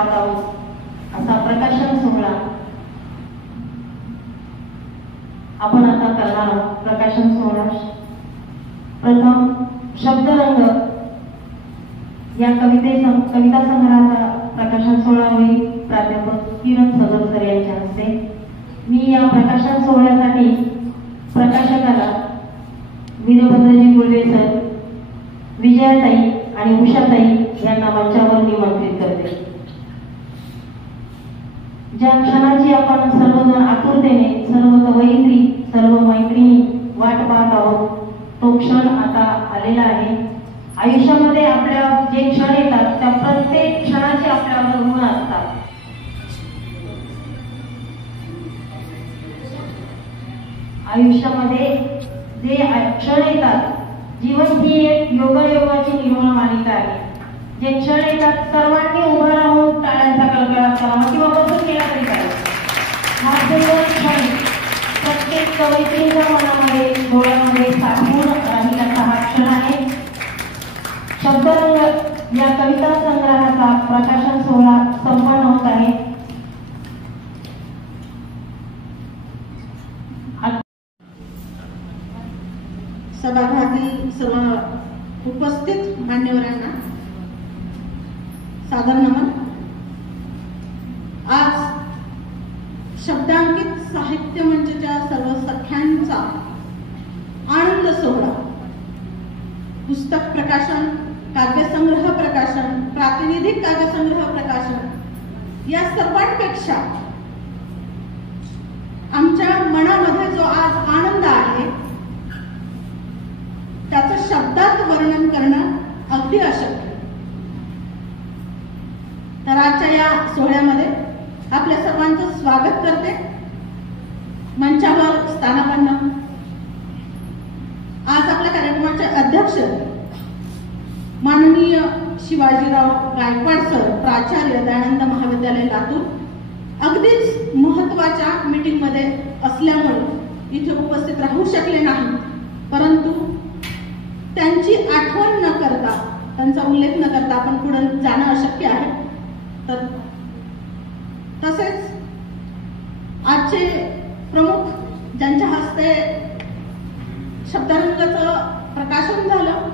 पाहत आहोत असा प्रकाशन सोहळा आपण आता करणार आहोत। प्रकाशन सोहळा प्रथम शब्दरंग या कविता संग्रहाचा प्रकाशन सोहळा होईल प्राध्यापक किरण सदरकर यांच्या हस्ते। मी या प्रकाशन सोहळ्यासाठी प्रकाशकाला वीरभद्रजी गुळवे सर, विजयाताई आणि उषाताई यांना मंचावर निमंत्रित करते। ज्या क्षणाची आपण सर्वजण आतुरतेने, सर्व कवयित्री, सर्व मैत्रिणी वाट पाहत आहोत तो क्षण आता आलेला आहे। आयुष्यामध्ये आपल्या जे क्षण येतात त्या प्रत्येक क्षणाचे आपल्यावर ऋण असतात। आयुष्यामध्ये जे क्षण येतात, जीवन ही एक योगायोगाची निर्मळ मालिका आहे। जे क्षण येतात सर्वांनी उभं राहून टाळ्यांचा कळकळाट करावा किंवा बसून केला तरी चालेल। हा सुंदर क्षण प्रत्येक कवयित्रीच्या मनामध्ये, डोळ्यामध्ये साठवून राहील असा हा क्षण आहे। शब्दरंग या कविता संग्रहाचा प्रकाशन सोहळा संपन्न होत आहे। सभागृहातील सर्व उपस्थित मान्यवरांना सादर नमन। आज शब्दांकित साहित्य मंचच्या सर्व सख्यांचा आनंद सोहळा, पुस्तक प्रकाशन, काव्यसंग्रह प्रकाशन, प्रातिनिधिक काव्यसंग्रह प्रकाशन या सर्वांपेक्षा आमच्या मनामध्ये जो आज आनंद आहे त्याचं शब्दात वर्णन करणं अगदी अशक्य। तर आजच्या या सोहळ्यामध्ये आपल्या सर्वांचं स्वागत करते। मंचावर स्थानापन्न आज आपल्या कार्यक्रमाचे अध्यक्ष माननीय शिवाजीराव गायकवाड सर, प्राचार्य दयानंद महाविद्यालय लातूर, अगदीच महत्त्वाच्या मीटिंग मध्ये असल्यामुळे इथे उपस्थित राहू शकले नाही, परंतु त्यांची आठवण न करता, त्यांचा उल्लेख न करता आपण पुढे जाणं अशक्य आहे। तर तसेच आजचे प्रमुख ज्यांच्या हस्ते शब्दरंगाचं प्रकाशन झालं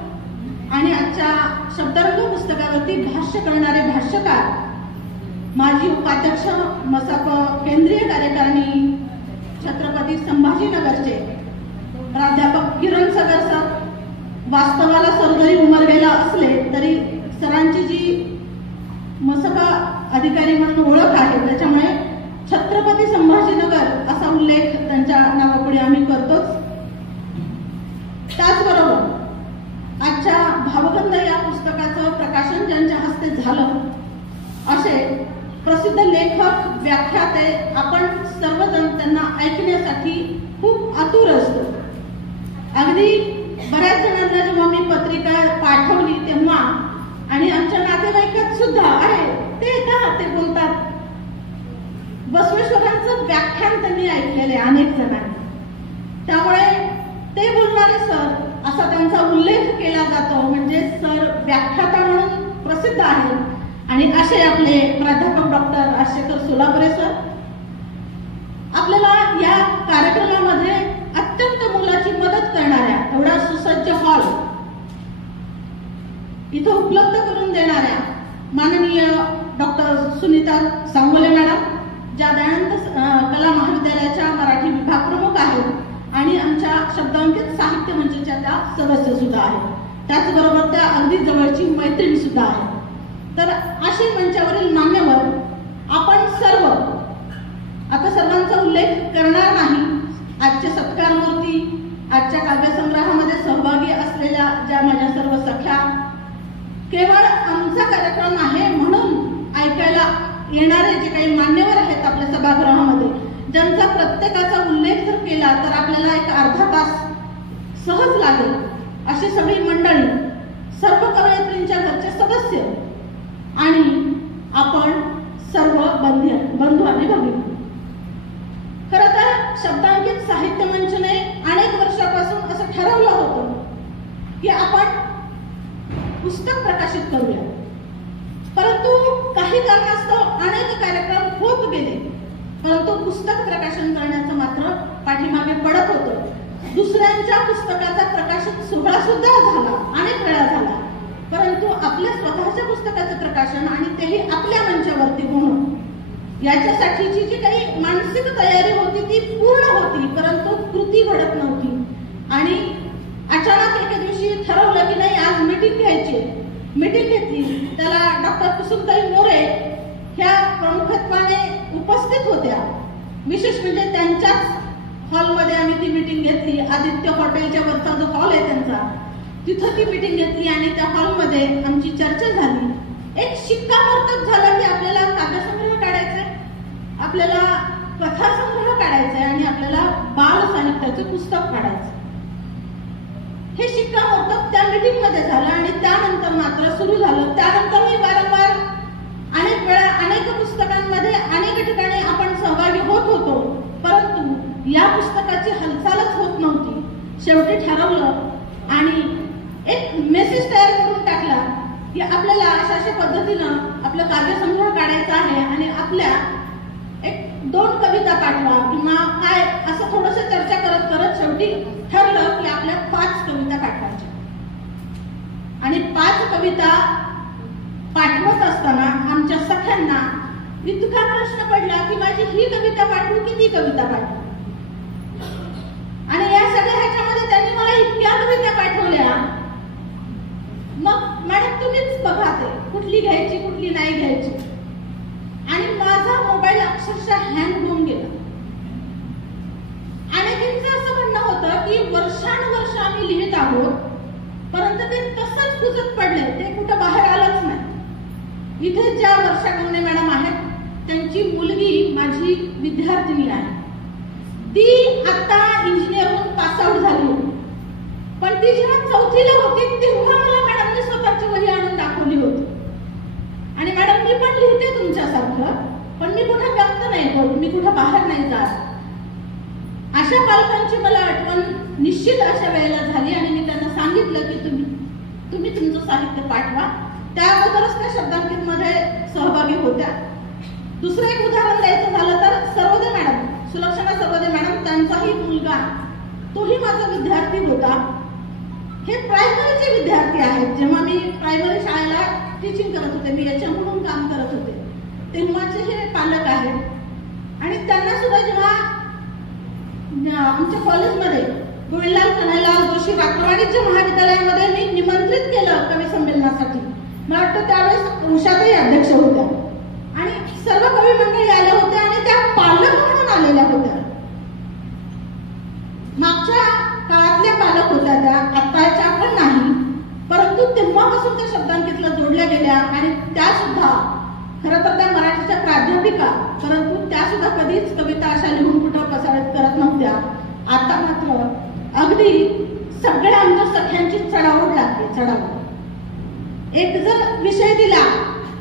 आणि आजच्या शब्दरंग पुस्तकावरती भाष्य करणारे भाष्यकार माजी उपाध्यक्ष मसाप केंद्रीय कार्यकारिणी छत्रपती संभाजीनगरचे प्राध्यापक किरण सगर सर, वास्तवाला सर जरी उमरगेला असले तरी सरांची जी मसपा अधिकारी म्हणून ओळख आहे त्याच्यामुळे छत्रपती संभाजीनगर असा उल्लेख त्यांच्या नावापुढे आम्ही करतोच। त्याचबरोबर आजच्या भावगंध या पुस्तकाचं प्रकाशन ज्यांच्या हस्ते झालं असे प्रसिद्ध लेखक, व्याख्याते आपण सर्वजण त्यांना ऐकण्यासाठी खूप आतुर असतो। अगदी बऱ्याच जणांना जेव्हा मी पत्रिका पाठवली तेव्हा आणि आमच्या नातेवाईकात सुद्धा अरे ते का ते बोलतात, बसवेश्वरांचं व्याख्यान त्यांनी ऐकलेले अनेक जणांनी, त्यामुळे ते बोलणारे सर असा त्यांचा उल्लेख केला जातो, म्हणजे सर व्याख्याता म्हणून प्रसिद्ध आहेत। आणि असे आपले प्राध्यापक डॉक्टर आशेकर सोलापुरे सर आपल्याला या कार्यक्रमामध्ये अत्यंत मोलाची मदत करणाऱ्या, एवढा सुसज्ज हॉल इथं उपलब्ध करून देणाऱ्या माननीय डॉक्टर सुनीता सांगोले मॅडम, ज्या दयानंद कला महाविद्यालयाच्या मराठी विभाग प्रमुख आहेत आणि आमच्या शब्दांकित साहित्य मंचच्या त्या सदस्य सुद्धा आहेत, त्याचबरोबर त्या अगदी जवळची मैत्रीण सुद्धा आहे। तर अशी मंचावरील मान्यवर आपण सर्व, आता सर्वांचा उल्लेख करणार नाही, आजच्या सत्कारमूर्ती, आजच्या काव्यसंग्रहामध्ये सहभागी असलेल्या ज्या माझ्या सर्व सख्या, केवळ आमचा कार्यक्रम आहे म्हणून ऐकायला येणारे जे काही मान्यवर आहेत आपल्या सभागृहामध्ये, ज्यांचा प्रत्येकाचा उल्लेख जर केला तर आपल्याला एक अर्धा तास सहज लागेल, अशी सगळी मंडळी, सर्व कवयित्रींच्या घरचे सदस्य आणि आपण सर्व बंधू आणि भगिनी। खरं तर शब्दांकित साहित्य मंचने अनेक वर्षापासून असं ठरवलं होतं की आपण पुस्तक प्रकाशित करूया, परंतु काही कारणास्तव अनेक कार्यक्रम होत गेले, परंतु पुस्तक प्रकाशन करण्याचं मात्र पाठीमागे पडत होतं. दुसऱ्यांच्या पुस्तकाचा प्रकाशन सोहळा सुद्धा झाला, अनेक वेळा झाला, परंतु आपल्या स्वतःच्या पुस्तकाचं प्रकाशन आणि तेही आपल्या मंचावरती होणं, याच्यासाठीची जी काही मानसिक तयारी होती ती पूर्ण होती, परंतु कृती घडत नव्हती. आणि अचानक एके दिवशी ठरवलं की नाही, आज मीटिंग घ्यायची. मीटिंग घेतली. त्याला डॉक्टर कुसुमताई मोरे ह्या प्रमुखत्वाने उपस्थित होत्या. विशेष म्हणजे त्यांच्याच हॉलमध्ये आम्ही ती मीटिंग घेतली. आदित्य हॉटेलच्या वरचा जो हॉल आहे त्यांचा, तिथं ती मीटिंग घेतली आणि त्या हॉलमध्ये आमची चर्चा झाली. एक शिक्कामोर्तब झालं की आपल्याला काव्यसंग्रह काढायचा आहे, आपल्याला कथासंग्रह काढायचा आहे आणि आपल्याला बाल साहित्याचं पुस्तक काढायचं. हे शिक्कामोर्तब त्या मीटिंग मध्ये झालं आणि त्यानंतर मात्र सुरू झालं. त्यानंतर मी वारंवार अनेक वेळा अनेक पुस्तकांमध्ये अनेक ठिकाणी आपण सहभागी होत होतो, परंतु या पुस्तकाची हालचालच होत नव्हती. शेवटी ठरवलं आणि एक मेसेज तयार करून टाकला की आपल्याला अशा पद्धतीनं आपलं काव्यसंग्रह काढायचा आहे आणि आपल्या एक 2 कविता पाठवा किंवा काय, असं थोडस चर्चा करत करत शेवटी ठरलं की आपल्या 5 कविता पाठवायच्या. आणि 5 कविता पाठवत असताना आमच्या सख्यांना इतका प्रश्न पडला की माझी ही कविता पाठवू की ती कविता पाठवू. आणि या सगळ्या ह्याच्यामध्ये त्यांनी मला इतक्या कविता पाठवल्या. मग मॅडम तुम्हीच बघा ते कुठली घ्यायची कुठली नाही घ्यायची. आणि माझा मोबाईल अक्षरशः हँग होऊन गेला. अनेकांचं असं म्हणणं होतं की वर्षानुवर्ष आम्ही लिहित आहोत, परंतु ते तसंच कुजत पडले, ते कुठं बाहेर आलंच नाही. इथे ज्या वर्षा गवणे मॅडम आहेत, त्यांची मुलगी माझी विद्यार्थिनी आहे. ती आता इंजिनियर होऊन पास आउट झाली होती, पण ती जेव्हा 4थीला होती तेव्हा मला मॅडमने स्वतःची वही आणून दाखवली होती. आणि मॅडम मी पण लिहिते तुमच्यासारखं, पण मी कुठं व्यक्त नाही होत, मी कुठं बाहेर नाही जात. अशा पालकांची मला आठवण निश्चित अशा वेळेला झाली आणि मी त्यांना सांगितलं की तुम्ही तुमचं साहित्य पाठवा. त्या अगोदरच त्या शब्दांकित मध्ये सहभागी होत्या. दुसरं एक उदाहरण द्यायचं झालं तर सर्वोदय मॅडम, सुलक्षणा सर्वोदय मॅडम, त्यांचाही मुलगा, तोही माझा विद्यार्थी होता. हे प्रायमरीचे विद्यार्थी आहेत. जेव्हा मी प्रायमरी शाळेला टीचिंग करत होते, मी याच्या म्हणून काम करत होते, तेव्हाचे हे पालक आहेत. आणि त्यांना सुद्धा जेव्हा आमच्या कॉलेजमध्ये गोविंदलाल कन्हैयालाल जोशी वाकवाडीच्या महाविद्यालयामध्ये मी निमंत्रित केलं कवी संमेलनासाठी. मला वाटतं त्यावेळेस उषाताई अध्यक्ष होत्या आणि सर्व कवी मंडळी आल्या होत्या आणि त्या पालक म्हणून आलेल्या होत्या. मागच्या काळातल्या पालक होत्या त्या, आत्ताच्या पण नाही, परंतु तेव्हापासून त्या शब्दांकितला जोडल्या गेल्या. आणि त्या सुद्धा खरं तर त्या मराठीच्या प्राध्यापिका, परंतु त्या सुद्धा कधीच कविता अशा लिहून कुठं प्रसारित करत नव्हत्या. आता मात्र अगदी सगळ्या आमच्या सख्यांची चढाओढ लागते. चढाओढ, एक जर विषय दिला,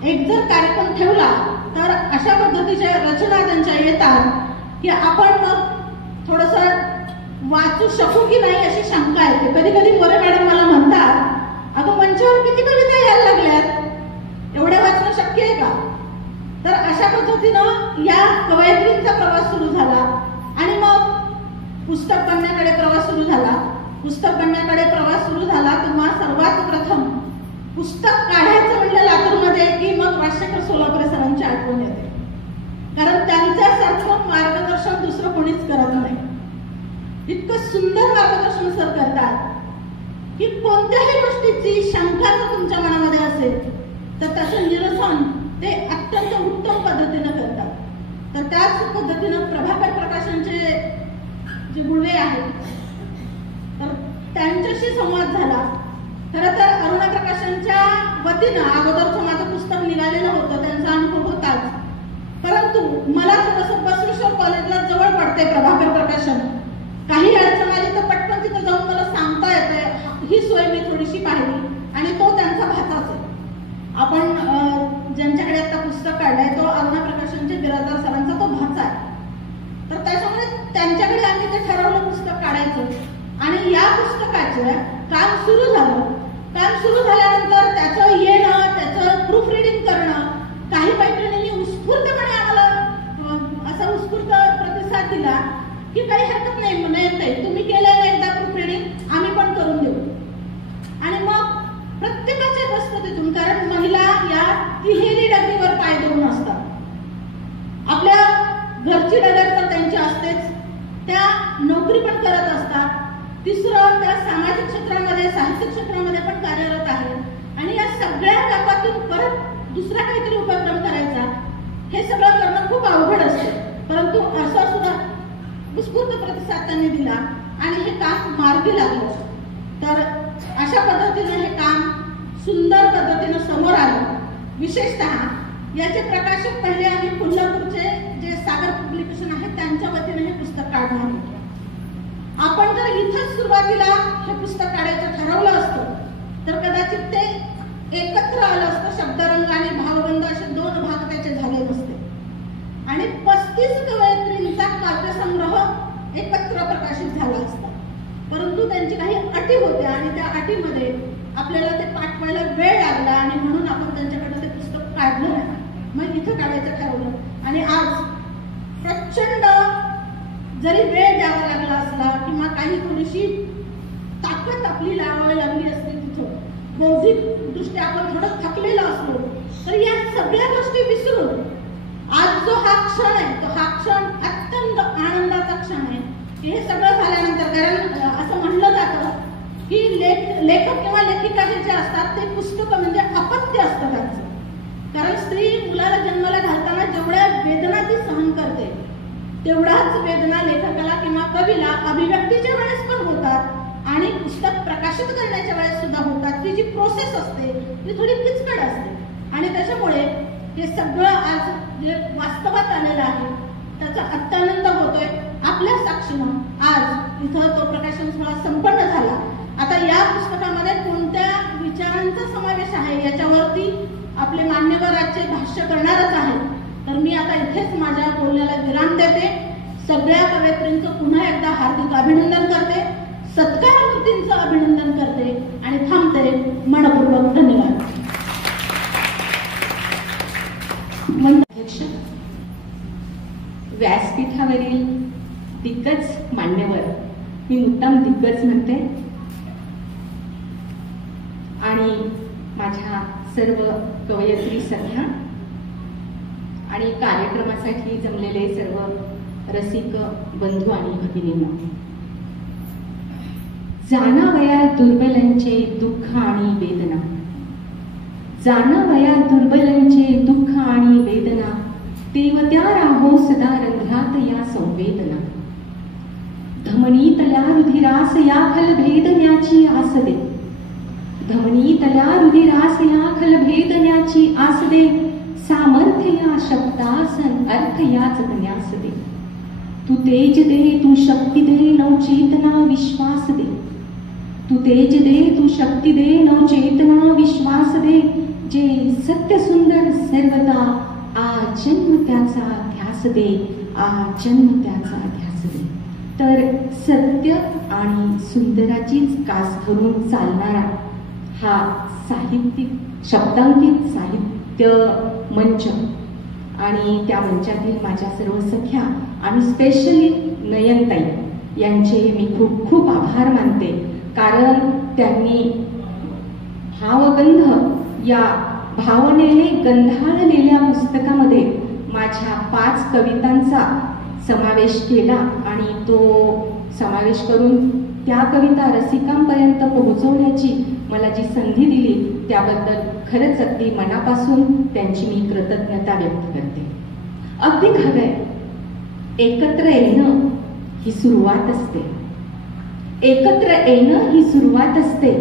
एक जर कार्यक्रम ठेवला, तर अशा पद्धतीच्या रचना त्यांच्या येतात की आपण मग थोडस वाचू शकू की नाही अशी शंका येते. कधी कधी मोरे मॅडम मला म्हणतात, अगं मंचावर किती कविता यायला लागल्यात, एवढ्या वाचणं शक्य आहे का? तर अशा पद्धतीनं या कवयित्रींचा प्रवास सुरू झाला आणि मग पुस्तक बनण्याकडे प्रवास सुरू झाला. पुस्तक बनण्याकडे प्रवास सुरू झाला तेव्हा सर्वात प्रथम पुस्तक काढायचं म्हणलं लातूरमध्ये की मग राजशेखर सोलापुरे सरांची आठवण येते. कारण त्यांच्यासारखं मार्गदर्शन दुसरं कोणीच करत नाही. इतकं सुंदर मार्गदर्शन सर करतात की कोणत्याही गोष्टीची शंका जर तुमच्या मनामध्ये असेल तर त्याचं निरसन ते अत्यंत उत्तम पद्धतीनं करतात. तर त्याच पद्धतीनं प्रभाकर प्रकाशनचे जे गुळवे आहेत, तर त्यांच्याशी संवाद झाला. खरं तर अरुणा प्रकाशनच्या वतीनं अगोदरचं माझं पुस्तक निघालेलं होतं, त्यांचा अनुभव होताच, परंतु मला थोडंसं बसवेश्वर कॉलेजला जवळ पडते प्रभाकर प्रकाशन. काही अडचण आली तर पटकन तिथं जाऊन मला सांगता येते. ही सोय मी थोडीशी पाहिली आणि तो त्यांचा भाचाच आहे. आपण ज्यांच्याकडे आता पुस्तक काढलंय तो अरुणा प्रकाशनचे बिराजदार सरांचा तो भाचा आहे. तर त्याच्यामुळे त्यांच्याकडे आम्ही ते ठरवलं पुस्तक काढायचं आणि या पुस्तकाचं काम सुरू झालं. काम सुरू झाल्यानंतर त्याचं येणं, त्याचं प्रूफ रिडिंग करणं उत्स्फूर्त प्रतिसाद दिला की काही हरकत नाही, नयनताई तुम्ही केलं ना एकदा ग्रुप रिडिंग, आम्ही पण करून देऊ. आणि मग प्रत्येकाच्या वस्तुतेतून, कारण महिला या तिहेरी डगरीवर पाय देऊन असतात. आपल्या घरची डगर तर त्यांची असतेच, त्या नोकरी पण करत असतात. तिसरं, त्या सामाजिक क्षेत्रामध्ये, साहित्य क्षेत्रामध्ये पण कार्यरत आहेत. आणि या सगळ्या व्यापातून परत दुसरा काहीतरी उपक्रम करायचा, हे सगळं करणं खूप अवघड असते. परंतु असं सुद्धा उत्स्फूर्त प्रतिसाद त्यांनी दिला आणि हे काम मार्गी लागलं. तर अशा पद्धतीने हे काम सुंदर पद्धतीने समोर आलं. विशेषतः याचे प्रकाशक पहिले आम्ही कोल्हापूरचे जे सागर पब्लिकेशन आहे त्यांच्या वतीने हे पुस्तक काढणार होतो. आपण जर इथंच सुरुवातीला हे पुस्तक काढायचं ठरवलं असतं तर कदाचित ते एकत्र आलं असतं. शब्दरंग आणि भावबंध असे 2 भाग त्याचे झाले नसते. आणि 35 कवयित्रींचा काव्यसंग्रह एकत्र प्रकाशित झाला असता. परंतु त्यांची काही अटी होत्या आणि त्या अटीमध्ये आपल्याला ते पाठवायला वेळ लागला आणि म्हणून आपण त्यांच्याकडे ते पुस्तक काढलं नाही. मग इथं काढायचं ठरवलं आणि आज प्रचंड जरी वेळ द्यावा लागला असला किंवा काही थोडीशी ताकद आपली लावावी लागली असते, तिथं बौद्धिक दृष्ट्या आपण थोडं थकलेलो असलो, तर या सगळ्या गोष्टी विसरून आज जो हा क्षण आहे तो हा क्षण अत्यंत आनंदाचा क्षण आहे. हे सगळं झाल्यानंतर, कारण असं म्हणलं जातं की लेखक किंवा लेखिका हे जे असतात ते पुस्तक म्हणजे अपत्य असतं त्यांचं. कारण स्त्री मुलाला जन्माला घालताना जेवढ्या वेदना ती सहन करते तेवढाच वेदना लेखकाला किंवा कवीला अभिव्यक्तीच्या वेळेस पण होतात आणि पुस्तक प्रकाशित करण्याच्या वेळेस सुद्धा होतात. ती जी प्रोसेस असते ती थोडी किचकट असते आणि त्याच्यामुळे हे सगळं आज जे वास्तवात आलेलं आहे त्याचा अत्यानंद होतोय. आपल्या साक्षीनं आज इथं तो प्रकाशन सोहळा संपन्न झाला. आता या पुस्तकामध्ये कोणत्या विचारांचा समावेश आहे याच्यावरती आपले मान्यवर आजचे भाष्य करणारच आहेत. तर मी आता इथेच माझ्या बोलण्याला विराम देते. सगळ्या कवयित्रींचं पुन्हा एकदा हार्दिक अभिनंदन करते, सत्कारमूर्तींचं अभिनंदन करते आणि थांबते. मनपूर्वक धन्यवाद. अध्यक्ष, व्यासपीठावरील दिग्गज मान्यवर, मी मुद्दाम दिग्गज म्हणते, आणि माझ्या सर्व कवयित्री सख्या आणि कार्यक्रमासाठी जमलेले सर्व रसिक बंधू आणि भगिनींनो, जाणावया दुर्बलांचे दुःख आणि वेदना, जाणावया दुर्बलांचे दुःख आणि वेदना, तेवत्या राहो सदा रंध्रात या संवेदना, धमनीतल्या रुधिरास या खलभेदण्याची आस दे, धमनीतल्या रुधिरास या खलभेदण्याची आस दे, सामर्थ्य या शब्दासन अर्थ या जगण्यास दे, तू तेज दे, तू शक्ती दे, नवचेतना विश्वास दे, तू तेज दे, तू शक्ती दे, नवचेतना विश्वास दे, जे सत्य सुंदर सर्वदा आजन्म त्याचा ध्यास दे, आजन्म त्याचा ध्यास दे. तर सत्य आणि सुंदराचीच कास धरून चालणारा हा साहित्यिक शब्दांकित साहित्य मंच आणि त्या मंचातील माझ्या सर्व सख्या आणि स्पेशली नयनताई यांचे मी खूप खूप आभार मानते. कारण त्यांनी भावगंध या भावनेने गंधाळलेल्या पुस्तकामध्ये माझ्या 5 कवितांचा समावेश केला आणि तो समावेश करून त्या कविता रसिकांपर्यंत पोहोचवण्याची मला जी संधी दिली त्याबद्दल खरंच अगदी मनापासून त्यांची मी कृतज्ञता व्यक्त करते. अगदी खरंय, एकत्र येणं ही सुरुवात असते, एकत्र येणं ही सुरुवात असते,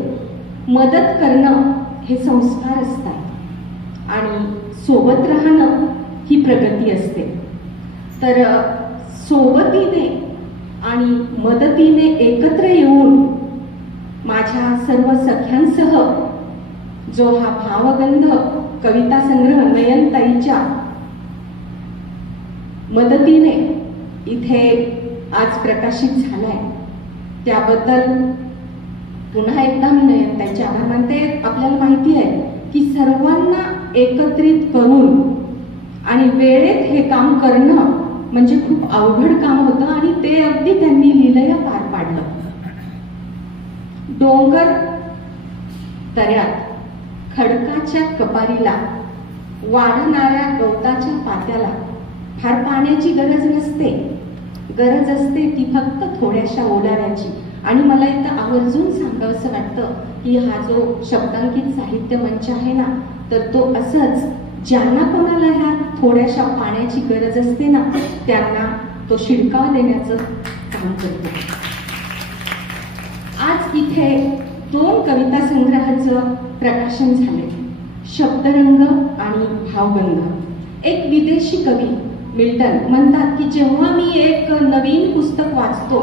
मदत करणं हे संस्कार असतात आणि सोबत राहणं ही प्रगती असते. तर सोबतीने आणि मदतीने एकत्र येऊन माझ्या सर्व सख्यांसह जो हा भावगंध कविता संग्रह नयनताईच्या मदतीने इथे आज प्रकाशित झालाय त्याबद्दल पुन्हा एकदा मी नयनताईचे आभार मानते. आपल्याला माहिती आहे की सर्वांना एकत्रित करून आणि वेळेत हे काम करणं म्हणजे खूप अवघड काम होतं आणि ते अगदी त्यांनी लीलया पार पाडलं. डोंगर दऱ्यात खडकाच्या कपारीला वाढणाऱ्या गवताच्या पात्याला फार पाण्याची गरज नसते. गरज असते ती फक्त थोड्याशा ओलाव्याची. आणि मला इथं आवर्जून सांगावंसं वाटतं की हा जो शब्दांकित साहित्य मंच आहे ना, तर तो असंच ज्यांना कोणाला ह्या थोड्याशा पाण्याची गरज असते ना, त्यांना तो शिडकाव देण्याचं काम करतो. आज इथे 2 कविता संग्रहाचं प्रकाशन झाले, शब्दरंग आणि भावगंध. एक विदेशी कवी मिल्टन म्हणतात की जेव्हा मी एक नवीन पुस्तक वाचतो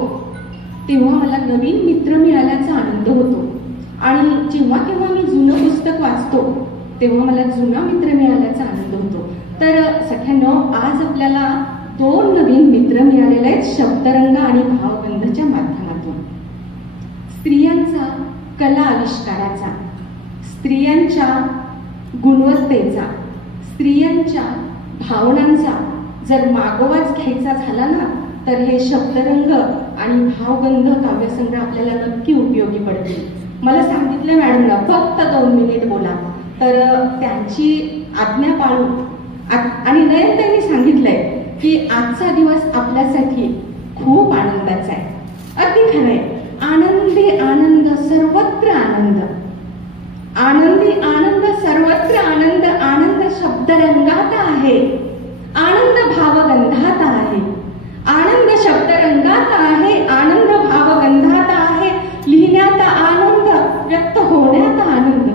तेव्हा मला नवीन मित्र मिळाल्याचा आनंद होतो, आणि जेव्हा केव्हा मी जुनं पुस्तक वाचतो तेव्हा मला जुना मित्र मिळाल्याचा आनंद होतो. तर सख्यांनो, आज आपल्याला 2 नवीन मित्र मिळालेले आहेत शब्दरंग आणि भावगंधच्या माध्यमातून. स्त्रियांचा कला आविष्काराचा, स्त्रियांच्या गुणवत्तेचा, स्त्रियांच्या भावनांचा जर मागोवाच घ्यायचा झाला ना, तर हे शब्दरंग आणि भावगंध काव्यसंग्रह आपल्याला नक्की उपयोगी पडतील. मला सांगितलं मॅडमला फक्त 2 मिनिट बोला, तर त्यांची आज्ञा पाळून आणि नयन त्यांनी सांगितलंय की आजचा दिवस आपल्यासाठी खूप आनंदाचा आहे. अगदी खरंय. आनंदी आनंद सर्वत्र आनंद, आनंदी आनंद सर्वत्र आनंद. आनंद शब्दरंगात आहे, आनंद भावगंधात आहे, आनंद शब्दरंगात आहे, आनंद भावगंधात आहे. लिहिण्यात आनंद, व्यक्त होण्यात आनंद,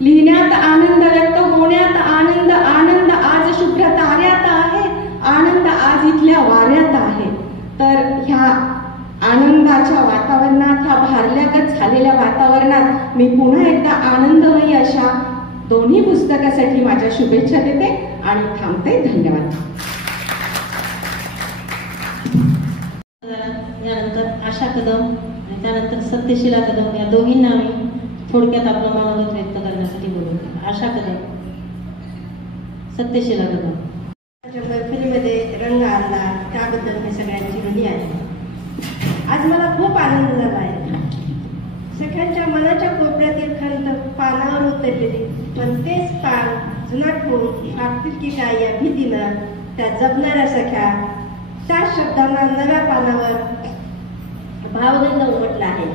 लिहिण्यात आनंद, व्यक्त होण्यात आनंद. आनंद आज शुभ्र ताऱ्यात आहे, आनंद आज इथल्या वाऱ्यात आहे. तर ह्या आनंदाच्या वातावरणात, ह्या भारल्यागत झालेल्या वातावरणात मी पुन्हा एकदा आनंदमयी अशा 2 पुस्तकासाठी माझ्या शुभेच्छा देते आणि थांबते. धन्यवाद. यानंतर आशा कदम आणि त्यानंतर सत्यशीला कदम, या दोघींना आम्ही थोडक्यात आपलं मनोगत व्यक्त करण्यासाठी बोलवतो. आशा कदम, सत्यशीला कदम. मैफिलीमध्ये रंग आणला त्याबद्दल मी सगळ्यांची ऋणी आहे. आज मला खूप आनंद झाला आहे. सगळ्यांच्या मनाच्या कोपऱ्यातील खंत पानावर उतरलेली, पण तेच पान जुनाट होऊन लागतील की काय या भीतीनं त्या जपणाऱ्या सख्या, त्या शब्दांना नव्या पानावर भावगंध उमटला आहे.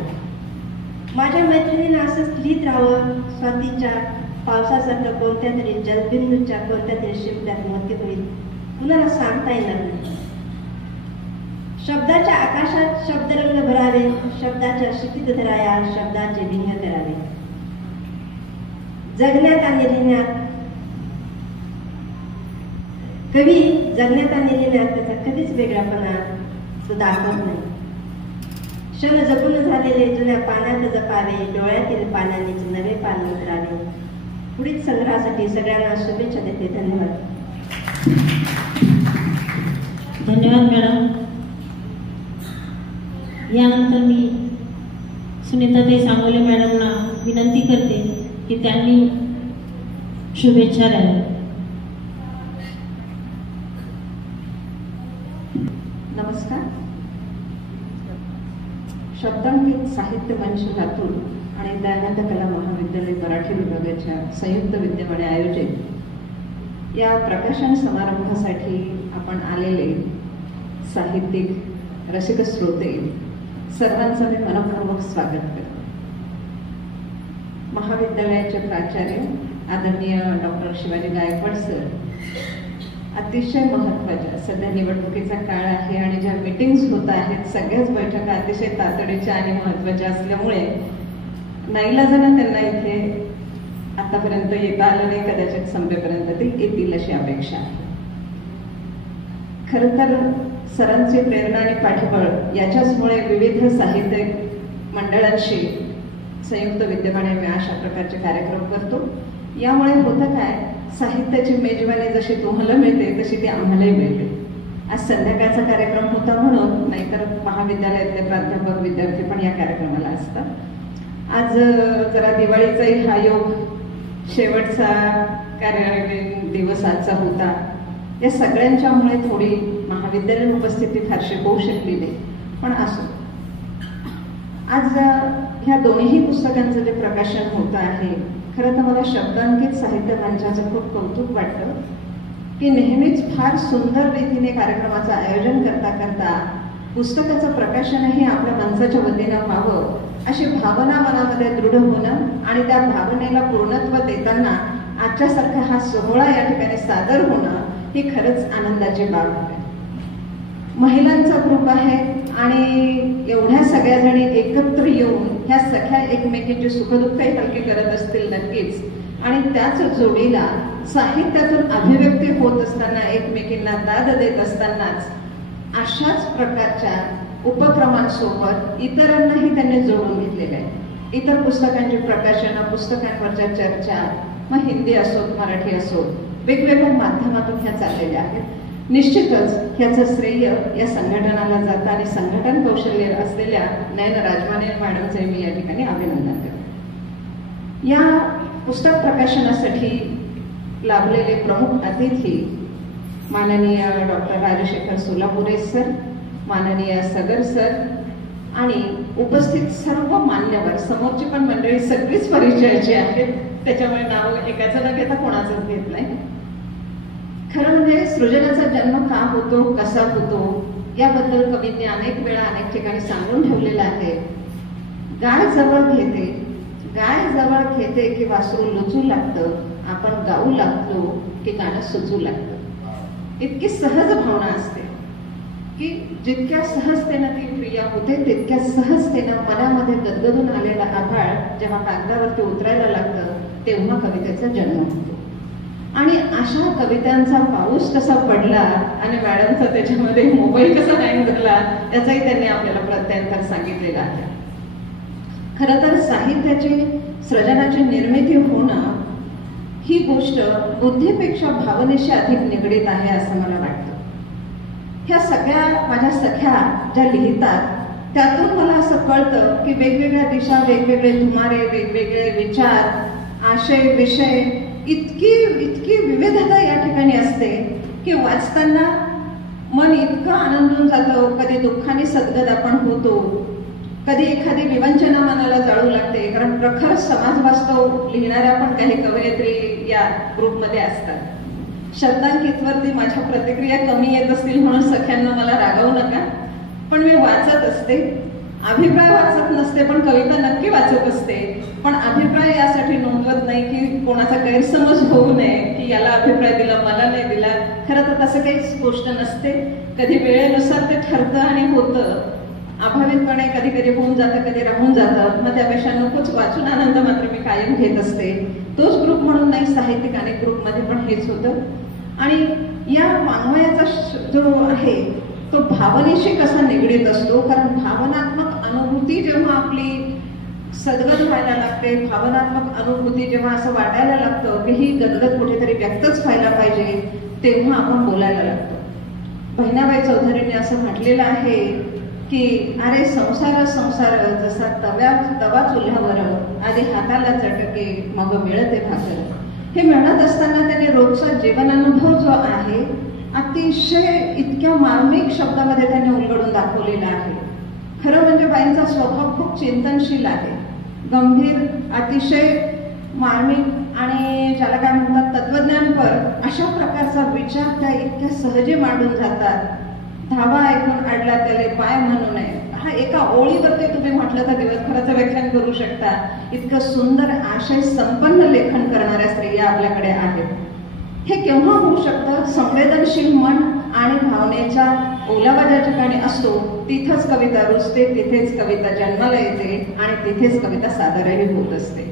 माझ्या मैत्रिणीनं असंच लिहित राहावं. स्वातीच्या पावसासारखं कोणत्या तरी जलबिंदूच्या कोणत्या तरी शिपल्यात मोती होईल, कुणाला सांगता येणार नाही. शब्दाच्या आकाशात शब्दरंग भरावे, शब्दाच्या शिखित धराया, शब्दाचे भिंग करावे. जगण्यात आणि लिहिण्यात कवी जगण्यात आणि लिहिण्यात त्याचा कधीच वेगळापणा तो दाखवत नाही. क्षण जपून झालेले जुन्या पानात जपावे, डोळ्यातील पाण्यानेच नवे पान उतरावे. पुढील संग्रहासाठी सगळ्यांना शुभेच्छा देते. धन्यवाद. धन्यवाद मॅडम. यानंतर मी सुनीताताई सांगोले मॅडमना विनंती करते की त्यांनी शुभेच्छा द्याव्या. नमस्कार. शब्दांकित साहित्य मंच लातूर आणि दयानंद कला महाविद्यालय मराठी विभागाच्या संयुक्त विद्यमाने आयोजित या प्रकाशन समारंभासाठी आपण आलेले साहित्यिक, रसिक श्रोते सर्वांचं मी मनपूर्वक स्वागत करते. महाविद्यालयाचे प्राचार्य आदरणीय डॉक्टर शिवाजी गायकवाड सर अतिशय महत्त्वाच्या, सध्या निवडणुकीचा काळ आहे आणि ज्या मीटिंग्स होत आहेत सगळ्याच बैठका अतिशय तातडीच्या आणि महत्त्वाच्या असल्यामुळे नाईलाजानं त्यांना इथे आतापर्यंत येता आलं नाही. कदाचित संपेपर्यंत ते येतील अशी अपेक्षा आहे. खरं तर सरांची प्रेरणा आणि पाठबळ याच्याचमुळे विविध साहित्य मंडळांशी संयुक्त विद्यमाने मी अशा प्रकारचे कार्यक्रम करतो. यामुळे होतं काय, साहित्याची मेजवानी जशी तुम्हाला मिळते तशी ती आम्हालाही मिळते. आज संध्याकाळचा कार्यक्रम होता म्हणून, नाहीतर महाविद्यालयातले प्राध्यापक विद्यार्थी पण या कार्यक्रमाला असतात. आज जरा दिवाळीचाही हा योग शेवटचा दिवस आजचा होता या सगळ्यांच्यामुळे थोडी महाविद्यालयीन उपस्थिती फारशी होऊ शकली नाही, पण असो. आज ह्या दोन्ही पुस्तकांचं जे प्रकाशन होतं आहे, खरं तर मला शब्दांकित साहित्य मंचाचं खूप कौतुक वाटतं की नेहमीच फार सुंदर रीतीने कार्यक्रमाचं आयोजन करता करता पुस्तकाचं प्रकाशनही आपल्या मंचाच्या वतीनं व्हावं अशी भावना मनामध्ये दृढ होणं आणि त्या भावनेला पूर्णत्व देताना आजच्यासारखा हा सोहळा या ठिकाणी सादर होणं ही खरंच आनंदाची बाब आहे. महिलांचा ग्रुप आहे आणि एवढ्या सगळ्या जणी एकत्र येऊन ह्या सख्या एकमेकींची सुखदुःखही हलकी करत असतील नक्कीच, आणि त्याच जोडीला साहित्यातून अभिव्यक्ती होत असताना एकमेकींना दाद देत असतानाच अशाच प्रकारच्या उपक्रमांसोबत इतरांनाही त्यांनी जोडून घेतलेले आहे. इतर पुस्तकांची प्रकाशनं, पुस्तकांवरच्या चर्चा, मग हिंदी असोत मराठी असोत, वेगवेगळ्या माध्यमातून ह्या चाललेल्या आहेत. निश्चितच ह्याचं श्रेय या संघटनाला जातं आणि संघटन कौशल्य असलेल्या नयन राजमाने मॅडमचे मी या ठिकाणी अभिनंदन करते. या पुस्तक प्रकाशनासाठी लाभलेले प्रमुख अतिथी माननीय डॉक्टर राजशेखर सोलापुरे सर, माननीय सगर सर आणि उपस्थित सर्व मान्यवर. समोरची पण मंडळी सगळीच परिचयाची आहेत, त्याच्यामुळे नाव एकाचं न घेता कोणाचंच घेत नाही. खरं म्हणजे सृजनाचा जन्म का होतो, कसा होतो याबद्दल कवींनी अनेक वेळा अनेक ठिकाणी सांगून ठेवलेलं आहे. गाय जवळ घेते की वासरू लुचू लागतं, आपण गाऊ लागतो की गाणं सुचू लागतं. इतकी सहज भावना असते की जितक्या सहजतेनं ती क्रिया होते तितक्या सहजतेनं मनामध्ये गदगदून आलेला आभाळ जेव्हा कागदावरती उतरायला लागतं तेव्हा कवितेचा जन्म होतो. आणि अशा कवितांचा पाऊस कसा पडला आणि मॅडमचा त्याच्यामध्ये मोबाईल कसा हँग झाला याचाही त्यांनी आपल्याला प्रत्यांतर सांगितलेला आहे. खरं तर साहित्याची सृजनाची निर्मिती होणं ही गोष्ट बुद्धीपेक्षा भावनेशी अधिक निगडीत आहे असं मला वाटतं. ह्या सगळ्या माझ्या सख्या ज्या लिहितात त्यातून मला असं कळतं की वेगवेगळ्या दिशा, वेगवेगळे धुमारे, वेगवेगळे विचार, आशय, विषय, इतकी विविधता या ठिकाणी असते की वाचताना मन इतकं आनंदून जातं. कधी दुःखाने सद्गत आपण होतो, कधी एखादी विवंचना मनाला जाळू लागते, कारण प्रखर समाज वास्तव लिहिणाऱ्या पण काही कवयित्री या ग्रुपमध्ये असतात. शब्दांकितवरती माझ्या प्रतिक्रिया कमी येत असतील म्हणून सख्यांना मला रागवू नका, पण मी वाचत असते. अभिप्राय वाचत नसते पण कविता नक्की वाचत असते. पण अभिप्राय यासाठी नोंदवत नाही की कोणाचा गैरसमज होऊ नये की याला अभिप्राय दिला मला नाही दिला. खरं तर तसं काहीच गोष्ट नसते. कधी वेळेनुसार ते ठरतं आणि होतं. अभावितपणे कधी कधी होऊन जातं, कधी राहून जातं. मग त्यापेक्षा नकोच, वाचून आनंद मात्र मी कायम घेत असते. तोच ग्रुप म्हणून नाही, साहित्यिक अनेक ग्रुपमध्ये पण हेच होतं. आणि या वाङ्मयाचा जो आहे तो भावनेशी कसा निगडीत असतो, कारण भावनात्मक अनुभूती जेव्हा आपली सद्गत व्हायला लागते, भावनात्मक अनुभूती जेव्हा असं वाटायला लागतं की ही गदगद कुठेतरी व्यक्तच व्हायला पाहिजे, तेव्हा आपण बोलायला लागतो. बहिणाबाई चौधरीने असं म्हटलेलं आहे की अरे संसार जसा तवा चुल्ह्यावर, आधी हाताला चटके मग मिळते भाकर. हे म्हणत असताना त्यांनी रोजचा जीवनानुभव जो आहे अतिशय इतक्या मार्मिक शब्दामध्ये त्यांनी उलगडून दाखवलेला आहे. खरं म्हणजे बाईंचा स्वभाव खूप चिंतनशील आहे, गंभीर, अतिशय मार्मिक आणि ज्याला काय म्हणतात तत्वज्ञानपर अशा प्रकारचा विचार त्या इतक्या सहजी मांडून जातात. धावा ऐकून अडला त्याले पाय म्हणू नये, हा एका ओळीवरती तुम्ही म्हटलं तर दिवसभराचं व्याख्यान करू शकता. इतकं सुंदर आशय संपन्न लेखन करणाऱ्या स्त्रिया आपल्याकडे आहेत. हे केव्हा होऊ शकतं? संवेदनशील मन आणि भावनेच्या ओलावा ज्या ठिकाणी असतो तिथंच कविता रुजते, तिथेच कविता जन्माला येते आणि तिथेच कविता सादरही होत असते.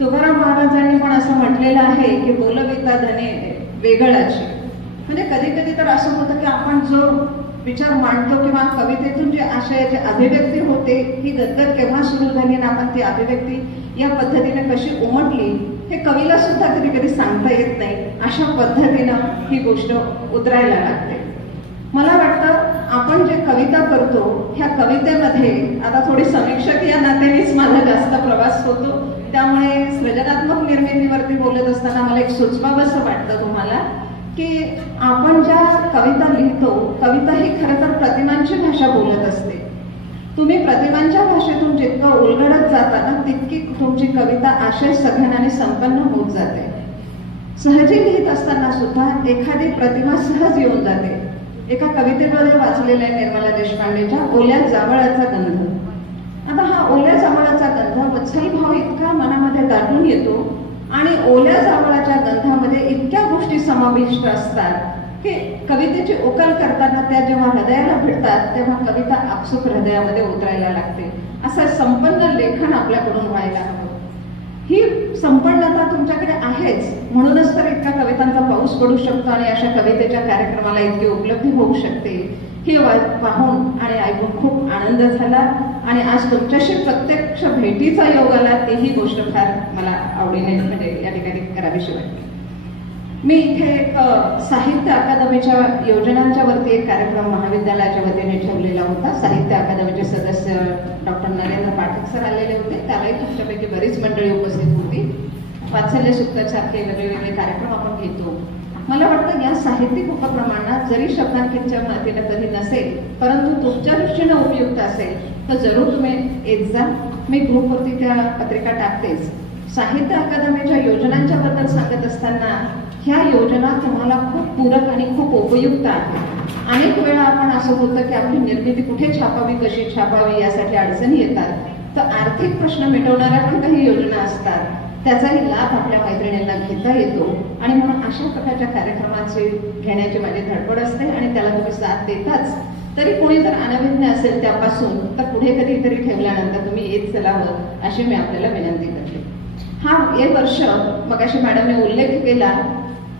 तुकाराम महाराजांनी पण असं म्हटलेलं आहे की बोलविता धने वेगळाची. म्हणजे कधी कधी तर असं होतं की आपण जो विचार मांडतो किंवा कवितेतून जी आशयाची अभिव्यक्ती होते ही गदगद केव्हा सुरू झाली आणि आपण ती अभिव्यक्ती या पद्धतीने कशी उमटली हे कवीला सुद्धा कधी कधी सांगता येत नाही. अशा पद्धतीनं ही गोष्ट उतरायला लागते. मला वाटतं आपण जे कविता करतो ह्या कवितेमध्ये आता थोडी समीक्षक या नात्यानेच माझा जास्त प्रवास होतो, त्यामुळे सृजनात्मक निर्मितीवरती बोलत असताना मला एक सुचवावंसं वाटतं तुम्हाला की आपण ज्या कविता लिहितो, कविता ही खरं तर प्रतिमांची भाषा बोलत असते. तुम्ही प्रतिमांच्या भाषेतून जितकं उलगडत जाता ना, तितकी तुमची कविता आशय सघन आणि संपन्न होत जाते. सहजी लिहित असताना सुद्धा एखादी प्रतिमा सहज येऊन जाते. एका कवितेमध्ये वाचलेल्या निर्मला देशपांडेच्या ओल्या जांभळाचा गंध. आता हा ओल्या जांभळाचा गंध वत्सल भाव इतका मनामध्ये दाटून येतो आणि ओल्या जांभळाच्या गंधामध्ये इतक्या गोष्टी समाविष्ट असतात की कवितेची उकल करताना त्या जेव्हा हृदयाला भिडतात तेव्हा कविता आपसूक हृदयामध्ये उतरायला लागते. असं संपन्न लेखन आपल्याकडून व्हायला हवं. ही संपन्नता तुमच्याकडे आहेच, म्हणूनच तर इतका कवितांचा पाऊस पडू शकतो आणि अशा कवितेच्या कार्यक्रमाला इतकी उपलब्धी होऊ शकते. हे पाहून आणि ऐकून खूप आनंद झाला आणि आज तुमच्याशी प्रत्यक्ष भेटीचा योग आला, तेही गोष्ट फार मला आवडीने म्हणजे या ठिकाणी करावीशी वाटते. मी इथे एक साहित्य अकादमीच्या योजनांच्या वरती एक कार्यक्रम महाविद्यालयाच्या वतीने ठेवलेला होता. साहित्य अकादमीचे सदस्य डॉक्टर नरेंद्र पाठक सर आलेले होते. त्यावेळी तुमच्यापैकी बरीच मंडळी उपस्थित होती. वात्सल्य सुक्तासारखे वेगवेगळे कार्यक्रम आपण घेतो. मला वाटतं या साहित्यिक उपक्रमांना जरी शब्दांकितच्या मातीने कधी नसेल, परंतु तुमच्या दृष्टीने उपयुक्त असेल तर जरूर तुम्ही येत जा. मी ग्रुपवरती त्या पत्रिका टाकतेच. साहित्य अकादमीच्या योजनांच्या बद्दल सांगत असताना ह्या योजना तुम्हाला खूप पूरक आणि खूप उपयुक्त आहेत. अनेक वेळा आपण असं होतं की आपली निर्मिती कुठे छापावी, कशी छापावी यासाठी अडचणी येतात. तर आर्थिक प्रश्न मिटवणाऱ्या पण काही योजना असतात, त्याचाही लाभ आपल्या मैत्रिणींना घेता येतो. आणि म्हणून अशा प्रकारच्या कार्यक्रमाची घेण्याची माझी धडपड असते आणि त्याला तुम्ही साथ देताच. तरी कोणी जर अनभिज्ञ असेल त्यापासून तर पुढे कधीतरी ठेवल्यानंतर तुम्ही येत चलावं अशी मी आपल्याला विनंती करते. हे वर्ष मगाशी मॅडमने उल्लेख केला,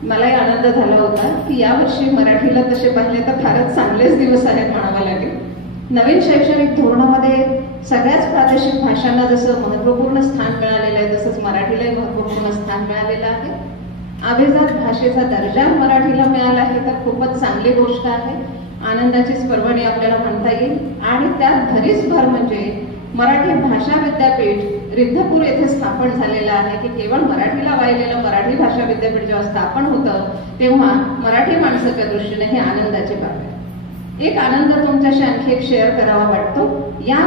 मलाही आनंद झाला होता की यावर्षी मराठीला तसे पाहिले तर फारच चांगलेच दिवस आहेत म्हणावं लागेल. नवीन शैक्षणिक धोरणामध्ये सगळ्याच प्रादेशिक भाषांना जसं महत्त्वपूर्ण स्थान मिळालेलं आहे तसंच मराठीलाही महत्त्वपूर्ण स्थान मिळालेलं आहे. अभिजात भाषेचा दर्जा मराठीला मिळाला आहे तर खूपच चांगली गोष्ट आहे. आनंदाचीच पर्वणी आपल्याला म्हणता येईल. आणि त्यात भरीच भर म्हणजे मराठी भाषा विद्यापीठ रिद्धपूर येथे स्थापन झालेलं आहे की केवळ मराठीला वाहिलेलं मराठी भाषा विद्यापीठ जेव्हा स्थापन होतं तेव्हा मराठी माणसाच्या दृष्टीने ही आनंदाची बाब आहे. एक आनंद तुमच्याशी आणखी एक शेअर करावा वाटतो. या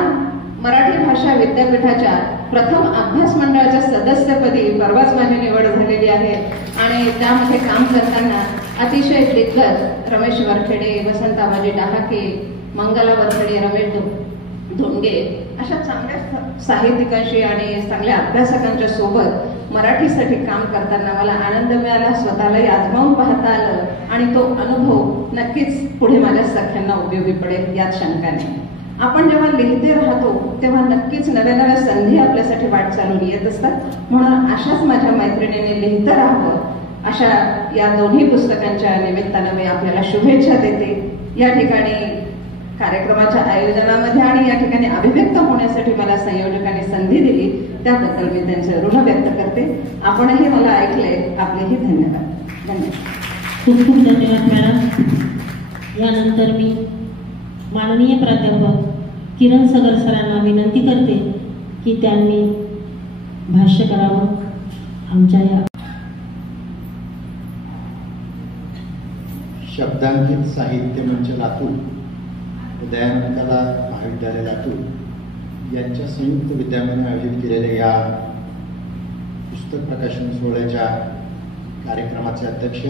मराठी भाषा विद्यापीठाच्या प्रथम अभ्यास मंडळाच्या सदस्यपदी परवाच माझी निवड झालेली आहे आणि त्यामध्ये काम करताना अतिशय दिग्गज रमेश वरखेडे, वसंत आबाजी डहाके, मंगला वरखेडे, रमेश धोंगे अशा चांगल्या साहित्यिकांशी आणि चांगल्या अभ्यासकांच्या सोबत मराठीसाठी काम करताना मला आनंद मिळाला. स्वतःलाही आजमावून पाहता आलं आणि तो अनुभव नक्कीच पुढे माझ्या सख्यांना उपयोगी पडेल यात शंका नाही. आपण जेव्हा लिहिते राहतो तेव्हा नक्कीच नव्या नव्या संधी आपल्यासाठी वाट चालून येत असतात. म्हणून अशाच माझ्या मैत्रिणीने लिहितं राहावं अशा या दोन्ही पुस्तकांच्या निमित्तानं मी आपल्याला शुभेच्छा देते. या ठिकाणी कार्यक्रमाच्या आयोजनामध्ये आणि या ठिकाणी अभिव्यक्त होण्यासाठी मला संयोजकांनी संधी दिली त्याबद्दल मी त्यांचे ऋण व्यक्त करते. आपणही मला ऐकले, आपलेही धन्यवाद. खूप खूप धन्यवाद मॅडम. यानंतर मी माननीय प्राध्यापक किरण सगर सरांना विनंती करते की त्यांनी भाष्य करावं आमच्या या शब्दांकित साहित्य मंच लातूर, दयानंद कला महाविद्यालय लातूर यांच्या संयुक्त विद्यमाने आयोजित केलेल्या या पुस्तक प्रकाशन सोहळ्याच्या कार्यक्रमाचे अध्यक्ष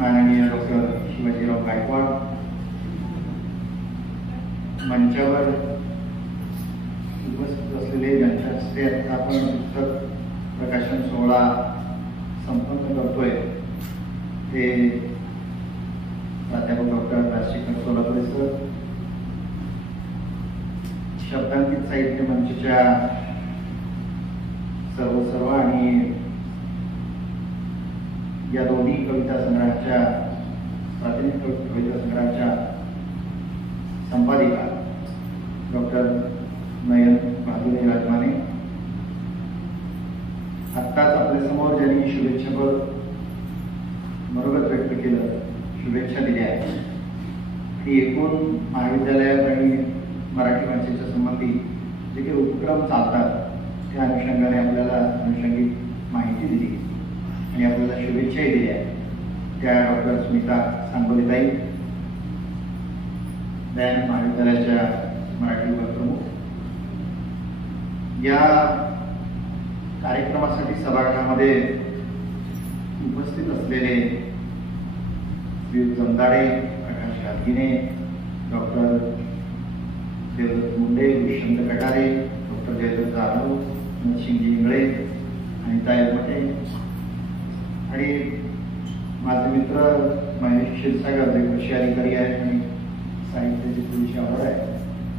माननीय डॉक्टर शिवाजीराव गायकवाड, मंचावर उपस्थित असलेले ज्यांच्या हस्ते आता आपण पुस्तक प्रकाशन सोहळा संपन्न करतोय ते प्राध्यापक डॉक्टर राजशेखर सोलापुरे सर, शब्दांकित साहित्य मंचच्या सर्व आणि या दोन्ही कविता संग्रहाच्या प्राथमिक कविता संग्रहाच्या संपादिका डॉक्टर नयन माधुरी राजमाने, आत्ताच आपल्यासमोर ज्यांनी शुभेच्छापर मनोगत व्यक्त केलं, शुभेच्छा दिल्या आहेत, ती एकूण महाविद्यालयात आणि मराठी भाषेच्या संबंधी जे काही उपक्रम चालतात त्या अनुषंगाने आपल्याला अनुषंगिक माहिती दिली आणि आपल्याला शुभेच्छाही दिल्या त्या डॉक्टर स्मिता सांगोलेताई, दयानंद महाविद्यालयाच्या मराठी उपप्रमुख. या कार्यक्रमासाठी सभागृहामध्ये उपस्थित असलेले विवेक जमदाडे, प्रकाश गाडगिने, डॉक्टर देवदत्त मुंडे, दुष्यंत कटारे, डॉक्टर जयदत्त जाधव, नरसिंहजी इंगळे, अनिता एलमटे आणि माझे मित्र महेश क्षीरसागर जे कृषी अधिकारी आहेत आणि साहित्याची थोडीशी आवड आहे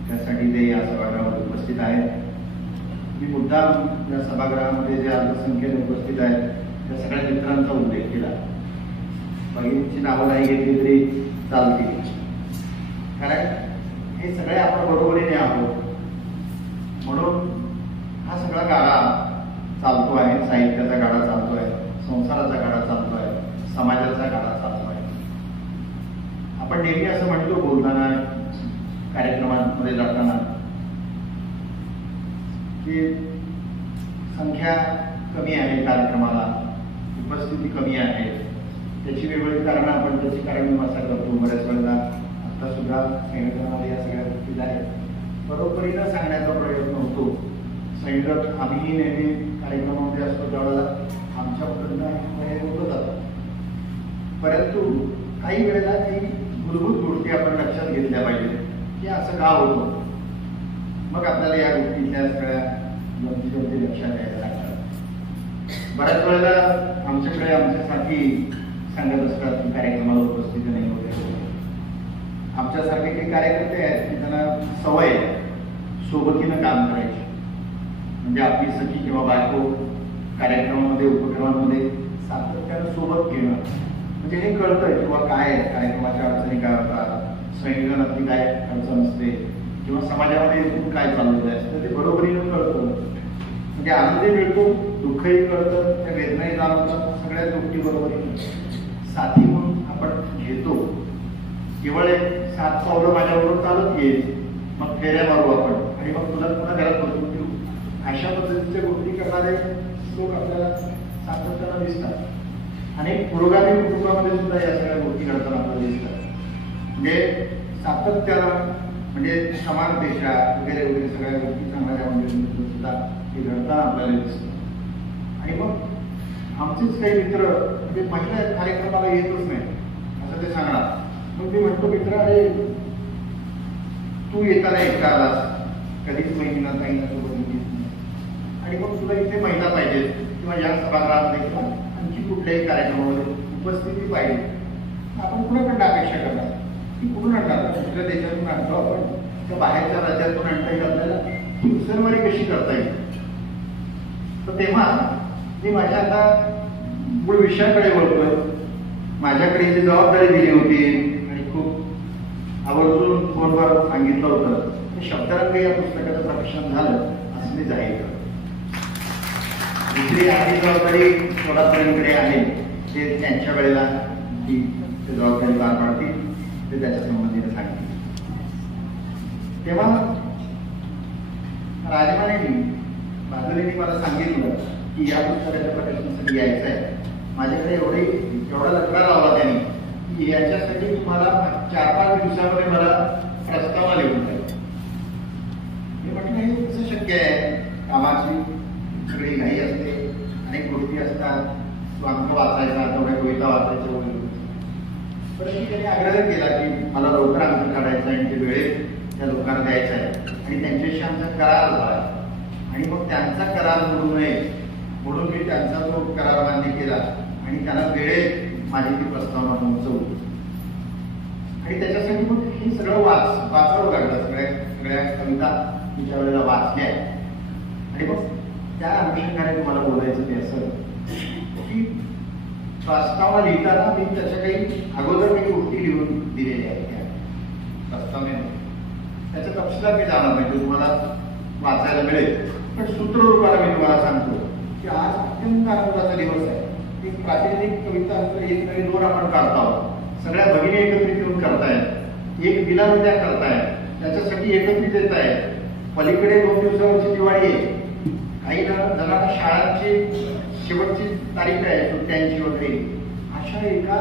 त्यासाठी ते या सभागृहामध्ये उपस्थित आहेत. मी मुद्दाम या सभागृहामध्ये जे अल्पसंख्येने उपस्थित आहेत त्या सगळ्या मित्रांचा उल्लेख केला. भगिनींची नावं नाही घेतली तरी चालतील, कारण हे सगळे आपण बरोबरीने आहोत. म्हणून हा सगळा गाडा चालतो आहे, साहित्याचा गाडा चालतो आहे, संसाराचा गाडा चालतो आहे, समाजाचा गाडा चालतो आहे. आपण नेहमी असं म्हणतो बोलताना, कार्यक्रमांमध्ये जाताना की संख्या कमी आहे, कार्यक्रमाला उपस्थिती कमी आहे. त्याची वेगवेगळी कारणं आपण त्याची कारणमीमांसा करतो. बऱ्याच वेळेला आता सुद्धा संयोजनामध्ये या सगळ्या गोष्टी आहेत. बरोबरीनं सांगण्याचा प्रयत्न होतो. संयोजक आम्हीही नेहमी कार्यक्रमामध्ये असतो त्यावेळेला आमच्याकडनं होत जातात, परंतु काही वेळेला काही मूलभूत गोष्टी आपण लक्षात घेतल्या पाहिजे की असं का होतं. मग आपल्याला या गोष्टीच्या सगळ्या गमती लक्षात घ्यायला लागतात. बऱ्याच वेळेला आमच्याकडे आमच्यासाठी सांगत असतात की कार्यक्रमाला उपस्थिती नाही वगैरे. आमच्यासारखे काही कार्यकर्ते आहेत की त्यांना सवय सोबतीनं काम करायची. म्हणजे आपली सखी किंवा बायको कार्यक्रमामध्ये उपक्रमांमध्ये सातत्यानं सोबत घेणं, म्हणजे हे कळतंय किंवा काय कार्यक्रमाच्या अडचणी काय होतात, संयोजनातली काय अडचण असते किंवा समाजामध्ये एकूण काय चाललेलं असतं ते बरोबरीनं कळतं. म्हणजे आनंदही मिळतो, दुःखही कळतं, त्या वेदनाही जाणवतात, सगळ्याच गोष्टी बरोबरीनं साथी म्हणून आपण घेतो. केवळ एक 7 पावलं माझ्याबरोबर चालत येईल, मग फेऱ्या मारू आपण आणि मग तुला पुन्हा घरात बसून ठेवू, अशा पद्धतीच्या गोष्टी करणारे लोक आपल्याला सातत्यानं दिसतात. आणि पुरोगामी कुटुंबामध्ये सुद्धा या सगळ्या गोष्टी घडताना आपल्याला दिसतात. म्हणजे सातत्यानं म्हणजे समानतेच्या वगैरे वगैरे सगळ्या गोष्टी समाजामध्ये सुद्धा हे घडताना आपल्याला दिसतं. आणि मग आमचेच काही मित्र म्हणजे पहिल्या कार्यक्रमाला येतच नाही असं ते सांगणार. मग मी म्हणतो मित्र, अरे तू येताना एकटा आलास, कधीच महिना काही आणि मग तुला इथे महिला पाहिजे किंवा या सभागृहामध्ये किंवा आणखी कुठल्याही कार्यक्रमामध्ये उपस्थिती पाहिजे. आपण कुणाकडनं अपेक्षा करणार की कुठून आणणार? दुसऱ्या देशातून आणतो आपण, त्या बाहेरच्या राज्यातून आणता येईल आपल्याला, ही उसनवारी कशी करता येईल? तर तेव्हा मी माझ्या आता मूळ विषयाकडे वळतोय. माझ्याकडे जी जबाबदारी दिली होती आणि खूप आवर्जून फोनवर सांगितलं होतं ते शब्दरंग या पुस्तकाचं प्रकाशन झालं असं मी जाहीर करतो. दुसरी आपली जबाबदारी थोडापर्यंतकडे आहे, ते त्यांच्या वेळेला ती जबाबदारी पार पाडतील, ते त्याच्या संबंधीने सांगतील. तेव्हा राजमानेनी बाजूने मला सांगितलं की या पुस्तकाच्या प्रकाशनासाठी यायचं आहे. माझ्याकडे एवढा लटका लावला त्यांनी की याच्यासाठी तुम्हाला 4-5 दिवसामध्ये मला प्रस्तावना लिहून द्या. मी म्हटलं हे कसं शक्य आहे? कामाची सगळी घाई असते, अनेक गोष्टी असतात, तो अंक वाचायचा, तेवढ्या कविता वाचायच्या वगैरे. परंतु त्यांनी आग्रह केला की मला लवकर अंक काढायचा आणि ते वेळेत त्या लोकांना द्यायचा आहे आणि त्यांच्याशी आमचा करार झाला. आणि मग त्यांचा करार मोडू नये म्हणून मी त्यांचा तो करार मान्य केला आणि त्यांना वेळेत माझी ती प्रस्तावना पोहोचवली. आणि त्याच्यासाठी मग हे सगळं वाचावं लागलं. सगळ्या कविता मी ज्या वेळेला वाचल्या आणि मग त्या अनुषंगाने तुम्हाला बोलायचं ते असं की प्रस्तावना लिहिताना मी त्याच्या काही अगोदर काही गोष्टी लिहून दिलेल्या आहेत त्या प्रस्तावनेने. त्याच्या तपशिलात मी जाणार नाही, ते तुम्हाला वाचायला मिळेल. पण सूत्ररूपाला मी तुम्हाला सांगतो की आज अत्यंत आनंदाचा दिवस आहे. एक प्रातिनिधिक कविता एक नवी 2 आपण काढतो आहोत. सगळ्या भगिनी एकत्रित येऊन करतायत, एक दिलावद्या करतायत, त्याच्यासाठी एकत्रित येत आहेत. पलीकडे 2 दिवसावरची दिवाळी आहे, काही जणांना शाळांची शेवटची तारीख आहे सुट्ट्यांची वगैरे. अशा एका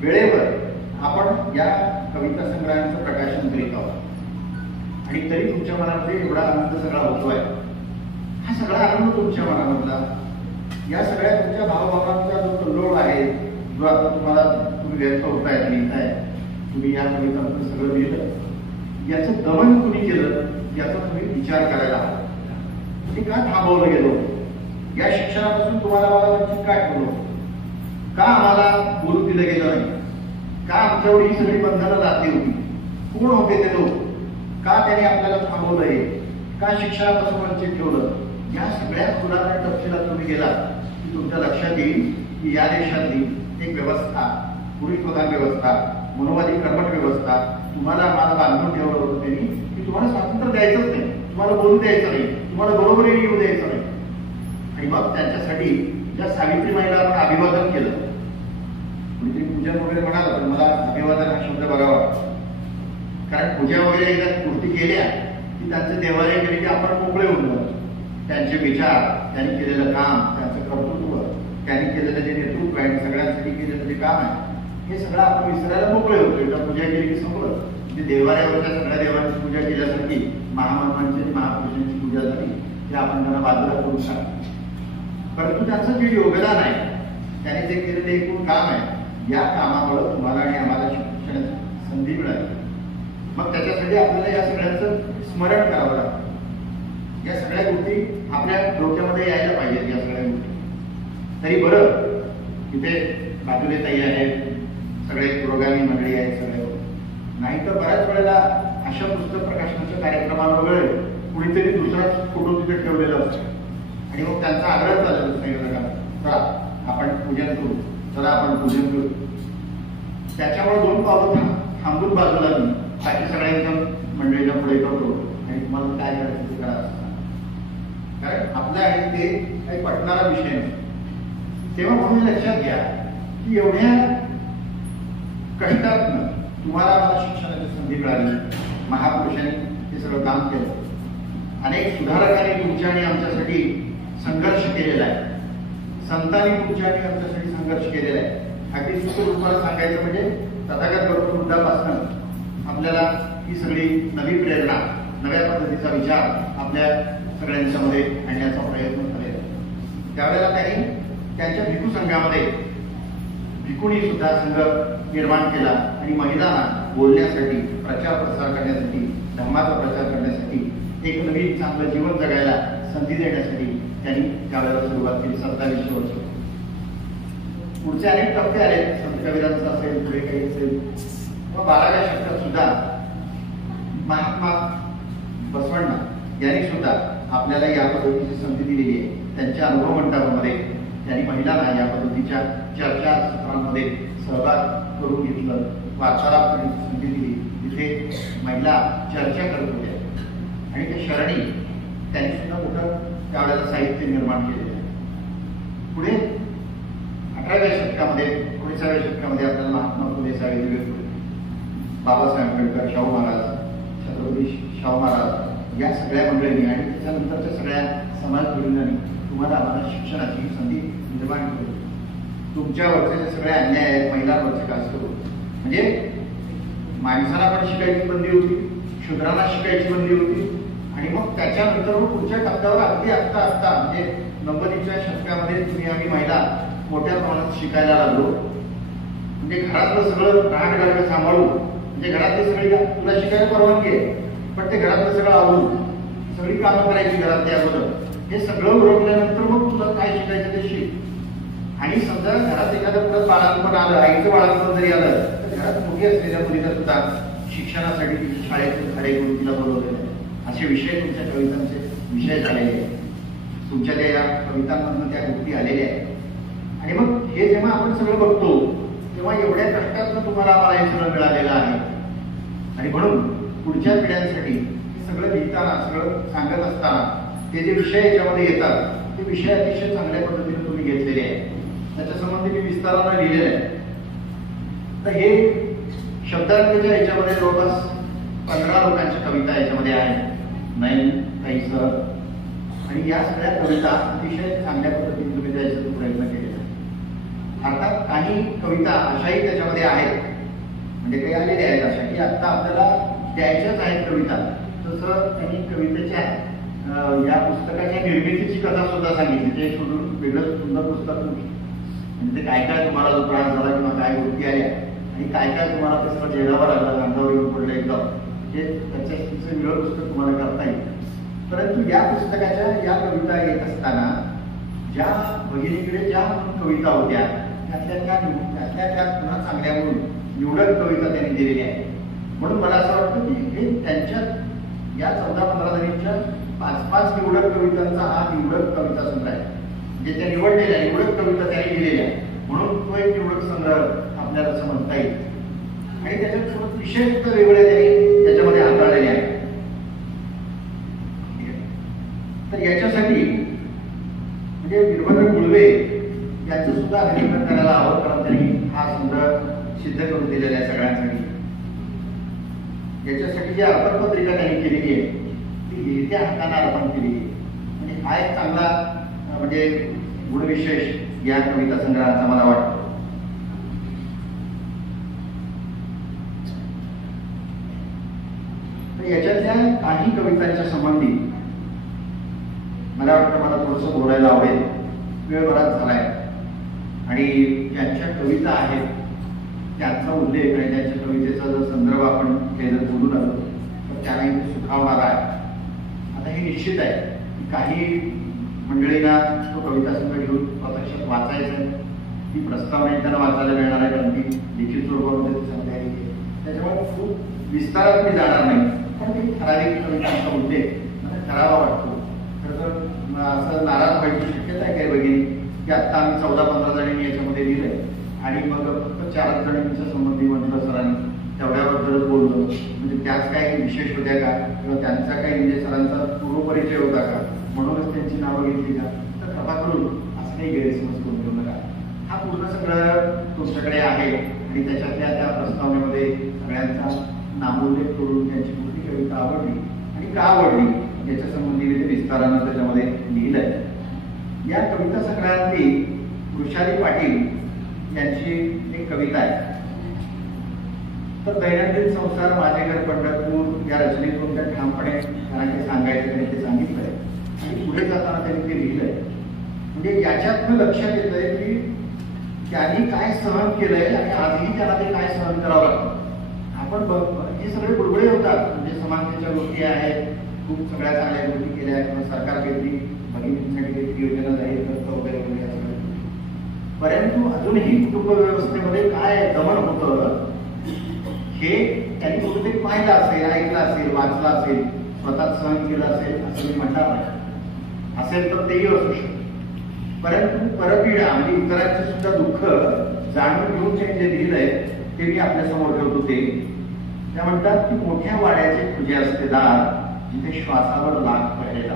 वेळेवर आपण या कविता संग्रहांचं प्रकाशन करीत आहोत आणि तरी तुमच्या मनामध्ये एवढा आनंद सगळा होतोय. हा सगळा आनंद तुमच्या मनामधला, या सगळ्या तुमच्या भावभावनांचा जो कल्लोळ आहे, जो आता तुम्ही व्यक्त होताय, लिहिताय, तुम्ही या कवितांचं सगळं लिहिलं, याचं दमन कुणी केलं याचा तुम्ही विचार करायला हवा. हे का थांबवलं गेलो, या शिक्षणापासून तुम्हाला मला वंचित का ठेवलं, का आम्हाला बोलू दिलं गेलं नाही, का आमच्यावर ही सगळी बंधनं लादली होती, कोण होते ते लोक, का त्याने आपल्याला थांबवलंय, का शिक्षणापासून वंचित ठेवलं, या सगळ्या खुलासा तपशिलात तुम्ही गेला की तुमच्या लक्षात येईल की या देशातली एक व्यवस्था, पुरुषप्रधान व्यवस्था, मनोवादी कर्मठ व्यवस्था तुम्हाला आम्हाला बांधून ठेवलं होतं त्यांनी की तुम्हाला स्वातंत्र्य द्यायचंच नाही, तुम्हाला बोलू द्यायचं नाही, तुम्हाला बरोबर येऊ द्यायचं नाही. आणि मग त्यांच्यासाठी ज्या सावित्रीबाईला आपण अभिवादन केलं, कुणीतरी पूजन वगैरे म्हणाल, पण मला अभिवादन हा शब्द बरा वाटतो. कारण पूजा वगैरे एकदा कृती केल्या की त्यांचे देवालय केले की आपण मोकळे होऊन जातो. त्यांचे विचार, त्यांनी केलेलं काम, त्यांचं कर्तृत्व, त्यांनी केलेलं जे नेतृत्व आहे, सगळ्यांसाठी केलेलं जे काम आहे, हे सगळं आपण विसरायला मोकळे होतो. एकदा पूजा केली की संपलं. म्हणजे देवालयावरच्या सगळ्या देवांची पूजा केल्यासारखी महामानवांची, महापुरुषांची पूजा झाली की आपण त्यांना बाजूला करू शकतो. परंतु त्यांचं जे योगदान आहे, त्याने जे केलेलं एकूण काम आहे, या कामामुळे तुम्हाला आणि आम्हाला शिक्षणाची संधी मिळाली. मग त्याच्यासाठी आपल्याला या सगळ्यांचं स्मरण करावं लागतं. या सगळ्या गोष्टी आपल्या डोक्यामध्ये यायला पाहिजेत. या सगळ्या गोष्टी तरी बरं, इथे बाजूले ताई आहेत, सगळे पुरोगामी मंडळी आहेत, सगळे नाही तर बऱ्याच वेळेला अशा पुस्तक प्रकाशनाच्या कार्यक्रमांवगैरे कुणीतरी दुसराच फोटो तिथे ठेवलेला असतो आणि मग त्यांचा आग्रह चालत संयोजकांना, चला आपण पूजन करू, चला आपण पूजन करू. त्याच्यामुळे 2 पावलं थांबून बाजूला मी बाकी सगळ्यांच्या मंडळीला पुढे करतो आणि तुम्हाला काय करायचं ते करा. कारण आपल्या आहे ते काही पटणारा विषय नाही. तेव्हा म्हणून लक्षात घ्या की एवढ्या कष्टातनं तुम्हाला मला शिक्षणाची संधी मिळाली. महापुरुषांनी हे सगळं काम केलं. अनेक सुधारकांनी तुमच्या आणि आमच्यासाठी संघर्ष केलेला आहे. संतांनी तुमच्या आणि आमच्यासाठी संघर्ष केलेला आहे. अगदी दुसरं तुम्हाला सांगायचं म्हणजे तथागत गौतम बुद्धापासून आपल्याला ही सगळी नवी प्रेरणा, नव्या पद्धतीचा विचार आपल्या सगळ्यांच्यामध्ये आणण्याचा प्रयत्न केलेला. त्यावेळेला त्यांनी त्यांच्या भिक्खू संघामध्ये भिक्खुणी सुद्धा संघ निर्माण केला आणि महिलांना बोलण्यासाठी, प्रचार प्रसार करण्यासाठी, धर्माचा प्रचार करण्यासाठी, एक नवीन चांगलं जीवन जगायला संधी देण्यासाठी त्यांनी त्यावेळेला सुरुवात केली. 27 वर्ष. पुढचे अनेक टप्पे आले. संत कबीरांचा असेल, पुढे काही असेल, किंवा 12व्या शतकात सुद्धा महात्मा बसवण्णा यांनी सुद्धा आपल्याला या पद्धतीची संधी दिलेली आहे. त्यांच्या अनुभव मंडपामध्ये त्यांनी महिलांना या पद्धतीच्या चर्चा सत्रांमध्ये सहभाग करून घेतलं, वार्तालाप करण्याची संधी दिली. तिथे महिला चर्चा करत होत्या आणि त्या शरणी त्यांनी सुद्धा मोठं त्यावेळेला साहित्य निर्माण केलेलं आहे. पुढे 18व्या शतकामध्ये, 19व्या शतकामध्ये आपल्याला महात्मा फुले, सावित्रीबाई फुले, बाबासाहेब आंबेडकर, शाहू महाराज, छत्रपती शाहू महाराज या सगळ्या मंडळींनी आणि त्याच्यानंतरच्या सगळ्या समाज विरोधांनी तुम्हाला आम्हाला शिक्षणाची संधी निर्माण केली. तुमच्यावरचे जे सगळे अन्याय आहेत, महिलांवरचे खास करून, म्हणजे माणसाला पण शिकायची बंदी होती, शूद्रांना शिकायची बंदी होती आणि मग त्याच्यानंतर मग पुढच्या टप्प्यावर अगदी आत्ता म्हणजे 90च्या शतकामध्ये तुम्ही आम्ही महिला मोठ्या प्रमाणात शिकायला लागलो. म्हणजे घरातलं सगळं राहणगाडं सांभाळून, म्हणजे घरातली सगळी तुला शिकायला परवानगी आहे, पण ते घरातलं सगळं आवडून सगळी कामं करायची घरातली अगोदर, हे सगळं उरकल्यानंतर मग तुला काय शिकायचं ते शिक. आणि समजा घरात एखादं परत बाळांपण आलं, आईचं बाळांपण जरी आलं तर घरात मोठी असलेल्या मुलीला सुद्धा शिक्षणासाठी शाळेतून खाडे करून तिला बोलवलेलं आहे. असे विषय तुमच्या कवितांचे विषय झालेले आहेत. तुमच्या त्या कवितांमधून त्या गोष्टी आलेल्या आहेत. आणि मग हे जेव्हा आपण सगळं बघतो तेव्हा एवढ्या कष्टातून तुम्हाला आम्हाला हे सगळं मिळालेलं आहे. आणि म्हणून पुढच्या पिढ्यांसाठी हे सगळं लिहिताना, सगळं सांगत असताना ते जे विषय याच्यामध्ये येतात ते विषय अतिशय चांगल्या पद्धतीने तुम्ही घेतलेले आहेत. त्याच्या संबंधी मी विस्ताराने लिहिलेलं आहे. तर हे शब्दार्थाच्या याच्यामध्ये जवळपास 15 लोकांच्या कविता याच्यामध्ये आहेत. नयन काही सर आणि या सगळ्या कविता अतिशय चांगल्या पद्धतीने तुम्ही द्यायचा प्रयत्न केलेला आहे. अर्थात काही कविता अशाही त्याच्यामध्ये आहेत, म्हणजे काही आलेल्या आहेत अशा की आता आपल्याला द्यायच्याच आहेत कविता. तसं त्यांनी कवितेच्या या पुस्तकाच्या निर्मितीची कथा सुद्धा सांगितली. ते सोडून वेगळं सुंदर पुस्तक म्हणजे काय काय तुम्हाला जो त्रास झाला किंवा काय गोष्टी आल्या आणि काय काय तुम्हाला ते सगळं झेलावं लागलं, अंगावर येऊन पडलं एकदम, हे त्याचं वेगळं पुस्तक तुम्हाला करता येईल. परंतु या पुस्तकाच्या या कविता येत असताना ज्या भगिनीकडे ज्या कविता होत्या त्यातल्या त्या पुन्हा चांगल्या म्हणून निवडक कविता त्यांनी दिलेल्या आहेत. म्हणून मला असं वाटतं की हे त्यांच्या या 14-15 जणींच्या 5-5 निवडक कवितांचा हा निवडक कविता संग्रह आहे. म्हणजे त्या निवडलेल्या निवडक कविता त्यांनी दिलेल्या, म्हणून तो एक निवडक संग्रह आपल्याला असं म्हणता येईल. आणि त्याच्यासोबत विशेष वेगवेगळ्या त्यांनी त्याच्यामध्ये हाताळलेल्या आहेत. तर याच्यासाठी म्हणजे वीरभद्र गुळवे यांचं सुद्धा अभिनंदन करायला हवं, कारण त्यांनी हा संग्रह सिद्ध करून दिलेला आहे सगळ्यांसाठी. याच्यासाठी जी अर्पण पत्रिका त्यांनी केलेली आहे ती लिहित्या हाताने अर्पण केलेली आहे. म्हणजे हा एक चांगला म्हणजे गुणविशेष या कविता संग्रहाचा मला वाटतो. तर याच्यातल्या काही कवितांच्या संबंधी मला वाटतं मला थोडंसं बोलायला आवडेल. वेळ बराच झालाय आणि ज्यांच्या कविता आहेत त्यांचा उल्लेख आणि त्यांच्या कवितेचा जर संदर्भ आपण जर बोलून आलो तर त्यालाही सुखावणार आहे. आता हे निश्चित आहे की काही मंडळींना तो कविता संग्रह घेऊन प्रत्यक्षात वाचायचा आहे. ती प्रस्तावना त्यांना वाचायला मिळणार आहे, कारण ती लिखित स्वरूपामध्ये सांगता येईल. त्याच्यामुळे खूप विस्तारात मी जाणार नाही, पण ती ठराविक कवितांचा उल्लेख मला करावा वाटतो. खरं तर असं नाराज व्हायची शक्यता आहे काय बघितली की आत्ता आम्ही 14-15 जणांनी याच्यामध्ये लिहिलंय आणि मग फक्त 4 जणांच्या संबंधी म्हटलं सरांनी तेवढ्याबद्दलच बोललो, म्हणजे त्याच काही विशेष होत्या का किंवा त्यांचा काही म्हणजे सरांचा पूर्वपरिचय होता का म्हणूनच त्यांची नावं घेतली का, तर कृपा करून असं काही गैरसमज करून घेऊ नका. हा पूर्ण सगळं तुमच्याकडे आहे आणि त्याच्यातल्या त्या प्रस्तावनेमध्ये सगळ्यांचा नामोल्लेख करून त्यांची कुठली कविता आवडली आणि का आवडली याच्या संबंधी विस्तारानं त्याच्यामध्ये लिहिलंय. या कविता संग्रहातली वृषाली पाटील यांची एक कविता आहे. तर दैनंदिन संसार माझे घर पंढरपूर या रचनेतून त्या ठामपणे त्यांना ते सांगायचं त्यांनी ते सांगितलंय आणि पुढे जाताना त्यांनी ते लिहिलंय. म्हणजे याच्यातनं लक्षात येतंय की त्यांनी काय सहन केलंय आणि आजही त्यांना ते काय सहन करावं लागतं. आपण हे सगळे बुडबुडे होतात, म्हणजे समानतेच्या गोष्टी आहेत, खूप सगळ्या चांगल्या गोष्टी केल्या किंवा सरकार काहीतरी भगिनींसाठी काहीतरी योजना जाहीर करतं वगैरे वगैरे या सगळ्या गोष्टी. परंतु अजूनही कुटुंब व्यवस्थेमध्ये काय दमन होतं हे त्यांनी कुठेतरी पाहिलं असेल, ऐकलं असेल, वाचलं असेल, स्वतः सहन केलं असेल असं मी म्हणणार नाही. असेल तर तेही असू शकतं. परंतु परपीडा म्हणजे इतरांचं सुद्धा दुःख जाणून घेऊन जे लिहिलंय ते मी आपल्या समोर ठेवतो. ते त्या म्हणतात की मोठ्या वाड्याचे खुजे असते दार जिथे श्वासावर लाख पडलेला.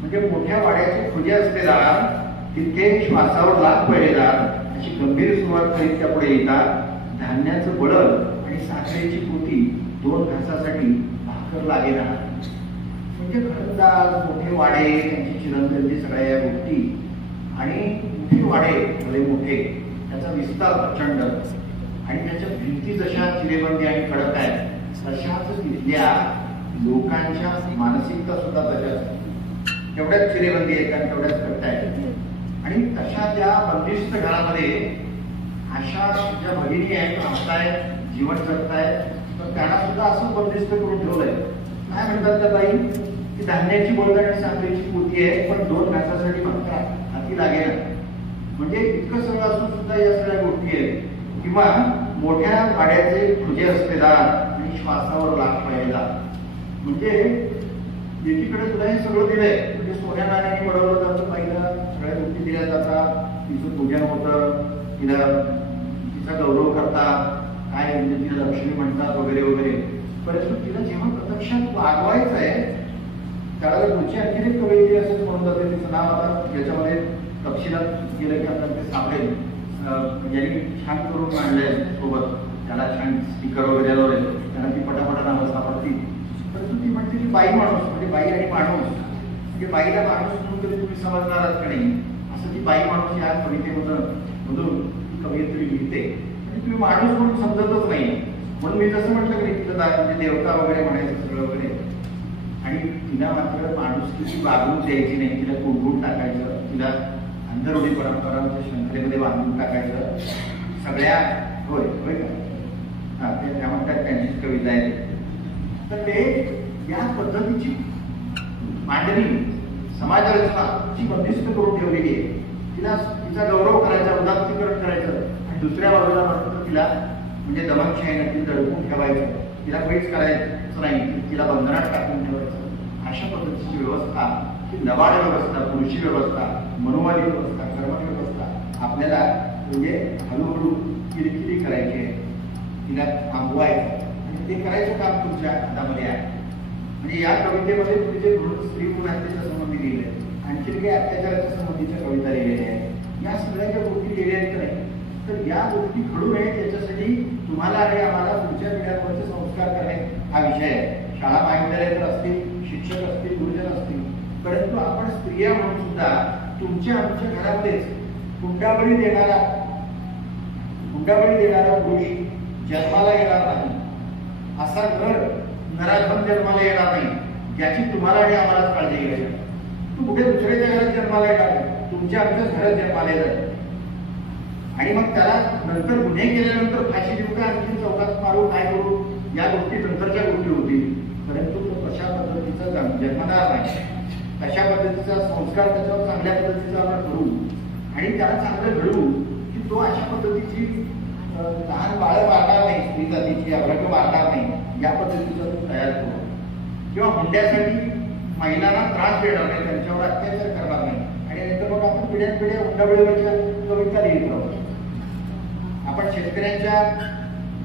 म्हणजे मोठ्या वाड्याचे खुजे असते दार तिथे श्वासावर लाख पडलेला अशी गंभीर सुरुवात करीत त्या पुढे येतात. धान्याचं बळल आणि साखरेची कृती 2 घासासाठी भाकर लागेना. म्हणजे घरदार मोठे वाडे त्यांची चिरंतनी सगळ्या या गोष्टी आणि मोठे वाडे भले मोठे त्याचा विस्तार प्रचंड आणि त्याच्या भिंती जशा चिरेबंदी आणि कडक आहेत तशाच तिथल्या लोकांच्या मानसिकता सुद्धा तशाच तेवढ्याच चिरेबंदी आहेत आणि तेवढ्याच कडक आहेत. आणि तशा त्या बंदिस्त घरामध्ये अशा ज्या भगिनी आहेत, राहतायत, जीवन जगतायत, तर त्यांना सुद्धा असं बंदिस्त करून ठेवलंय. काय म्हणतात त्या बाई की धान्याची बोलत आणि साखरेची पोती आहे पण 2 घासासाठी भाकर हाती लागेल. म्हणजे इतकं सगळं असून सुद्धा या सगळ्या गोष्टी आहेत. किंवा मोठ्या वाड्याचे खुजे असतेदार आणि श्वासावर लाख पडलेला. म्हणजे एकीकडे तुला हे सगळं दिलंय, म्हणजे सोन्या नाण्याने बनवलं जातं, पहिला सगळ्या गोष्टी दिल्या जातात, तिचं पूजन होतं, तिला तिचा गौरव करतात, काय म्हणजे तिला लक्ष्मी म्हणतात वगैरे वगैरे. परंतु तिला जेव्हा प्रत्यक्षात वागवायचं आहे त्यावेळेला पुढची आणखी एक कवयित्री असंच म्हणून जाते. तिचं नाव आता याच्यामध्ये तपशिलात गेलं की आपल्याला ते सापडेल. यांनी छान करून आणलंय सोबत, त्याला छान स्टिकर वगैरे लावले, त्यांना ती पटापटा नावं सापडतील. परंतु ती म्हणते की बाई माणूस म्हणजे बाई आणि माणूस म्हणजे बाईला माणूस म्हणून तरी तुम्ही समजणार आहात का नाही, असं ती बाई माणूस या कवितेमधून कवयित्री लिहिते. म्हणजे तुम्ही माणूस म्हणून समजतच नाही. म्हणून मी जसं म्हटलं की तिला म्हणजे देवता वगैरे म्हणायचं सगळं वगैरे, आणि तिला मात्र माणूस तिची वागणूक द्यायची नाही, तिला कुंकून टाकायचं, तिला अंधरुढी परंपरांच्या शंखलेमध्ये बांधून टाकायचं सगळ्या. होय होय का? हा, ते त्या म्हणतात त्यांचीच कविता आहे. तर ते या पद्धतीची मांडणी समाजरचनाची बंदिस्त करून ठेवलेली आहे. तिचा गौरव करायचा, उदात्तीकरण करायचं, आणि दुसऱ्या बाजूला मात्र तिला म्हणजे दमनशाहीने ती दडपून ठेवायचं, तिला काहीच करायचं नाही, तिला बंधनात टाकून ठेवायचं. अशा पद्धतीची व्यवस्था, ही लबाड व्यवस्था, पुरुषी व्यवस्था, मनुवादी व्यवस्था, कर्मणी व्यवस्था आपल्याला म्हणजे हळूहळू किरकिरी करायची आहे, तिला थांबवायचं, आणि ते करायचं काम तुमच्या हातामध्ये आहे. म्हणजे या कवितेमध्ये तुम्ही जे स्त्री पुरुषांच्या संबंधी लिहिले, आणखी काही अत्याचाराच्या संबंधीच्या कविता लिहिलेल्या आहेत, या सगळ्या ज्या गोष्टी लिहिल्या आहेत नाही, तर या गोष्टी घडू नये त्याच्यासाठी तुम्हाला आणि आम्हाला पुढच्या पिढ्यांवरचे संस्कार करणे हा विषय आहे. शाळा महाविद्यालय तर असतील, शिक्षक असतील, गुरुजन असतील, परंतु आपण स्त्रिया म्हणून सुद्धा तुमच्या आमच्या घरामध्येच हुंडाबळी देणारा पुरुष जन्माला येणार नाही, असा घर नराधम जन्माला येणार नाही, याची तुम्हाला आणि आम्हाला काळजी घ्यायची. तू कुठे दुसऱ्याच्या घरात जन्माला येणार नाही, तुमच्या आमच्याच घरात जन्माला येणार. आणि मग त्याला नंतर गुन्हे केल्यानंतर फाशी देऊ का, आणखी चौकात मारू, काय करू, या गोष्टी नंतरच्या गोष्टी होतील. परंतु तो तशा पद्धतीचा जन्मणार नाही, तशा पद्धतीचा संस्कार त्याच्यावर चांगल्या पद्धतीचा आपण करू, आणि त्याला चांगलं घडवू की तो अशा पद्धतीची लहान बाळं मारणार नाही, स्त्री जातीची अभ्रक मारणार नाही, या पद्धतीचा तो तयार करू. किंवा हुंड्यासाठी महिलांना त्रास देणार नाही, त्यांच्यावर अत्याचार करणार नाही. आणि नंतर मग आपण पिढ्यानपिढ्या हुंडाबळीवरच्या कविता लिहित राहू, आपण शेतकऱ्यांच्या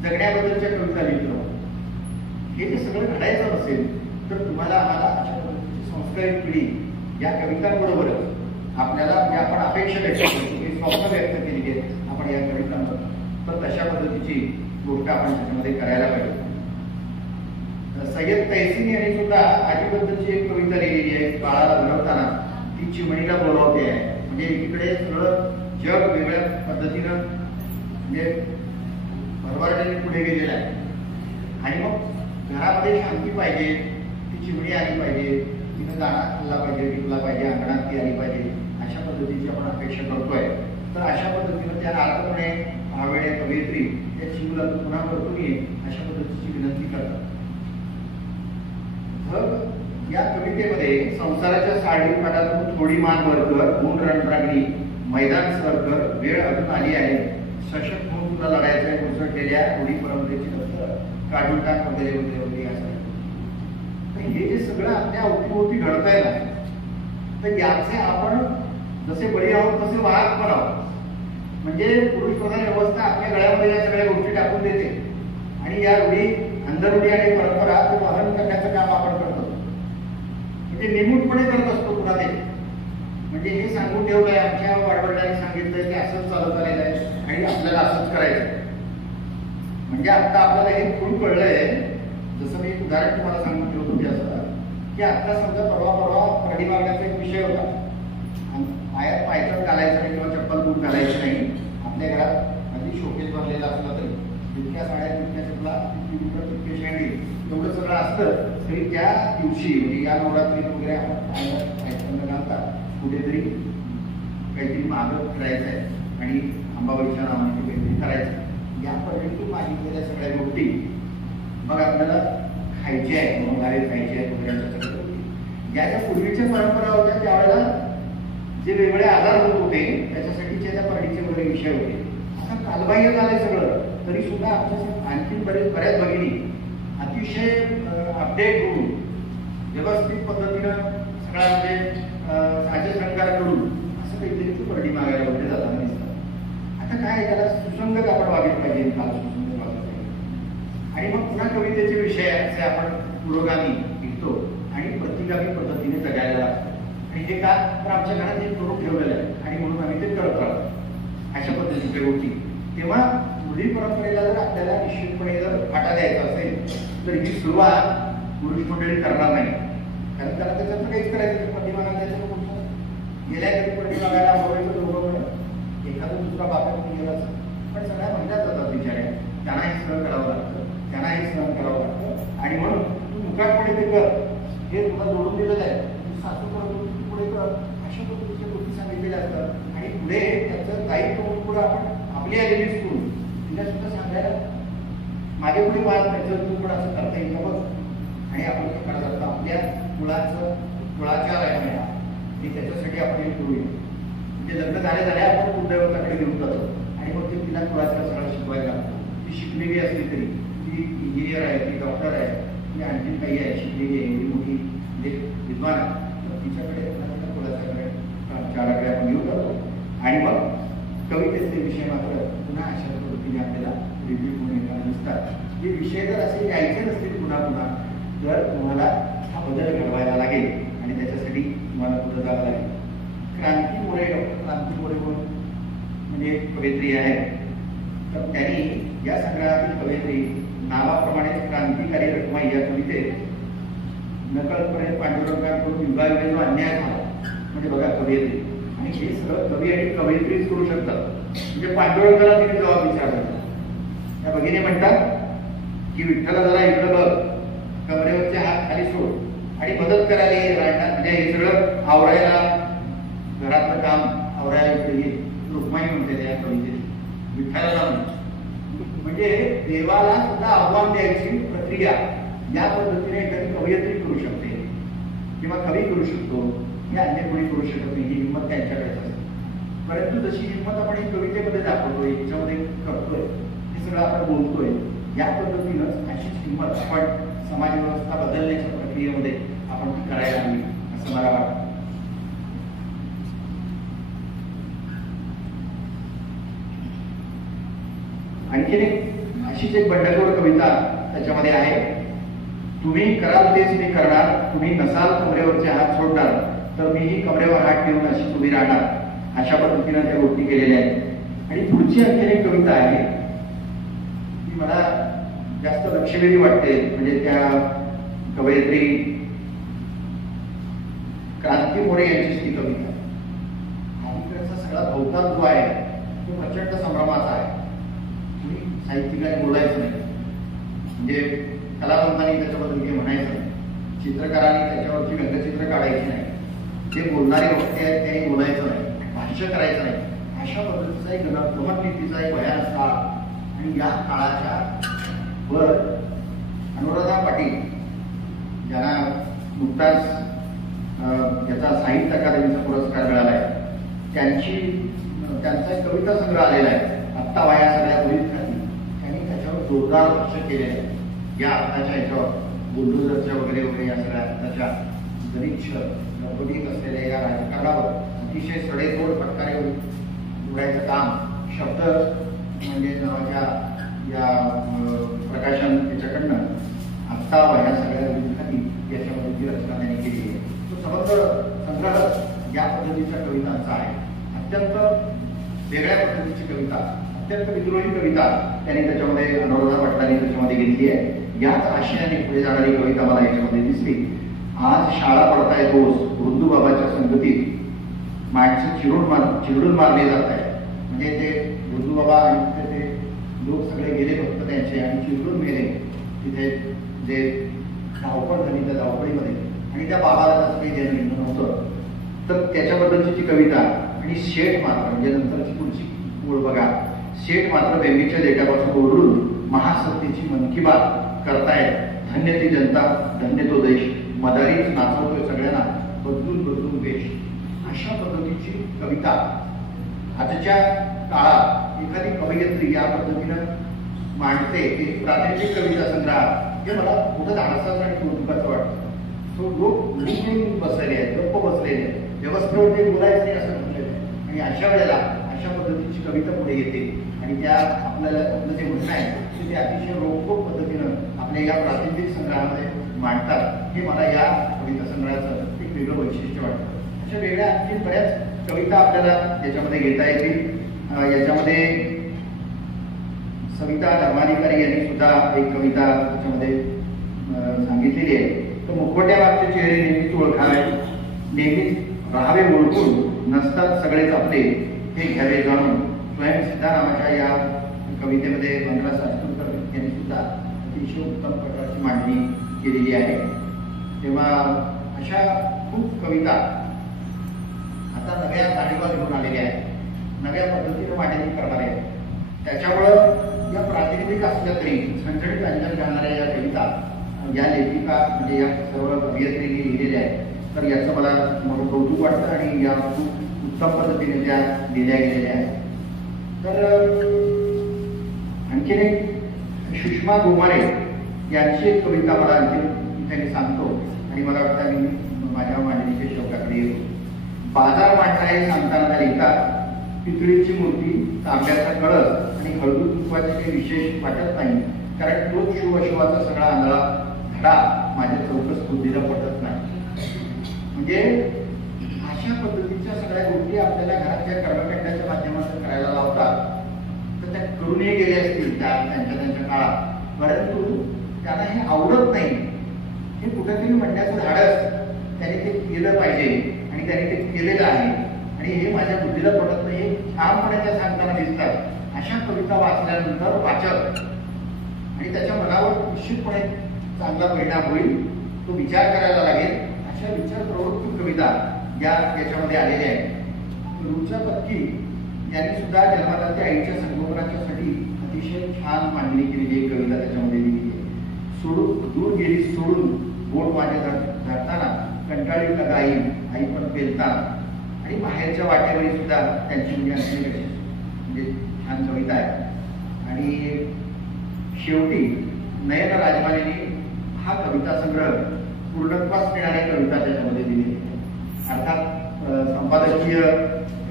जगण्याबद्दलच्या कविता लिहित राहू. हे जे सगळं घडायचं नसेल तर तुम्हाला आम्हाला अशा पद्धतीची संस्कारित पिढी या कवितांबरोबरच आपल्याला जे आपण अपेक्षा व्यक्त केली, स्वप्न व्यक्त केली आहेत आपण या कवितांमध्ये, तर तशा पद्धतीची गोष्ट आपण त्याच्यामध्ये करायला पाहिजे. सय्यद तहसीन यांनी सुद्धा आजीबद्दलची एक कविता लिहिलेली आहे. बाळाला भरवताना ती चिमणीला बोलावते आहे. म्हणजे एकीकडे सगळं जग वेगळ्या पद्धतीनं म्हणजे भरभराटीने पुढे गेलेलं आहे, आणि मग घरामध्ये शांती पाहिजे, ती चिमणी आली पाहिजे, तिनं दाणा खाल्ला पाहिजे, टिकला पाहिजे, अंगणात ती आली पाहिजे, अशा पद्धतीची आपण अपेक्षा करतोय. तर अशा पद्धतीनं त्या नारदपणे भावेणे कवयित्री त्या शिवला पुन्हा परतून ये अशा पद्धतीची विनंती करतात. या कवितेमध्ये संसाराच्या साडी पाठातून थोडी मान वर कर, गुण रणरागणी मैदान सर कर, वेळ अजून आली आहे, सशक्त म्हणून तुला लढायचं आहे, उसळलेल्या रूढी परंपरेची नसतं काढून टाक वगैरे वगैरे वगैरे असं. हे जे सगळं आपल्या अवतीभोवती घडतंय ना, तर याचे आपण जसे बळी आहोत तसे वाहक पण आहोत. म्हणजे पुरुष प्रधान व्यवस्था आपल्या गळ्यामध्ये या सगळ्या गोष्टी टाकून देते, आणि या रूढी, अंधरूढी आणि परंपरा वहन करण्याचं काम आपण करतो. म्हणजे निमूटपणे करत असतो पुन्हा ते. म्हणजे हे सांगून ठेवलंय, आमच्या वाडवडिलांनी सांगितलंय की असंच चालत आलेलं आहे आणि आपल्याला असंच करायचं. म्हणजे आता आपल्याला हे खूप कळलंय. जसं मी एक उदाहरण तुम्हाला सांगून ठेवतो की असं की आता समजा परवा परडी मागण्याचा एक विषय होता, पायात पायथन घालायचं नाही किंवा चप्पल बूट घालायचं नाही. आपल्या घरात अगदी शोकेस भरलेला असला तरी जितक्या साड्या, तितक्या चपला, तितके शेंडी, एवढं सगळं असतं तरी त्या दिवशी म्हणजे या नवरात्रीत वगैरे आपण पायथन घालतात, कुठेतरी काहीतरी मागं फिरायचं आहे आणि अंबाबाईच्या नावाने काहीतरी करायचं. या पद्धतीतून मागितलेल्या सगळ्या गोष्टी मग आपल्याला खायचे आहे, मंगारे खायचे आहेत वगैरे सगळ्या गोष्टी. या ज्या पूर्वीच्या परंपरा होत्या त्यावेळेला जे वेगवेगळे आजार होत होते त्याच्यासाठीचे त्या परडीचे वगैरे विषय होते. आता कालबाह्य झालंय सगळं, तरी सुद्धा आमच्या आणखी बऱ्याच भगिनी अतिशय अपडेट होऊन व्यवस्थित पद्धतीनं सगळ्या म्हणजे साजेशंकार करून असं काहीतरी परडी मागायला वगैरे जाताना दिसतात. आता काय त्याला सुसंगत आपण वागलं पाहिजे, काल सुसंगत वागलं पाहिजे. आणि मग पुन्हा कवितेचे विषय असे आपण पुरोगामी लिहितो आणि प्रतिगामी पद्धतीने जगायला लागतो. आणि हे का तर आमच्या घरात हे करून ठेवलेलं आहे आणि म्हणून आम्ही ते करत राहतो अशा पद्धतीच्या गोष्टी. तेव्हा रूढी परंपरेला जर आपल्याला निश्चितपणे जर फाटा द्यायचा असेल तर ही सुरुवात पुरुष मंडळी करणार नाही, कारण त्याला त्याच्यातून काहीच करायचं प्रतिमानाला त्याच्यानं पुढचं गेल्या कधी प्रतिमागायला अमरावतीचं दोघं एखादं दुसरा बापाकडून गेला असं, पण सगळ्या महिलाच जातात बिचाऱ्या, त्यांनाही सहन करावं लागतं, त्यांनाही सहन करावं लागतं. आणि म्हणून तू मुकाटपणे ते कर, हे तुला जोडून दिलेलं आहे, तू सासू करतो तू पुढे कर, अशा पद्धतीच्या गोष्टी सांगितलेल्या असतात. आणि पुढे त्याचं दायित्व म्हणून पुढे आपण आपली आलेली स्कूल तिला सुद्धा सांगायला मागे पुढे वाद नाही, जर तू पण असं करता येईल बघ. आणि आपण काय करत असतो आपल्या मुळाच्या राहण्या आणि त्याच्यासाठी आपण हे करूया. म्हणजे लग्न झाल्या आपण कुलदैवताकडे घेऊन जातो आणि मग ते तिला मुळाचं सगळं शिकवायला लागतो. ती शिकलेली असली तरी ती इंजिनियर आहे, ती डॉक्टर आहे, ती आणखी काही आहे, शिकलेली आहे, ही मोठी म्हणजे विद्वान आहे, तर तिच्याकडे कुलाच्याकडे चाराकडे आपण घेऊन जातो. आणि मग कवितेचे विषय मात्र पुन्हा अशा पद्धतीने आपल्याला रिव्ह्यू होऊन येताना दिसतात. हे विषय जर असे यायचे नसतील पुन्हा पुन्हा तर तुम्हाला हा बदल घडवायला लागेल आणि त्याच्यासाठी तुम्हाला पुढे जावं लागेल. क्रांती मोरे, डॉक्टर क्रांती मोरे म्हणून म्हणजे कवयित्री आहे, तर त्यांनी या संग्रहातील कवयित्री नावाप्रमाणे क्रांतिकारी रखमा या कवितेत नकळतपणे पांडुरंगाकडून युगायुगे जो अन्याय झाला म्हणजे बघा कवयित्री, आणि हे सगळं कवी आणि कवयित्रीच करू शकतात. म्हणजे पांडुरंगाला तिने जबाब विचारला. त्या भगिनी म्हणतात की विठ्ठला जरा इकडं बघ, कमरेवरचे हात खाली सोड आणि मदत करायला ये राहणार, म्हणजे हे सगळं आवरायला, घरातलं काम आवरायला इकडे ये. रुक्माई म्हणते त्या कवितेत विठ्ठलाला म्हणजे देवाला सुद्धा आव्हान द्यायची प्रक्रिया या पद्धतीने एखादी कवयित्री करू शकते किंवा कवी करू शकतो. हे अन्य कोणी करू शकत नाही, ही हिंमत त्यांच्याकडेच असते. परंतु जशी हिंमत आपण ही कवितेमध्ये दाखवतोय, याच्यामध्ये करतोय, हे सगळं आपण बोलतोय, या पद्धतीनंच अशीच हिंमत आपण समाज व्यवस्था बदलण्याच्या प्रक्रियेमध्ये आपण ती करायला हवी असं मला वाटतं. आणखी अशीच एक बंडखोर कविता त्याच्यामध्ये आहे. तुम्ही कराल तेच मी करणार, तुम्ही नसाल कमरेवरचे हात सोडणार, तर मीही कमरेवर हात ठेवून अशी उभी राहणार. अशा पद्धतीने त्या गोष्टी केलेल्या आहेत. आणि पुढची आणखी एक कविता आहे ती मला जास्त लक्षवेधी वाटते, म्हणजे त्या कवयित्री क्रांती मोरे यांची ती कविता. अलीकडचा सगळा भोवताल जो आहे तो प्रचंड संभ्रमाचा आहे. कुणी साहित्यिकाने बोलायचं नाही, म्हणजे कलावंतांनी त्याच्याबद्दल काही म्हणायचं नाही, चित्रकारांनी त्याच्यावरची व्यंगचित्र काढायची नाही, जे बोलणारे वक्ते आहेत त्यांनी बोलायचं नाही, भाष्य करायचं नाही. अशा पद्धतीचा एक गमतनीतीचा एक भयानक काळ. आणि या काळाच्या वर अनुराधा पाटील ज्यांना नुकताच याचा साहित्य अकादमीचा पुरस्कार मिळाला आहे, त्यांचा कविता संग्रह आलेला आहे आत्ता वाया सगळ्या मुलीत खाली. त्यांनी त्याच्यावर जोरदार लक्ष केलेलं आहे. या आत्ताच्या ह्याच्यावर बुलडोझरच्या वगैरे वगैरे या सगळ्या आत्ताच्या गरीब गणपतीत असलेल्या या राजकारणावर अतिशय सडेतोड फटकारे उडायचं काम शब्द म्हणजे नावाच्या या प्रकाशन त्याच्याकडनं आत्ता ह्या सगळ्या विद्यार्थी याच्यामध्ये जी रचना त्यांनी केली आहे तो समग्र संग्रह या पद्धतीच्या कवितांचा आहे. अत्यंत वेगळ्या पद्धतीची कविता, अत्यंत विद्रोही कविता त्यांनी त्याच्यामध्ये अनुराधा पाटलांनी त्याच्यामध्ये घेतली आहे. याच आशयाने पुढे जाणारी कविता मला याच्यामध्ये दिसली. आज शाळा पडताय दोष, वृद्धू बाबाच्या संगतीत माणसं चिरडून मारले जात आहे. म्हणजे ते वृद्धू बाबा आणि ते लोक सगळे गेले फक्त त्यांचे आणि चिरडून मेले. तिथे जे धावपळ झाली त्या धावपळीमध्ये आणि त्या बाबाला त्याचं काही देणं घेणं नव्हतं. तर त्याच्याबद्दलची ती कविता. आणि शेठ मात्र म्हणजे नंतरची पुढची ओळ बघा. शेठ मात्र बेंबीच्या देठापासून ओरडून महासत्तेची मन की बात करतायत. धन्य ती जनता, धन्य तो देश, मदारीच नाचवतोय सगळ्यांना बदलून वेश. अशा पद्धतीची कविता आजच्या काळात एखादी कवयित्री या पद्धतीनं मांडते. ती प्रातिनिधिक कविता संग्रह हे मला कुठं धाडसाचं आणि कौतुकाचं वाटतं. तो लोक बसलेले आहेत, गप्प बसलेले आहेत, व्यवस्थेवर ते बोलायचं नाही असं म्हटलेलं आहे. आणि अशा वेळेला अशा पद्धतीची कविता पुढे येते आणि त्या आपल्याला आपलं जे म्हणणं आहे ते अतिशय रोखोक पद्धतीनं आपल्या या प्रातिनिधिक संग्रहामध्ये मांडतात. हे मला या कविता संग्रहाचं एक वेगळं वैशिष्ट्य वाटतं. अशा वेगळ्या आणखी बऱ्याच कविता आपल्याला याच्यामध्ये घेता येतील. याच्यामध्ये सविता धर्माधिकारी यांनी सुद्धा एक कविता त्याच्यामध्ये सांगितलेली आहे. तर मुखवट्यामागचे चेहरे नेहमीच ओळखावे, नेहमीच राहावे ओळखून, नसतात सगळेच आपले हे घ्यावे जाणून. स्वयंसिद्धा नावाच्या या कवितेमध्ये मंगला सातपुरकर यांनी सुद्धा अतिशय उत्तम प्रकारची मांडणी केलेली आहे. तेव्हा अशा खूप कविता आता नव्या जाणीवा घेऊन आलेल्या आहेत, नव्या पद्धतीने मांडणी करणार आहेत. त्याच्यामुळं या प्रातिनिधिक असल्या तरी झणझणीत अंजन घालणाऱ्या या कविता या लेखिका म्हणजे या सर्व कवयित्रींनी लिहिलेल्या आहेत. तर याचं मला मोठं कौतुक वाटतं आणि या खूप उत्तम पद्धतीने त्या लिहिल्या गेलेल्या आहेत. तर आणखीन एक सुषमा गोमारे यांची एक कविता मला आणखी त्यांनी सांगतो आणि मला वाटतं मी माझ्या मांडणीच्या शब्दाकडे येतो. बाजार मांडता हे सांगताना लिहितात, पितळीची मूर्ती, तांब्याचा कळस आणि हळदू कुंकवाचे काही विशेष वाटत नाही, कारण तोच शुभशुभाचा सगळा आंधळा धडा माझ्या चौकस बुद्धीला पटत नाही. म्हणजे अशा पद्धतीच्या सगळ्या गोष्टी आपल्याला घराच्या कर्मकांडाच्या माध्यमातून करायला लावतात. तर त्या करूनही गेले असतील त्यांच्या काळात, परंतु त्यांना हे आवडत नाही. हे कुठेतरी म्हणण्याचं धाडस त्याने ते केलं पाहिजे आणि त्याने ते केलेलं आहे आणि हे माझ्या बुद्धीला पडत नाही, हे ठामपणे त्या सांगताना दिसतात. अशा कविता वाचल्यानंतर वाचक आणि त्याच्या मनावर निश्चितपणे चांगला परिणाम होईल, तो विचार करायला लागेल. अशा विचार प्रवृत्त कविता याच्यामध्ये आलेल्या आहेत. रुचा पत्की यांनी सुद्धा जन्मदात्या आईच्या संगोपनाच्यासाठी अतिशय छान मांडणी केलेली एक कविता त्याच्यामध्ये लिहिली आहे. दूर गेली सोडून बोट माझे धरताना, कंटाळी का गाई आई पण पेलताना. आणि बाहेरच्या वाटेवरी सुद्धा त्यांची म्हणजे छान कविता आहे. आणि शेवटी नयन राजमानेनी हा कविता संग्रह पूर्णत्वास नेणाऱ्या कविता त्याच्यामध्ये दिली. अर्थात संपादकीय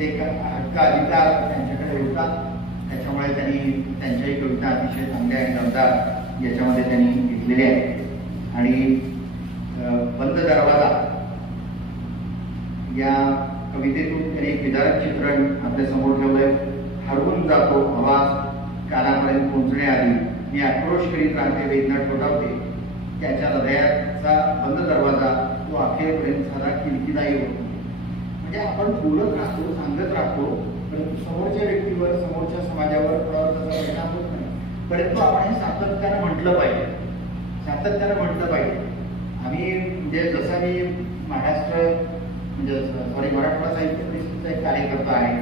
एक हक्क अधिकार त्यांच्याकडे होता, त्याच्यामुळे त्यांनी त्यांच्याही कविता अतिशय चांगल्या आणि दमदार याच्यामध्ये त्यांनी घेतलेल्या आहेत. आणि बंद दरवाजा या कवितेतून त्यांनी एक विदारक चित्रण आपल्या समोर ठेवलंय. हरवून जातो आवाज कानापर्यंत पोहोचण्याआधी, मी आक्रोश करीत राहते, वेदना ठोठावते, त्याच्या हृदयाचा बंद दरवाजा तो अखेरपर्यंत साधा खिडकीदायी होतो. म्हणजे आपण बोलत राहतो, सांगत राहतो, परंतु समोरच्या व्यक्तीवर, समोरच्या समाजावर त्याचा परिणाम होत नाही. परंतु आपण हे सातत्यानं म्हटलं पाहिजे, सातत्यानं म्हटलं पाहिजे. आम्ही म्हणजे जसं मी महाराष्ट्र म्हणजे मराठवाडा साहित्य परिषदेचा एक कार्यकर्ता आहे,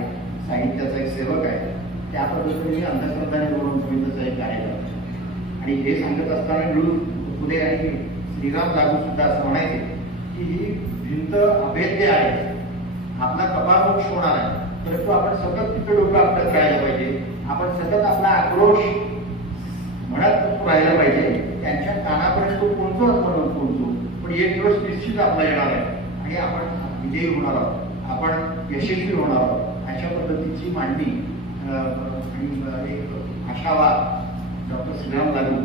साहित्याचा एक सेवक आहे, त्या पद्धतीने मी अंधश्रद्धाने धोरण समितीचा एक कार्यकर्ता. आणि हे सांगत असताना मिळून पुढे आणि श्रीराम लागू सुद्धा असं म्हणायचे की ही भिंत अभेद्य आहे, आपला कपाळमोक्ष होणार आहे, परंतु आपण सतत तिथे डोकं आपल्यात राहायला पाहिजे. आपण सतत आपला आक्रोश म्हणत राहिला पाहिजे. त्यांच्या कानापर्यंत पोहोचतो म्हणून पोहोचतो, पण एक दिवस निश्चित आपला येणार आहे आणि आपण विजयी होणार आहोत, आपण यशस्वी होणार आहोत. अशा पद्धतीची मांडणी आणि एक आशावाद डॉक्टर श्रीराम लागू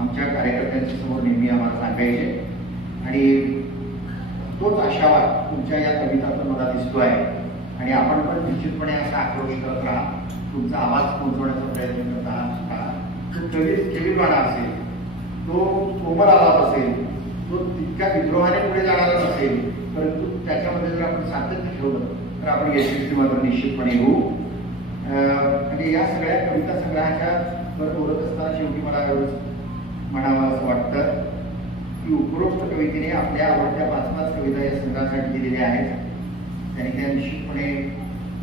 आमच्या कार्यकर्त्यांच्या समोर नेहमी आम्हाला सांगायचे. आणि तोच आशावाद तुमच्या या कवितातून मला दिसतो आहे. आणि आपण पण निश्चितपणे असा आक्रोश करत राहा, तुमचा आवाज पोहोचवण्याचा प्रयत्न करत राहा. तो केविलवाणा असेल, तो कोमल आवाज असेल, तो तितक्या विद्रोहाने पुढे जाणारा नसेल, परंतु त्याच्यामध्ये जर आपण सातत्य ठेवलं तर आपण यशस्वी मात्र निश्चितपणे होऊ. आणि या सगळ्या कविता संग्रहाच्या वर बोलत असताना शेवटी मला एवढंच म्हणावं असं वाटतं की उपरोक्त कवितेने आपल्या आवडत्या 5-5 कविता या संग्रहासाठी दिलेल्या आहेत. त्यांनी त्या निश्चितपणे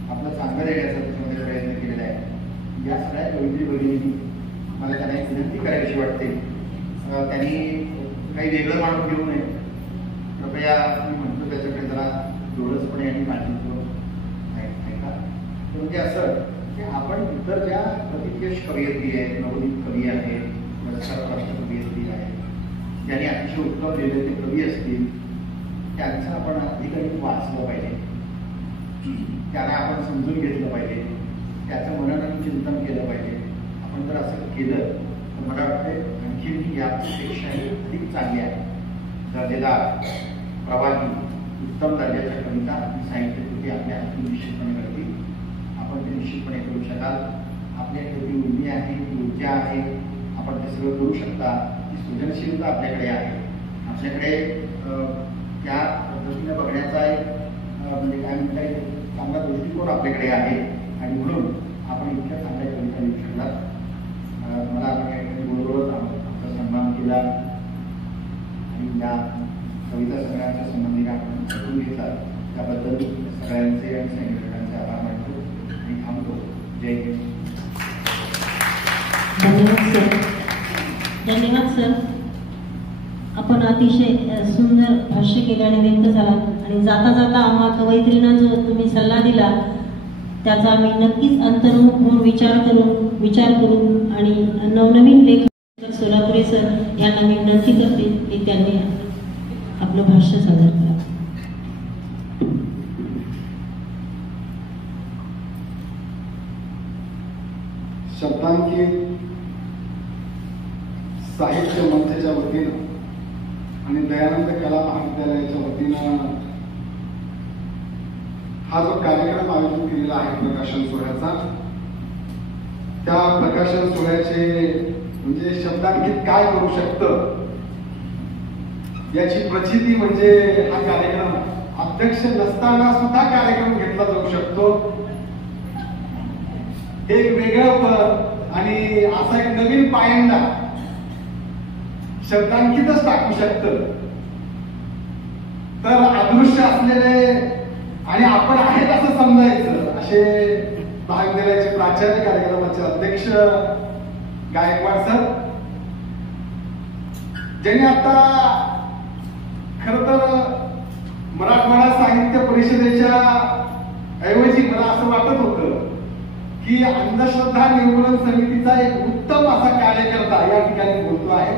आपलं चांगलं देण्याचा त्याच्यामध्ये प्रयत्न केलेला आहे. या सगळ्या कविते भगिनी मला त्यांना एक विनंती करायची वाटते, त्यांनी काही वेगळं माणूस घेऊ नये. कृपया मी म्हणतो त्याच्याकडे जरा जोडसपणे आणि काळजीपूर्वक ऐका. म्हणजे असं की आपण इतर ज्या प्रतिकेश कवयित्री आहेत, नवोदित कवी आहेत, राष्ट्र कवयित्री आहेत, ज्यांनी अतिशय उत्तम लिहिले ते कवी असतील, त्यांचं आपण अधिकाधिक वाचलं पाहिजे, त्यांना आपण समजून घेतलं पाहिजे, त्याचं मनन आणि चिंतन केलं पाहिजे. आपण जर असं केलं तर मला वाटतं आणखी यापेक्षाही अधिक चांगली आहे, दर्जेदार, प्रवाही, उत्तम दर्जाच्या कविता आणि साहित्य कृती आपल्या निश्चितपणे करतील. आपण ते निश्चितपणे करू शकाल. आपल्याकडे ती उर्मी आहे, ती ऊर्जा आहे, आपण ते सगळं करू शकता. ती सृजनशीलता आपल्याकडे आहे. आपल्याकडे त्या पद्धतीने बघण्याचा एक म्हणजे काय म्हणता येईल चांगला दृष्टिकोन आपल्याकडे आहे आणि म्हणून आपण इतक्या चांगल्या कविता लिहिल्या. मला आपण या ठिकाणी बोलवत आमचा सन्मान केला आणि या कविता संग्रहाच्या संबंधी आपण ऐकून घेतला त्याबद्दल सगळ्यांचे आणि संयोजकांचे आभार मानतो आणि थांबतो. जय हिंद. धन्यवाद सर. धन्यवाद सर. आपण अतिशय सुंदर भाष्य केले आणि व्यक्त झाला आणि जाता जाता आम्हा कवयित्रींना जो तुम्ही सल्ला दिला त्याचा आम्ही नक्कीच अंतर्मुख होऊन विचार करून आणि नवनवीन लेखक सोलापुरे सर यांना मी विनंती करते की त्यांनी आपलं भाष्य सादर करा. शब्दांकित साहित्य मंचाच्या वतीनं आणि दयानंद कला महाविद्यालयाच्या वतीनं हा जो कार्यक्रम आयोजित केलेला आहे प्रकाशन सोहळ्याचा, त्या प्रकाशन सोहळ्याचे म्हणजे शब्दांकित काय करू शकतं याची प्रचिती म्हणजे हा कार्यक्रम अध्यक्ष नसताना सुद्धा कार्यक्रम घेतला जाऊ शकतो. एक वेगळं पद आणि असा एक नवीन पायंडा शब्दांकितच टाकू शकतं. तर अदृश्य असलेले आणि आपण आहेत असं समजायचं असे महाविद्यालयाचे प्राचार्य कार्यक्रमाचे अध्यक्ष गायकवाड सर, ज्यांनी आता खर तर मराठवाडा साहित्य परिषदेच्या ऐवजी मला असं वाटत होतं की अंधश्रद्धा निर्मूलन समितीचा एक उत्तम असा कार्यकर्ता या ठिकाणी बोलतो आहे.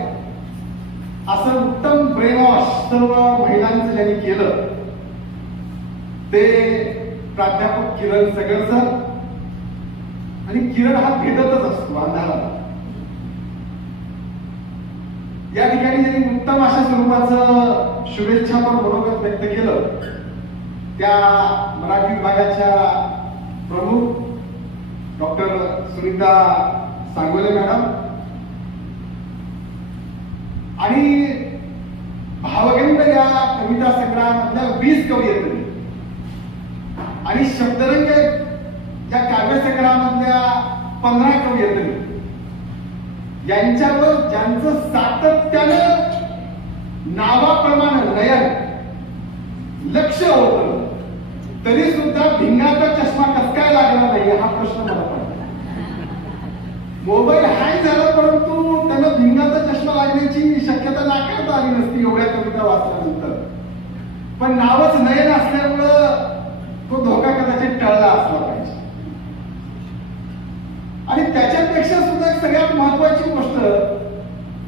असं उत्तम ब्रेन वॉश सर्व महिलांचं ज्यांनी केलं ते प्राध्यापक किरण सगळ सर. आणि किरण हा भेटतच असतो अंधाराला. या ठिकाणी ज्यांनी उत्तम अशा स्वरूपाचं शुभेच्छापर मनोगत व्यक्त केलं त्या मराठी विभागाच्या प्रमुख डॉक्टर सुनीता सांगोले मॅडम आणि भावगंध या कविता संग्रहामधल्या 20 कवयित्री आणि शब्दरंग या काव्य संग्रहामधल्या 15 कवयित्री यांच्यावर ज्यांचं सातत्यानं नावाप्रमाणे नयन लक्ष होतं तरी सुद्धा भिंगाचा चष्मा कस काय लागला नाही हा प्रश्न मला पडला. मोबाईल हँग झाला परंतु त्यांना भिंगाचा चष्मा लागण्याची शक्यता नाकारता आली नसती एवढ्या कविता वाचल्यानंतर. पण नावच नयन असल्यामुळं तो धोका कदाचित टळला असला पाहिजे. आणि त्याच्यापेक्षा सुद्धा सगळ्यात महत्वाची गोष्ट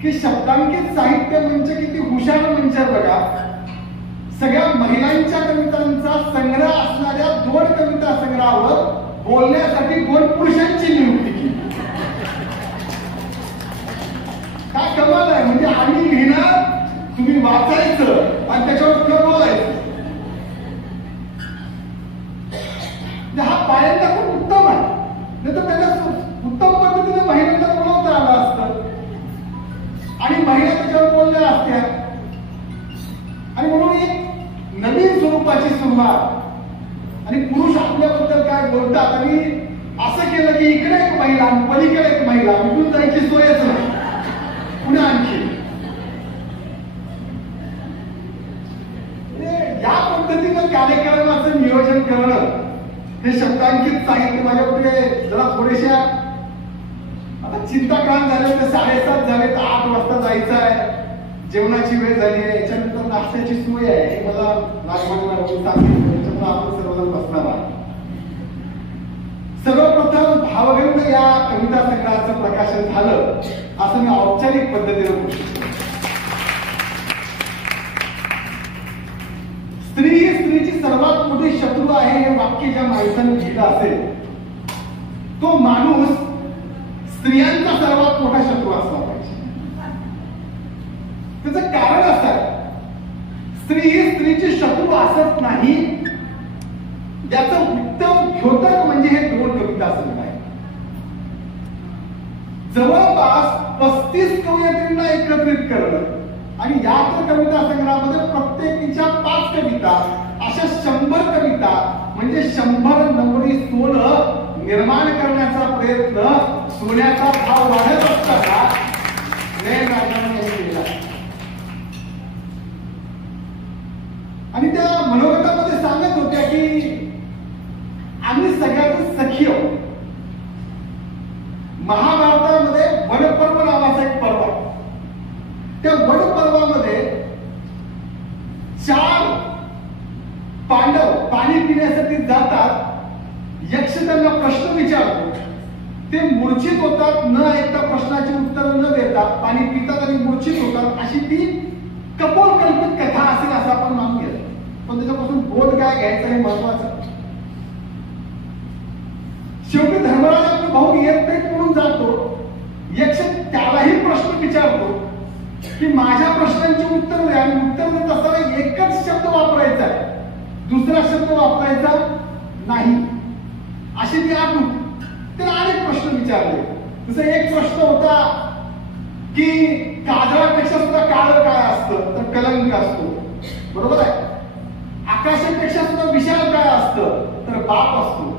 की शब्दांकित साहित्य मंच किती हुशार मंच बघा. सगळ्या महिलांच्या कवितांचा संग्रह असणाऱ्या 2 कविता संग्रहावर बोलण्यासाठी 2 पुरुषांची नियुक्ती केली. काय कमाल आहे. म्हणजे आम्ही लिहिणार तुम्ही वाचायचं आणि त्याच्यावर पुढे बोलायचं. हा पायंडा खूप उत्तम आहे. नाही तर त्याला उत्तम पद्धतीने महिलांना बोलवता आलं असतं आणि महिला त्याच्यावर बोलल्या असत्या. आणि म्हणून एक नवीन स्वरूपाची सुरुवात आणि पुरुष आपल्याबद्दल काय बोलतात आणि असं केलं की इकडे एक महिला आणि पलीकडे एक महिला विकून जायची सोयच नाही. पुन्हा आणखी या पद्धतीनं कार्यक्रमाचं नियोजन करणं हे शब्दांकित साहित्य माझ्यापुढे जरा थोडेशा आता चिंताक्रांत झाले. तर 7:30 झाले तर 8 वाजता जायचं आहे. जेवणाची वेळ झाली आहे. याच्यानंतर नाश्त्याची सोय आहे हे मला राजमान्य सांगितलं. त्याच्यामुळे आपण सर्वजण बसणार आहोत. सर्वप्रथम भावगंध या कविता संग्रहाचं प्रकाशन झालं असं मी औपचारिक पद्धतीने बोलू शकतो. स्त्री ही स्त्रीची सर्वात मोठी शत्रू आहे हे वाक्य ज्या माणसाने लिहिलं असेल तो माणूस स्त्रियांचा सर्वात मोठा शत्रू असला पाहिजे. त्याचं कारण असं आहे स्त्री ही स्त्रीची शत्रू असत नाही. याचं उत्तम द्योतक म्हणजे हे 2 कविता संग्रह आहे. जवळपास 35 कवयित्रींना एकत्रित करणं आणि या कविता संग्रहामध्ये प्रत्येकीच्या 5 कविता अशा 100 कविता म्हणजे 100 नंबरी सोनं निर्माण करण्याचा प्रयत्न सोन्याचा भाव वाढत असताना नयनराजांनी केला. आणि त्या मनोगतामध्ये सांगत होत्या की आम्ही सगळ्यात सखी आहोत. महाभारतामध्ये वनपर्व नावाचा एक पर्व आहे. त्या वनपर्वामध्ये 4 पांडव पाणी पिण्यासाठी जातात. यक्ष त्यांना प्रश्न विचारतो. ते मूर्छित होतात. न ऐकता प्रश्नाची उत्तर न देता पाणी पितात आणि मूर्छित होतात. अशी ती कपोलकल्पित कथा असेल असं आपण मानून घेतो. पण त्याच्यापासून बोध काय घ्यायचं हे महत्वाचं. शेवटी धर्मराज आपले भाऊ येत नाहीत म्हणून जातो. यक्ष त्यालाही प्रश्न विचारतो की माझ्या प्रश्नांची उत्तर द्या. आणि उत्तर देत असताना एकच शब्द वापरायचा आहे, दुसरा शब्द वापरायचा नाही अशी ती आठ होती. त्याला अनेक प्रश्न विचारले. जसं एक प्रश्न होता की काजळापेक्षा सुद्धा काळं काय असतं तर कलंक असतो, बरोबर आहे. आकाशापेक्षा सुद्धा विशाल काय असतं तर पाप असतो,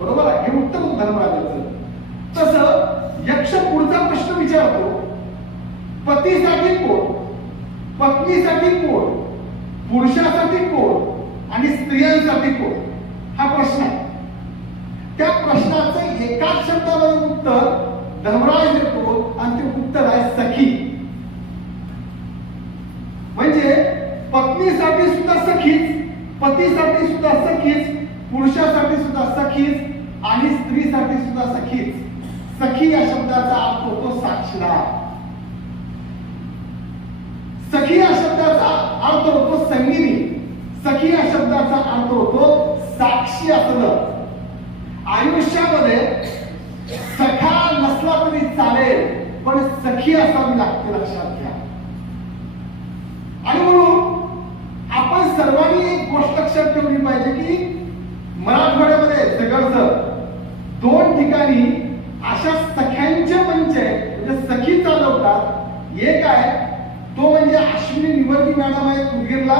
बरोबर आहे. हे उत्तर धर्मराजाचं. तसं यक्ष पुढचा प्रश्न विचारतो, पतीसाठी कोण, पत्नीसाठी कोण, पुरुषासाठी कोण आणि स्त्रियांसाठी कोण हा प्रश्न आहे. त्या प्रश्नाचं एकाच शब्दामध्ये उत्तर धर्मराज देतो आणि ते उत्तर आहे सखी. म्हणजे पत्नीसाठी सुद्धा सखीच, पतीसाठी सुद्धा सखीच, पुरुषासाठी सुद्धा सखीच आणि स्त्रीसाठी सुद्धा सखीच. सखी या शब्दाचा अर्थ होतो साक्षीदार. सखी या शब्दाचा अर्थ होतो संगिनी. सखी या शब्दाचा अर्थ होतो साक्षी असणं. आयुष्यामध्ये सखा नसला तरी चालेल पण सखी असावी लागते, लक्षात घ्या. आणि म्हणून आपण सर्वांनी एक गोष्ट लक्षात ठेवली पाहिजे की मराठवाड्यामध्ये सगळं 2 ठिकाणी अशा सख्यांचे मंच आहे म्हणजे सखी चालवतात. एक आहे तो म्हणजे अश्विनी निवर्ती मॅडम आहे उदगीरला,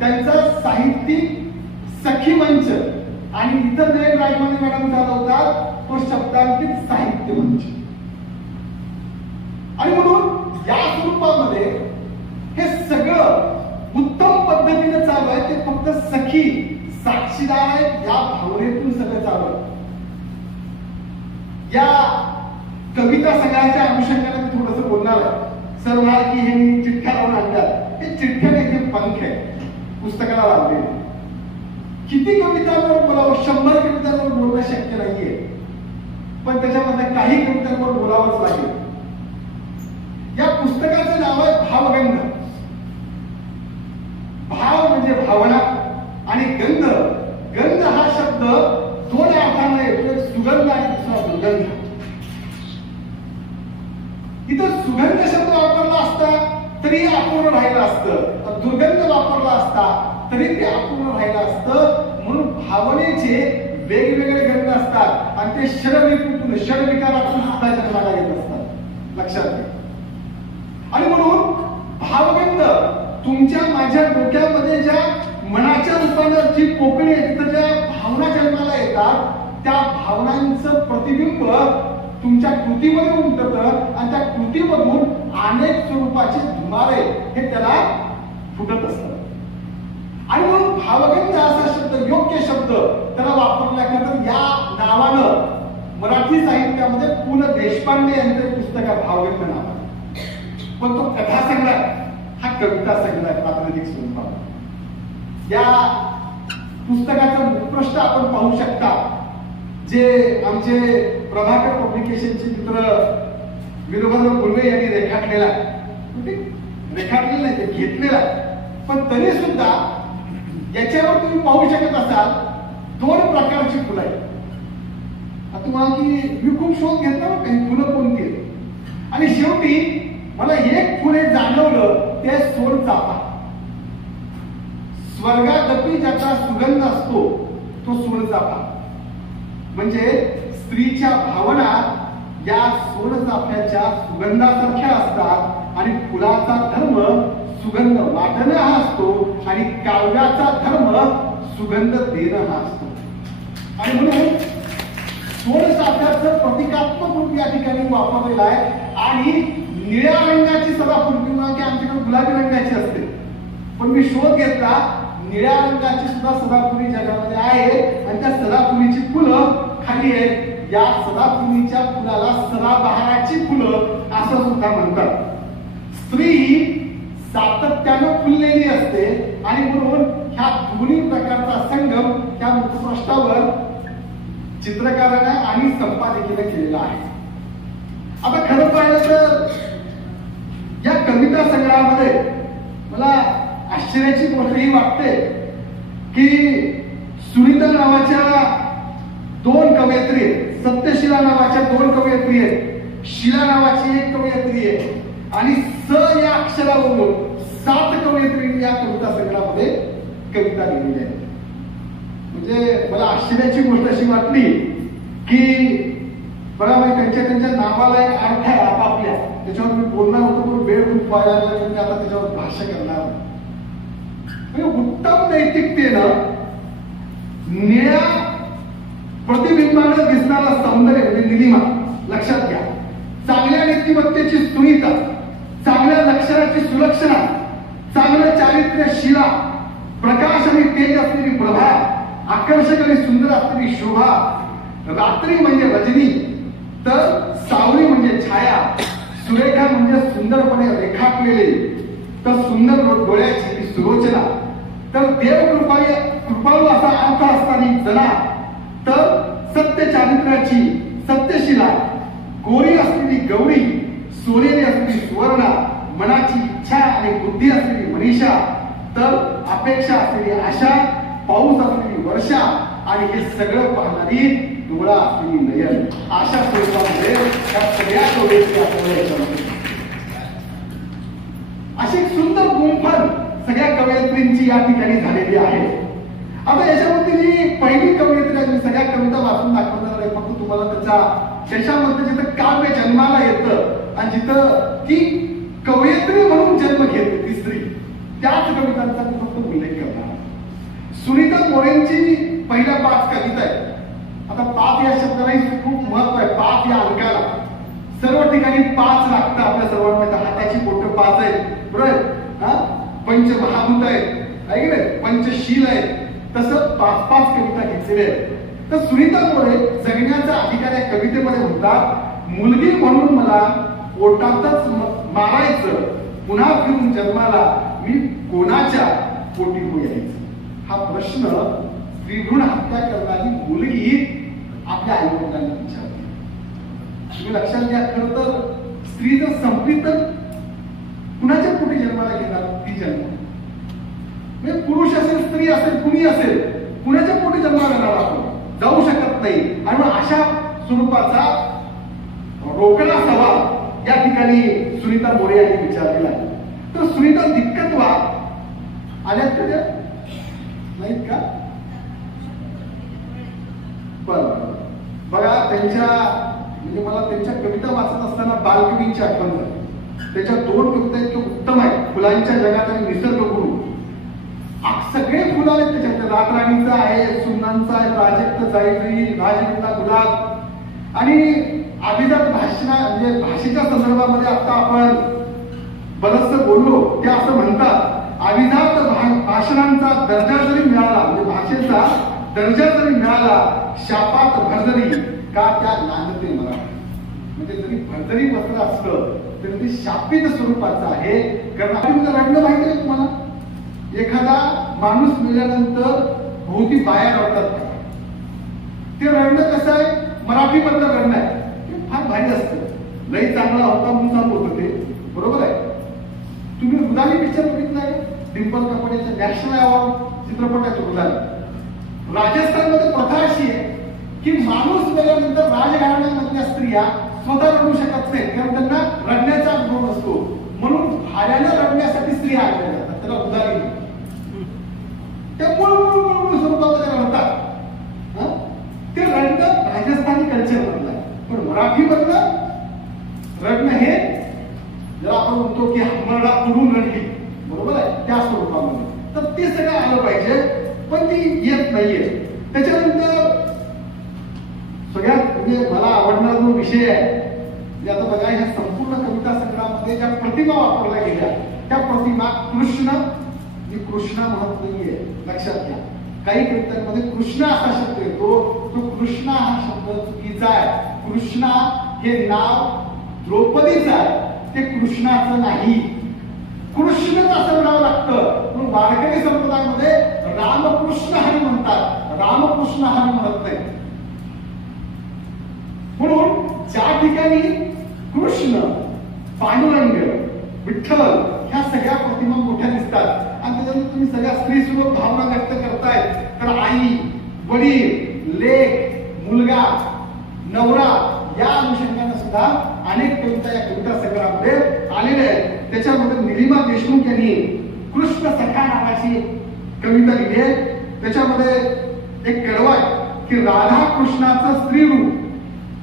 त्यांचा साहित्यिक सखी मंच. आणि इतर नयन राजमाने मॅडम चालवतात तो शब्दांकित साहित्य मंच. आणि म्हणून या स्वरूपामध्ये हे सगळं उत्तम पद्धतीने चालू आहे. ते फक्त सखी साक्षीदार आहेत या भावनेतून सगळं चालू आहे. या कविता सगळ्याच्या अनुषंगाने मी थोडंसं बोलणार आहे. सर्व की हे चिठ्ठ्या लावून आणतात. हे चिठ्ठ्या हे पंख आहे पुस्तकाला लावलेले. किती कवितांवर बोलावं, 100 कवितांवर बोलणं शक्य नाहीये, पण त्याच्यामध्ये काही कवितांवर बोलावंच लागेल. या पुस्तकाचं नाव आहे भावगंध. भाव म्हणजे भावना आणि गंध. गंध हा शब्द 2 अर्थाने येतो, सुगंध आणि दुसरा दुर्गंध. इथं सुगंध शब्द वापरला असता तरी अपूर्ण राहिलं असतं, दुर्गंध वापरला असता तरी ते अपूर्ण राहिलं असतं. म्हणून भावनेचे वेगवेगळे गंध असतात आणि ते षडविकारातून सुद्धा जन्माला येत असतात, लक्षात घ्या. आणि म्हणून भावगंध तुमच्या माझ्या डोक्यामध्ये ज्या मनाच्या रूपानं जी पोकळी आहे तिथं ज्या भावना जन्माला येतात त्या भावनांचं प्रतिबिंब तुमच्या कृतीमध्ये उमटतं आणि त्या कृतीमधून अनेक स्वरूपाचे धुमारे हे त्याला फुटत असतात. आणि म्हणून भावगंध असा शब्द, योग्य शब्द त्याला वापरल्यानंतर या नावानं मराठी साहित्यामध्ये पु ल देशपांडे यांचं पुस्तक आहे भावगंध नाव. पण तो कथा संग्रह हा कविता संग्रह प्रातिनिधिक स्वरूपात. या पुस्तकाचं मुखपृष्ठ आपण पाहू शकता जे आमचे प्रभाकर पब्लिकेशनचे मित्र वीरभद्र गुळवे यांनी रेखाटलेला आहे. रेखाटलेलं नाही, ते घेतलेला आहे. पण तरी सुद्धा याच्यावर तुम्ही पाहू शकत असाल 2 प्रकारची फुलं आहेत. आता तुम्हाला की मी खूप शोध घेतला काही फुलं कोणती आहेत आणि शेवटी मला एक फुले जाणवलं ते सोनचाफा. स्वर्गादपी ज्याचा सुगंध असतो तो सोनचाफा. म्हणजे स्त्रीच्या भावना या सोनचाफ्याच्या सुगंधासारख्या असतात आणि फुलाचा धर्म सुगंध वाटणं हा असतो आणि काव्याचा धर्म सुगंध देणं हा असतो. आणि म्हणून सोनचाफ्याचं प्रतिकात्मक रूप या ठिकाणी वापरलेलं आहे. आणि निळ्या रंगाची सदाफुली किंवा की आमच्याकडे गुलाबी रंगाची असते, पण मी शोध घेतला निळ्या रंगाची सुद्धा सदाफुली जगामध्ये आहे आणि त्या सदाफुलीची फुलं खाली आहेत. या सदाफुलीच्या फुलाला सदाबहाराची फुलं असं सुद्धा म्हणतात. स्त्री सातत्यानं फुललेली असते आणि म्हणून ह्या दोन्ही प्रकारचा संगम त्या मुखपृष्ठावर चित्रकाराने आणि संपादकीने केलेला आहे. आता खरं पाहिलं तर या कविता संग्रहामध्ये मला आश्चर्याची गोष्ट ही वाटते की सुनीता नावाच्या 2 कवयित्री, सत्यशिला नावाच्या 2 कवयित्री आहेत, शिला नावाची 1 कवयित्री आहे आणि स या अक्षरावरून 7 कवयित्री या कविता संग्रहामध्ये कविता लिहिलेल्या आहेत. म्हणजे मला आश्चर्याची गोष्ट अशी वाटली की बघा त्यांच्या नावाला एक अर्थ आहे आपापल्या, त्याच्यावर मी बोलणार होतो पण वेळ खूप व्हायला लागला, मी आता त्याच्यावर भाष्य करणार. उत्तम नैतिकतेनं निळ्या प्रतिबिंबानं दिसणारा सौंदर्य म्हणजे निलिमा लक्षात घ्या, चांगल्या नीतिमत्तेची सुनीता, चांगल्या लक्षणाची सुलक्षणा, चांगलं चारित्र्य शिला, प्रकाश आणि तेज असलेली प्रभा, आकर्षक आणि सुंदर असलेली शोभा, रात्री म्हणजे रजनी तर सावली म्हणजे छाया, सुरेखा म्हणजे सुंदरपणे रेखाटलेली तर सुंदर डोळ्याची सुरोचना, तर देव कृपाळू असा अर्थ असणारी जना, तर सत्य चारित्र्याची सत्यशिला, गोरी असलेली गौरी, सोनेरी असलेली सुवर्णा, मनाची इच्छा आणि बुद्धी असलेली मनीषा, तर अपेक्षा असलेली आशा, पाऊस असलेली वर्षा आणि हे सगळं पाहणारी डोळा असलेली नयन, अशा स्वरूपामध्ये या सगळ्या कवयित्री आपल्याला अशी सुंदर गुंफण सगळ्या कवयित्रींची या ठिकाणी झालेली आहे. आता याच्यामध्ये जी पहिली कवयित्री आहे, सगळ्या कविता वाचून दाखवणार आहे, फक्त तुम्हाला त्याच्यामध्ये जिथं काव्य जन्माला येतं आणि जिथं ती कवयित्री म्हणून जन्म घेते ती स्त्री, त्याच कवितांचा मी फक्त उल्लेख करणार. सुनीता मोरेंची पहिल्या 5 कविता आहेत. आता 5 या शब्दालाही खूप महत्व आहे. 5 या अंकाला सर्व ठिकाणी 5 लागतं. आपल्या सर्वांमध्ये हाताची बोटं 5 आहेत, बरोबर. पंचमहाभूत आहेत, ऐकले, पंचशील आहेत, तसं 5-5 कविता घेतलेल्या आहेत. तर सुनीता मोरे जगण्याचा अधिकार या कवितेमध्ये म्हणतात, मुलगी म्हणून मला पोटातच मारायचं, पुन्हा फिरून जन्माला मी कोणाच्या पोटी हो यायचं. हा प्रश्न स्त्रीभ्रूण हत्या करणारी मुलगी आपल्या आई वडिलांना विचारते. तुम्ही लक्षात घ्या, खरं तर स्त्री जर संपली तर कुणाच्या पोटी जन्माला घेणार ती जन्म, म्हणजे पुरुष असेल स्त्री असेल कुणी असेल कुणाच्या पोटी जन्माला येणार आपण जाऊ शकत नाही. आणि मग अशा स्वरूपाचा रोकडा सवाल या ठिकाणी सुनीता मोरे यांनी विचारलेला आहे. तर सुनीता दिक्कतवा आल्यात का त्या नाहीत का? बरं बघा, त्यांच्या म्हणजे मला त्यांच्या कविता वाचत असताना बालकवींची आठवण झाली. त्याच्या 2 कविता इतक्या उत्तम आहेत, फुलांच्या जगात आणि निसर्ग गुरु. सगळे फुलं आहेत त्याच्यात, रातराणीचा आहे, सुमनांचा आहे, प्राजक्त जायत्री, राजगंधा गुलाब. आणि अभिजात म्हणजे भाषेच्या संदर्भामध्ये आता आपण बरंचसं बोललो. ते असं म्हणतात, अभिजात भाषणांचा दर्जा जरी मिळाला, म्हणजे भाषेचा दर्जा जरी मिळाला, शापात भरजरी का त्या नांदते मला. म्हणजे जरी भरजरी वस्त्र असलं तरी ते शापित स्वरूपाचं आहे. कारण आपण रडणं माहिती आहे तुम्हाला, एखादा माणूस मेल्यानंतर भोवती बाया रडतात. ते रडणं कसं आहे, मराठी मधलं रडणं आहे, ते फार भारी असतं. लई चांगला होता म्हणून चालू होतं ते, बरोबर आहे. तुम्ही रुदाली पिक्चर बघितलाय, डिंपल कपाडेचा नॅशनल अवॉर्ड चित्रपट आहे रुदाली. राजस्थानमध्ये प्रथा अशी आहे की माणूस मेल्यानंतर राजघराण्यामधल्या स्त्रिया स्वतः रडू शकत नाही, कारण त्यांना रडण्याचा अनुभव नसतो. म्हणून भाड्यानं रडण्यासाठी स्त्रिया आणल्या जातात, त्याला उदारी. त्या मूळ स्वरूपामध्ये रडतात. ते रडणं राजस्थानी कल्चर मधलं आहे. पण मराठीमधलं रडणं हे ज्याला आपण म्हणतो की हमरडा पडून रडली, बरोबर आहे, त्या स्वरूपामध्ये. तर ते सगळं आलं पाहिजे, पण ती येत नाहीये. त्याच्यानंतर सगळ्यात म्हणजे मला आवडणारा जो विषय आहे, म्हणजे आता बघा ह्या संपूर्ण कविता संग्रहामध्ये ज्या प्रतिमा वापरल्या गेल्या त्या प्रतिमा कृष्ण म्हणत नाहीये, लक्षात घ्या. काही कवितांमध्ये कृष्ण असा शब्द येतो, तो कृष्णा हा शब्द चुकीचा आहे. कृष्णा हे नाव द्रौपदीचं आहे, ते कृष्णाचं नाही. कृष्णच असं म्हणावं लागतं. म्हणून वारकरी संप्रदायामध्ये रामकृष्ण हरी म्हणतात, रामकृष्ण हरी म्हणत नाही. म्हणून ज्या ठिकाणी कृष्ण, पांडुरंग, विठ्ठल ह्या सगळ्या प्रतिमा मोठ्या दिसतात आणि त्याच्यातून तुम्ही सगळ्या स्त्री सुलभ भावना व्यक्त करताय, तर आई, वडील, लेक, मुलगा, नवरा या अनुषंगाने सुद्धा अनेक कविता या कविता संग्रहामध्ये आलेल्या आहेत. त्याच्यामध्ये निलिमा देशमुख यांनी कृष्ण सखा नावाची कविता लिहिली आहे. त्याच्यामध्ये एक कडवं आहे की राधा कृष्णाचं स्त्री रूप,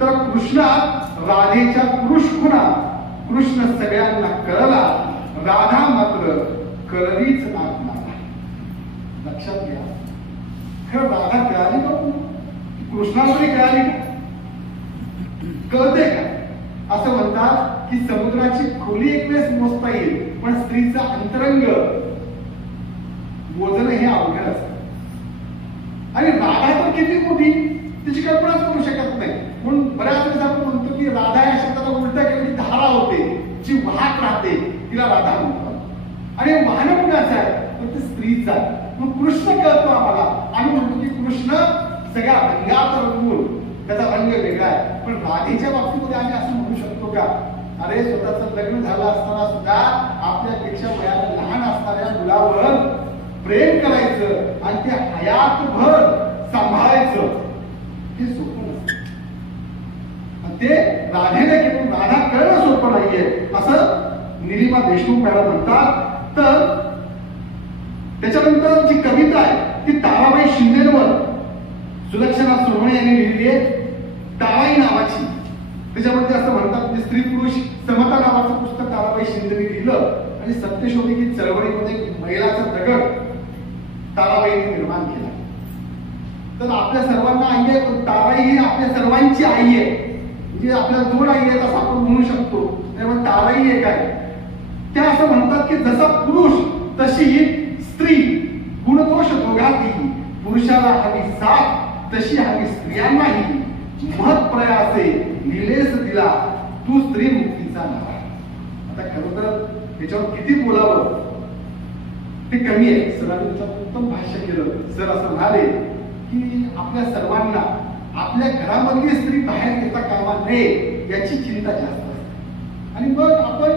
तर कृष्णात राधेच्या पुरुष खुणा. कृष्ण सगळ्यांना कळला, राधा मात्र कळलीच नागनाला. लक्षात घ्या, खरं राधा कळाली का? कृष्णाला तरी कळाली का? कळते का? असं म्हणतात की समुद्राची खोली एक वेळेस मोजता येईल, पण स्त्रीचा अंतरंग मोजणं हे अवघड असतं. आणि राधा तर किती मोठी, तिची कल्पनाच करू शकत नाही. म्हणून बऱ्याच वेळेस आपण म्हणतो की राधा या शब्दाला उलटा केली धारा होते, जी वाहत राहते, तिला राधा म्हणतात. आणि वाहन कुणाचं आहे? तर ते स्त्रीचा आहे. मग कृष्ण कळतो आम्हाला, आम्ही म्हणतो की कृष्ण सगळ्या रंगात रंगून त्याचा रंग वेगळा आहे. पण राधेच्या बाबतीमध्ये आम्ही असं म्हणू शकतो का, अरे स्वतःचं लग्न झालं असताना सुद्धा आपल्यापेक्षा वयाने लहान असणाऱ्या मुलावर प्रेम करायचं आणि ते हयातभर सांभाळायचं, हे सोपं नसतं. ते राधेने केलं, राधा कळणं सोपं नाहीये असं निलिमा देशमुख मॅडम म्हणतात. तर त्याच्यानंतर जी कविता आहे ती ताराबाई शिंदेवर सुलक्षणा सुरवणे यांनी लिहिली आहे, ताराई नावाची. त्याच्यामध्ये असं म्हणतात म्हणजे स्त्री पुरुष समता नावाचं पुस्तक ताराबाई शिंदेने लिहिलं आणि सत्यशोधकी चळवळीमध्ये महिलाचा दगड ताराबाईने निर्माण केला. तर आपल्या सर्वांना आई आहे, पण ताराई ही आपल्या सर्वांची आई आहे. म्हणजे आपल्याला दोन आई आहेत असं आपण म्हणू शकतो. त्यामुळे ताराई एक आहे. त्या असं म्हणतात की जसा पुरुष तशी स्त्री, गुणदोष दोघातही. पुरुषाला हवी साथ तशी हवी स्त्रियांनाही. महत् प्रयासे निलेस दिला तू स्त्री मुक्तीचा नारा. आता खरं तर त्याच्यावर किती बोलावं ते कमी आहे. सरांनी त्याचं उत्तम भाष्य केलं. सर असं म्हणाले की आपल्या सर्वांना आपल्या घरामधली स्त्री बाहेर घेता कामा नये याची चिंता जास्त असते. आणि मग आपण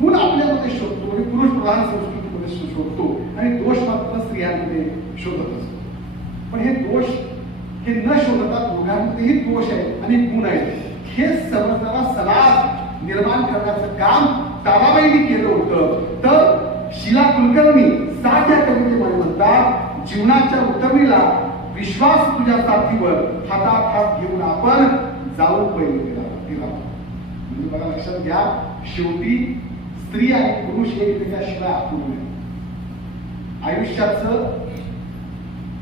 गुण आपल्यामध्ये शोधतो, म्हणजे पुरुष प्रधान संस्कृतीमध्ये शोधतो आणि दोष मात्र स्त्रियांमध्ये शोधत असतो. पण हे दोष हे न शोधता दोघांमध्येही दोष आहेत आणि गुण आहेत हे समजणारा समाज निर्माण करण्याचं काम ताराबाईंनी केलं होतं. तर शिला कुलकर्णी साध्या कवितेमध्ये म्हणतात, जीवनाच्या उतरणीला विश्वास तुझ्या साथीवर हातात हात घेऊन आपण जाऊ पहिले तिला. म्हणजे बघा लक्षात घ्या, शेवटी स्त्री आणि पुरुष एकमेकाशिवाय अपूर्ण आहे. आयुष्याचं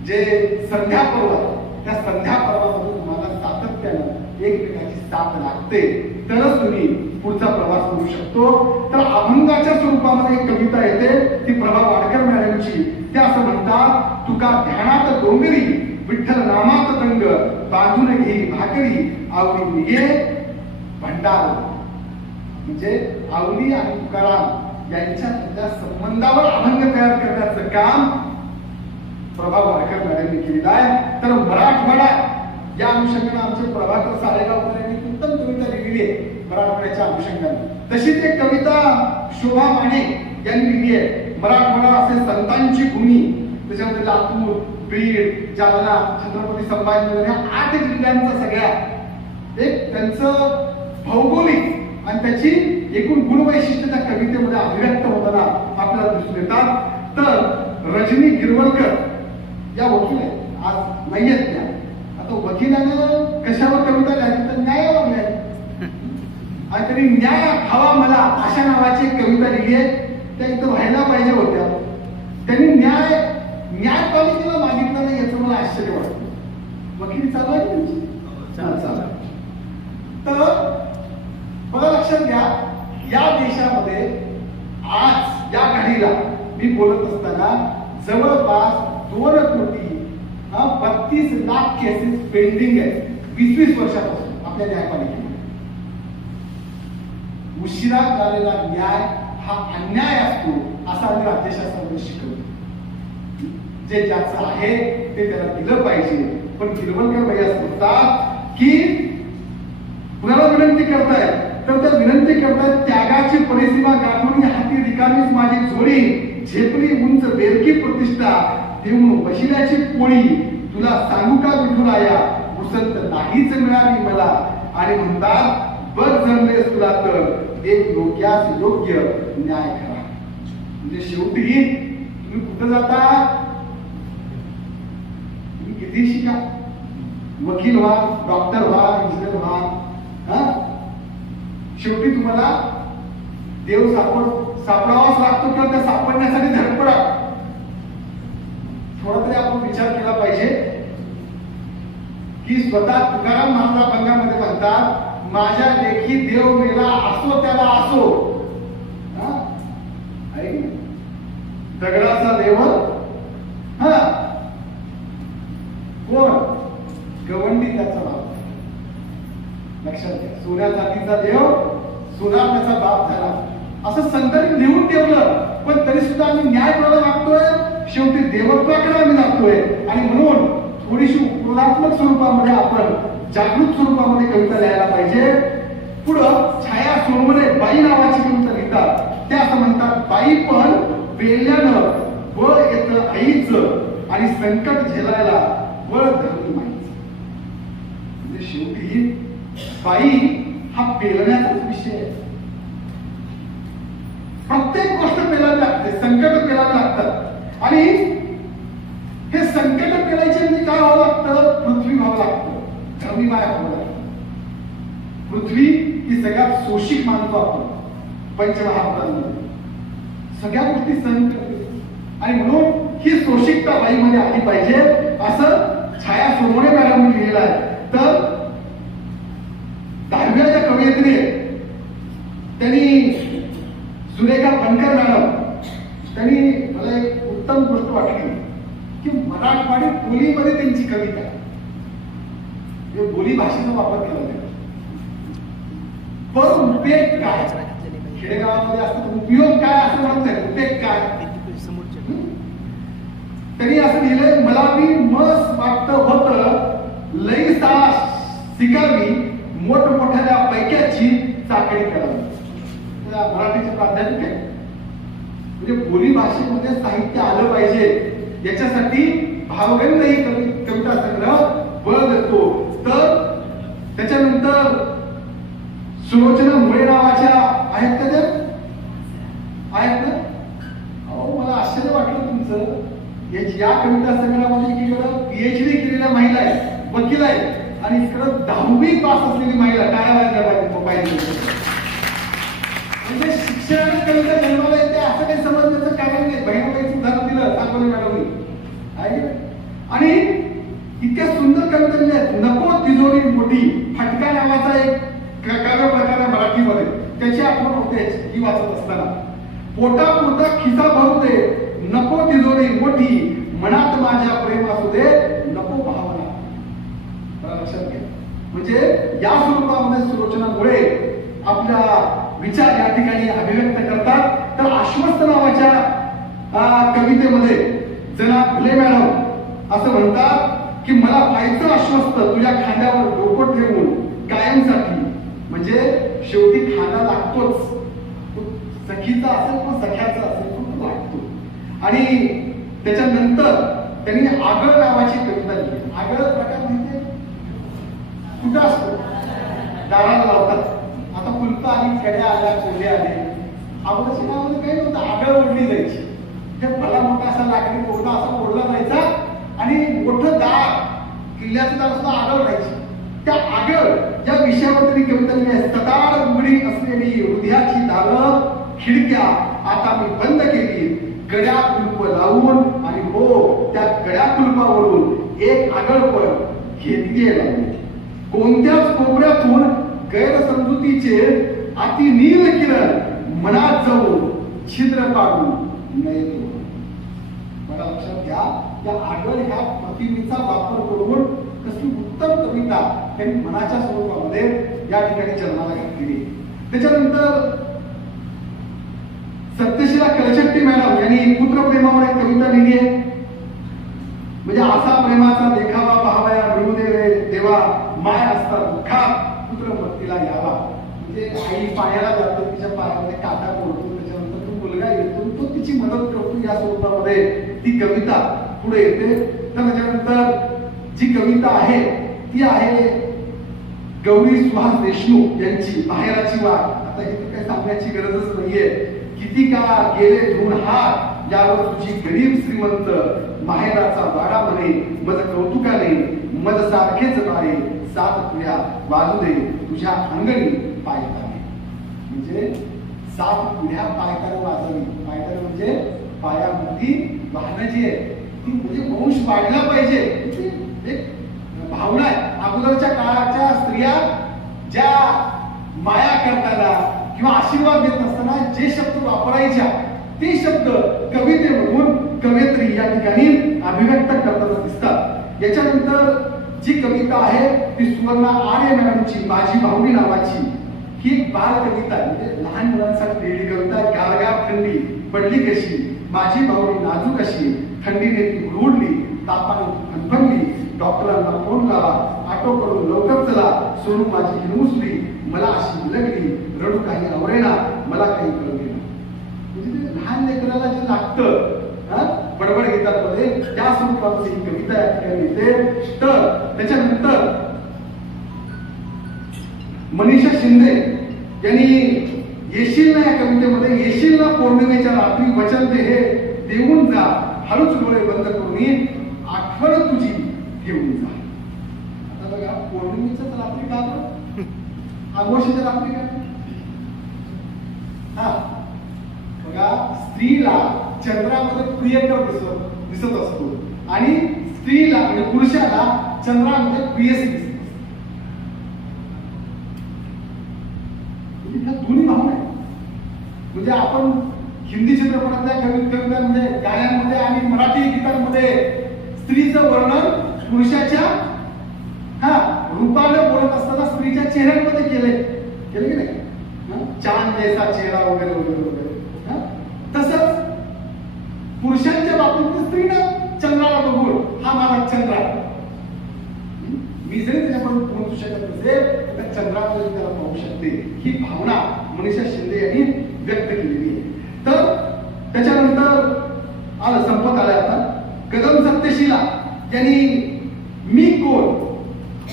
जे संध्या पर्व आहे त्या संध्या पर्वामधून तुम्हाला सातत्यानं एकमेकाची साथ लागते, तरच तुम्ही पुढचा प्रवास करू शकतो. तर अभंगाच्या स्वरूपामध्ये एक कविता येते, ती प्रभा वाडकर मॅडमची. त्या असं म्हणतात, तुका ध्यानात डोंगरी विठ्ठल नामात दंग बांधून घेई भाकरी आवडी निघे भंडार. म्हणजे आवली आणि तुकाराम यांच्या संबंधावर अभंग तयार करण्याचं काम प्रभा वाडकर मॅडमने केलेलं आहे. तर मराठवाडा या अनुषंगाने आमचे प्रभाकर साळेगावकर यांनी उत्तम कविता लिहिली आहे मराठवाड्याच्या अनुषंगाने. तशीच एक कविता शोभा माने यांनी लिहिली आहे, मराठवाडा असे संतांची भूमी. त्याच्यामध्ये लातूर, बीड, जालना, छत्रपती संभाजीनगर या 8 जिल्ह्यांचा सगळ्या एक त्यांचं भौगोलिक आणि त्याची एकूण गुणवैशिष्ट्य त्या कवितेमध्ये अभिव्यक्त होताना आपल्याला दिसून येतात. तर रजनी गिरवलकर या वकील आहेत, आज नाहीयेत त्या. आता वकिलानं कशावर कविता लिहायची तरी न्याय हवा मला अशा नावाची एक कविता लिहिली आहे. त्या इथं व्हायला पाहिजे होत्या. त्यांनी न्यायपालिकेला मागितलं नाही याचं मला आश्चर्य वाटतं. वकिली चालू आहे त्यांची चालू आहे. तर मला लक्षात घ्या, या देशामध्ये आज या घडीला मी बोलत असताना जवळपास 2 कोटी 32 लाख केसेस पेंडिंग आहेत 20 वर्षापासून आपल्या न्यायपालिकेमध्ये. उशिरा झालेला न्याय हा अन्याय असतो असा आम्ही राज्यशास्त्रामध्ये शिकवतो. जे ज्याचं आहे ते त्याला दिलं पाहिजे. पण गिरवलकर भैया म्हणतात की कुणाला विनंती करताय तर त्या विनंती करतायत त्यागाची परिसीमा गाठून हाती रिकामीच माझी जोडी झेपली उंच बेरकी प्रतिष्ठा देऊन बशिल्याची पोळी तुला सांगू का विठुराया उसंत नाहीच मिळाली मला. आणि म्हणतात बघ जमलेस तुला तर एक योग्यास योग्य न्याय करा. म्हणजे शेवटी तुम्ही कुठं जाता, तुम्ही किती शिका, वकील व्हा, डॉक्टर व्हा, इंजिनियर व्हा, शेवटी तुम्हाला देव सापडावाच लागतो किंवा त्या सापडण्यासाठी धडपडा. थोडा तरी आपण विचार केला पाहिजे की स्वतः तुकाराम महाराज अभंगामध्ये म्हणतात माझ्या लेखी देव मेला असो त्याला असो. दगडाचा देव कोण, गवंडी त्याचा बाप. लक्षात घ्या, सोन्या जातीचा देव सोना त्याचा बाप झाला असं संतांनी लिहून ठेवलं. पण तरी सुद्धा आम्ही न्याय करायला लागतोय, शेवटी देवत्वाकडे आम्ही लागतोय. आणि म्हणून थोडीशी उपरोधात्मक स्वरूपामध्ये आपण जागृत स्वरूपामध्ये कविता लिहायला पाहिजे. पुढं छाया सोनवणे बाई नावाची कविता लिहितात. त्या असं म्हणतात बाई पण पेल्यानं बळ येतं आईच आणि संकट झेलायला बळ धरून माईच. म्हणजे शेवटी बाई हा पेलण्याचाच विषय आहे. प्रत्येक गोष्ट पेलावी लागते, संकट पेलावी लागतात. आणि हे संकट पेलायचे म्हणजे काय व्हावं लागतं, पृथ्वी व्हावं लागतं, धर्मी माया व्हावं लागतं. पृथ्वी ही सगळ्यात शोषित मानतो आपण पंचमहाभूतांमध्ये, सगळ्या गोष्टी सहन करते. आणि म्हणून ही शोषिकता बाईमध्ये आली पाहिजे असं छाया सोनवणे मॅडमने लिहिलेलं आहे. तर 10व्या ज्या कवयित्री त्यांनी सुरेखा बनकर मॅडम त्यांनी मला एक उत्तम गोष्ट वाटली की मराठवाडी बोलीमध्ये त्यांची कविता आहे, बोली भाषेचा वापर केला जातो. पण उपयोग काय, खेडेगावामध्ये असतात उपयोग काय असं म्हणत नाही, उपयोग काय. त्यांनी असं लिहिलंय मला मी मस्त वाटत होत लई सास शिकावी मोठमोठ्या पैक्याची चाकरी करावी. मराठीचे प्राध्यापक आहे. म्हणजे बोली भाषेमध्ये साहित्य आलं पाहिजे याच्यासाठी भावगंध ही कविता संग्रह बळ देतो. तर त्याच्यानंतर सुलोचना मुळे नावाच्या आहेत का त्या आहेत ना. अहो मला आश्चर्य वाटलं तुमचं, या कविता संग्रहामध्ये एकीकडं PhD केलेल्या महिला आहेत, वकील आहेत, आणि इकडं 10वी पास असलेली महिला काय वाजल्या पाहिजे. म्हणजे शिक्षणाने कविता जन्माला येते असं काही समजण्याचं कारण नाही. बहिणाबाईचं उदाहरण दिलं सांगोले मॅडमनी. आणि इतक्या सुंदर कविता लिहिल्या आहेत. नको तिजोरी मोठी फटका नावाचा एक काव्य प्रकार आहे मराठीमध्ये, त्याची आपण होते ही वाचत असताना. पोटापुरता खिसा भरू दे नको तिजोरी मोठी मनात माझ्या प्रेम असू दे नको भावना. लक्षात घ्या. म्हणजे या स्वरूपामध्ये सुलोचनामुळे आपल्या विचार या ठिकाणी अभिव्यक्त करतात. तर आश्वस्त नावाच्या कवितेमध्ये जना फुले मॅडम असं म्हणतात की मला व्हायचं आश्वस्त तुझ्या खांद्यावर डोकं ठेवून कायमसाठी. म्हणजे शेवटी खांदा लागतोच, सखीचा असेल पण सख्याचा असेल पण लागतो. आणि त्याच्यानंतर त्यांनी आगळ नावाची कविता लिहिली. आगळ प्रकार म्हणजे कुठं असतो, दाराला लावतात. आता कुलपा आली, कड्या आल्या, कोल्हे आले. आगळाच्या नावामध्ये काही नव्हतं, आगळ ओढली जायची. ते भला मोठा असा लाकडी बोगदा असा ओढला जायचा आणि मोठं दार, किल्ल्याचं दार सुद्धा आगळ राहायची. त्या आगळ या विषयावर त्यांनी कविता लिहिली आहे. सताड उघडी असणे खिडक्या आता मी बंद केली, गड्या कुलप लावून, आणि हो त्या गड्या कुलपावरून एक आगळपण घेतली लावली. कोणत्याच कोपऱ्यातून गैरसमजुतीचे अतिनील किरण मनात जाऊन छिद्र पाडू नये. मला लक्षात घ्या, त्या आगळ ह्या प्रतिमेचा वापर करून कसली उत्तम कविता त्यांनी मनाच्या स्वरूपामध्ये या ठिकाणी जन्माला घातली. त्याच्यानंतर सत्यशीला कलशेट्टी मॅडम यांनी पुत्रप्रेमावर एक कविता लिहिली आहे. म्हणजे असा प्रेमाचा देखावा पाहावया मिळू दे देवा, माय असता दुःखात पुत्र मत्तीला यावा. म्हणजे आई पायाला जातो, तिच्या पायामध्ये काटा पडतो, त्याच्यानंतर तो मुलगा येतो, तो तिची मदत करतो. या स्वरूपामध्ये ती कविता पुढे येते. तर त्याच्यानंतर जी कविता आहे ती आहे गौरी सुहास देशमुख यांची माहेराची वाट. आता हे काही सांगण्याची गरजच नाहीये. किती का गेले धुवून हात, यावर तुझी गरीब श्रीमंत माहेराचा वाडा म्हणे, मज कौतुकाने मज सारखेच बारे, सात पिढ्या वाजू दे तुझ्या अंगणी पायताने. म्हणजे सात पिढ्या पायताने वाजवी. पायताने म्हणजे पायामध्ये वाहन जी आहे ती, म्हणजे वंश वाढला पाहिजे, एक भावना आहे. अगोदरच्या काळाच्या स्त्रिया ज्या माया करताना किंवा आशीर्वाद देत असताना जे शब्द वापरायच्या ते शब्द कवितेमधून कवयित्री या ठिकाणी अभिव्यक्त करताना दिसतात. याच्यानंतर जी कविता आहे ती सुवर्णा आर्य मॅडमची माझी भावनी नावाची ही एक बाल कविता आहे. म्हणजे लहान मुलांसाठी लिहिली कविता. गारगार थंडी पडली कशी, माझी भावनी नाजूक अशी, थंडीने ती हुडली, तापाने फणफणली, डॉक्टरांना फोन लावा, ऑटो करून लवकर चला, सोडून माझी हिरमुसली, मला अशी लगली, रडू काही आवरेना, मला काही कळू देना. म्हणजे लहान लेकराला जे लागतं बडबड गीतांमध्ये, त्या स्वरूपाची ही कविता या ठिकाणी येते. तर त्याच्यानंतर मनीषा शिंदे यांनी येशील ना या कवितेमध्ये, येशील ना पौर्णिमेच्या रात्री वचन दे हे देऊन जा, हळूच डोळे बंद करून आठवण तुझी घेऊन जा. आता बघा, पौर्णिमेच्याच रात्री का, आगोशीच्या रात्री का? हा बघा, स्त्रीला चंद्रामध्ये प्रियकर दिसत असतो आणि स्त्रीला म्हणजे पुरुषाला चंद्रामध्ये प्रियसी दिसत असतो. दोन्ही भावना आहे. म्हणजे आपण हिंदी चित्रपटातल्या कवितांमध्ये, गाण्यांमध्ये आणि मराठी गीतांमध्ये स्त्रीचं वर्णन पुरुषाच्या रूपाने बोलत असताना स्त्रीच्या चेहऱ्यामध्ये केले की नाही, चांद जैसा चेहरा वगैरे वगैरे वगैरे. तसंच पुरुषांच्या बाबतीत स्त्रीनं चंद्राला बघून हा माझा चंद्र आहे, मी जरी त्याच्याकडून पोहोचू शकत नसेल तर चंद्रामध्ये त्याला पाहू शकते. ही भावना मनीषा शिंदे यांनी व्यक्त केलेली आहे. तर त्याच्यानंतर संपत आलाय आता. कदम सत्यशीला यांनी मी कोण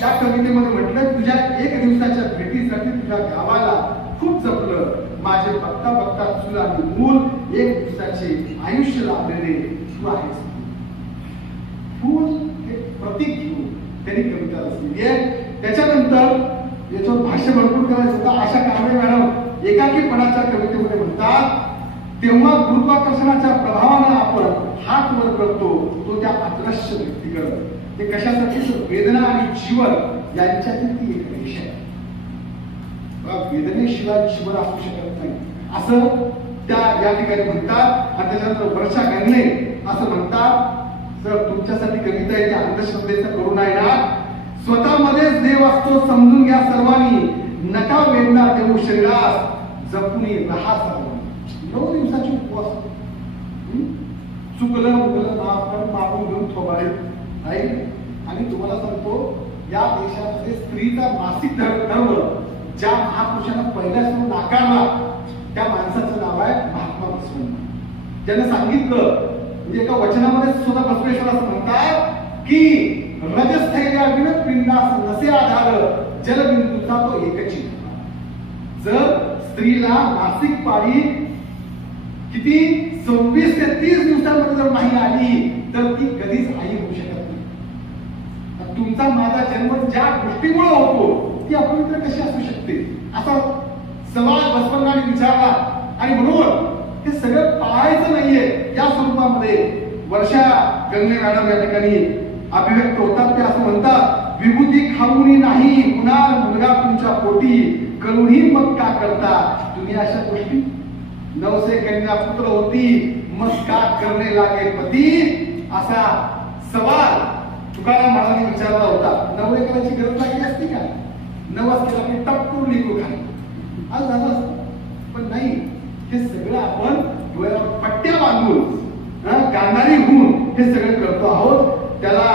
या कवितेमध्ये म्हटलं, तुझ्या एक दिवसाच्या भेटीसाठी तुझ्या गावाला खूप जपलं, माझे बघता बघता तुला मूल एक दिवसाचे आयुष्य लाभलेले तू आहेस. फूल हे प्रतीक घेऊन त्यांनी कविता रचलेली आहे. त्याच्यानंतर याच्यावर भाष्य भरपूर करायचं होतं. आशा कांबळे मॅडम एकाकीपणाच्या कवितेमध्ये म्हणतात, तेव्हा गुरुत्वाकर्षणाच्या प्रभावाने आपण हात वर करतो तो त्या अदृश्य व्यक्तीकडे. ते कशासाठी, वेदना आणि जीवन यांच्यातील ती एक रेषा आहे. वेदनेशिवाय जीवन असू शकत नाही असं त्या या ठिकाणी म्हणतात. आणि त्याच्यानंतर वर्षा गंगणे असं म्हणतात, जर तुमच्यासाठी कविता आहे, अंधश्रद्धेचा करू नये ना, स्वतःमध्येच देव असतो समजून घ्या सर्वांनी, नका वेदना देऊ शरीरास, जपून राहा सर्वांनी. 9 दिवसाची उपवास, चुकलं मुकलं ना आपण मारून घेऊन थोबाळे आहे. आणि तुम्हाला सांगतो, या देशामध्ये स्त्रीचा मासिक धर्म ज्या महापुरुषांना पहिल्यापासून नाकारला त्या माणसाचं नाव आहे महात्मा बसवेश्वर. ज्यानं सांगितलं, म्हणजे एका वचनामध्ये सुद्धा बसवेश्वर असं म्हणतात की रजस्थैर्या विन पिंडास नसे आधार, जलबिंदूचा तो एकची. जर स्त्रीला मासिक पाळी किती 26 ते 30 दिवसांमध्ये जर नाही आली तर ती कधीच आई होऊ शकत नाही. तुमचा माझा जन्म ज्या गोष्टीमुळे होतो ती अपवित्र कशी असू शकते, असा सवाल बसवण्णाने विचारला. आणि म्हणून हे सगळं पाळायचं नाहीये या स्वरूपामध्ये वर्षा गंगे मॅडम या ठिकाणी अभिव्यक्त होतात. ते असं म्हणतात, विभूती खाऊनी नाही कुणाल मुलगा तुमच्या पोटी, करूनही मग का करता तुम्ही अशा गोष्टी. 900 कन्या पुत्र होती मग का करणे लागे पती, असा सवाल तुकाराम महाराजांनी विचारला होता. नवरे करायची गरज लागली असती का? नवस केला की टपकून निघू खाली आज झालं असतं. पण नाही, हे सगळं आपण डोळ्यावर पट्ट्या बांधून गांधारी होऊन हे सगळं करतो आहोत. त्याला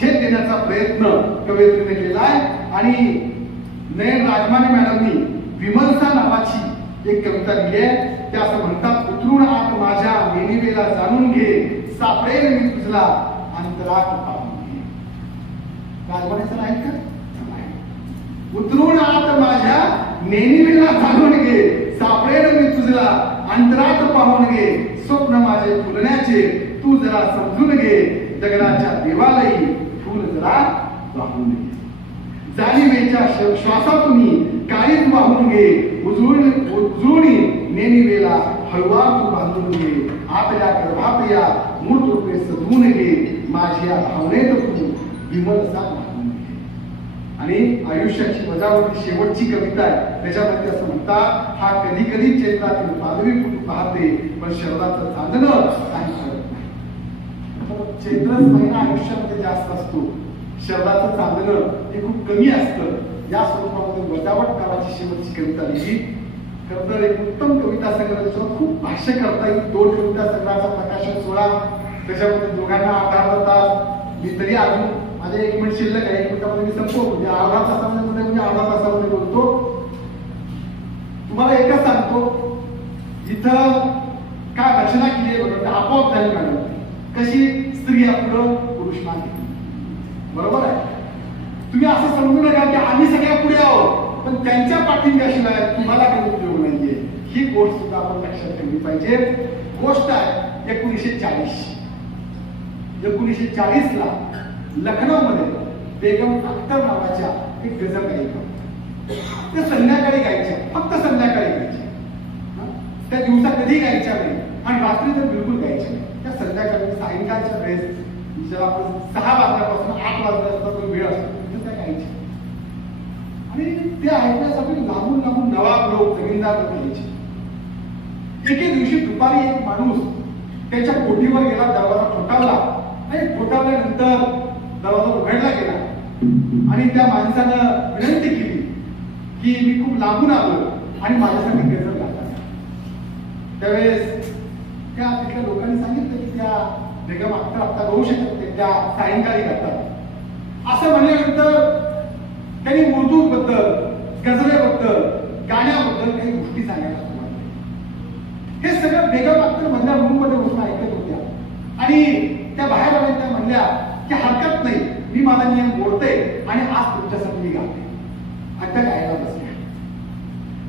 छेद देण्याचा प्रयत्न कवयित्रीने केला आहे. आणि नयन राजमाने मॅडमनी विमर्शा नावाची एक कविता लिहिली आहे. ते असं म्हणतात, उतरून आत माझ्या मेनिवेला जाणून घे, सापडेल मी तुझला अंतरात पाहून घे. राजमाने सर आहेत का? उतरून आत माझ्या नेनिवेला जाणून घे, सापडेल मी तुझला अंतरात पाहून घे, स्वप्न माझे फुलण्याचे तू जरा समजून घे, दगडाच्या देवालाही फुल जरा वाहून घे. जाणीवेच्या श्वासातून काळीज वाहून घे, उजळून नेनिवेला हळूवार तू बांधून घे, आपल्या गर्भात या मूळ रूपे सजवून घे, माझ्या भावनेत तू विमलसा वाहून घे. आणि आयुष्याची वजावटी शेवटची कविता आहे. त्याच्यामध्ये असं म्हणतात, हा कधी कधी चैत्रातील पालवी फुटू पाहते, पण शरदाचं चांदणं काही करत नाही. चैत्रच महिना आयुष्यामध्ये जास्त असतो, शरदाचं चांदणं हे खूप कमी असतं. या स्वरूपामध्ये वजावट नावाची शेवटची कविता लिहिली. खरं तर एक उत्तम कविता संग्रह, खूप भाष्य करता येईल. 2 कविता संग्रहाचा प्रकाशन सोहळा, त्याच्यामध्ये दोघांना आधार होतात. मी तरी अजून माझे 1 मिनिट शिल्लक आहे. 1 मिनिटामध्ये मी संपवतो. म्हणजे अर्धा तासामध्ये म्हणजे अर्धा तासामध्ये बोलतो. तुम्हाला एकच सांगतो, इथं काय रचना केली आहे बघा, आपोआप झाली मॅडम. कशी? स्त्री पुढं पुरुष मागे. बरोबर आहे. तुम्ही असं समजू नका की आम्ही सगळ्या पुढे आहोत, पण त्यांच्या पाठिंब्याशिवाय तुम्हाला काही उपयोग नाहीये. ही गोष्ट सुद्धा आपण लक्षात ठेवली पाहिजे. गोष्ट आहे 1940. 1940 ला लखनौ मध्ये बेगम अख्तर नावाच्या एक गझल गायिका, त्या संध्याकाळी गायच्या, फक्त संध्याकाळी गायच्या. त्या दिवसा कधी गायच्या नाही आणि रात्री तर बिलकुल गायच्या नाही. त्या संध्याकाळी सायंकाळच्या वेळेस ज्याला आपण 6 वाजल्यापासून 8 वाजल्याचा जो वेळ असतो त्या गायच्या. आणि ते ऐकण्यासाठी लांबून लांबून नवाब लोक, जमीनदार लोक यायचे. एके दिवशी दुपारी एक माणूस त्याच्या कोठीवर गेला, दरवाजा ठोठावला आणि ठोठावल्यानंतर दरवाजा उघडला गेला आणि त्या माणसानं विनंती केली की मी खूप लांबून आलो आणि माझ्यासाठी गजल गाता. त्यावेळेस त्या तिथल्या लोकांनी सांगितलं की त्या बेगम अख्तर आता गाऊ शकत नाही, त्या सायंकाळी गातात. असं म्हणल्यानंतर त्यांनी उर्दू बद्दल, गझलेबद्दल, गाण्याबद्दल काही गोष्टी सांगायला सुरुवात केली. हे सगळं बेगम अख्तर मधल्या रूम मध्ये बसून ऐकत होत्या आणि त्या बाहेर आल्या. त्या म्हणल्या की हरकत नाही, मी माझा नियम मोडते आणि आज तुमच्यासाठी मी गाते. आणि त्या गायला बसल्या.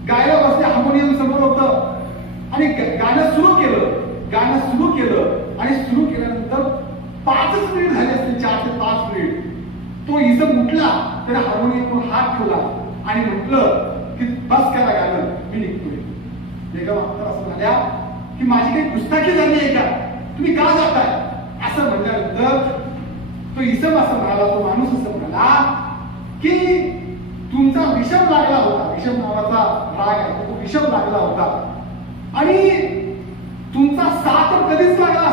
गायला बसल्या, हार्मोनियम समोर होतं आणि गाणं सुरू केलं. गाणं सुरू केलं आणि सुरू केल्यानंतर 5 मिनिट झाले असते, 4 ते 5 मिनिट. तो इसम उठला, त्याने हार्मोनियमवर हात ठेवला आणि म्हटलं की बस करा गाणं, मी निघतोय. बेगम अख्तर असं म्हणाल्या की माझी काही गुस्ताखी झाली आहे का, तुम्ही का जाताय? असं म्हणल्यानंतर तो इसम असं म्हणाला, तो माणूस असं म्हणाला की तुमचा विषम लागला होता. विषम नावाचा राग आहे, तो विषम लागला होता आणि तुमचा साथ कधीच लागला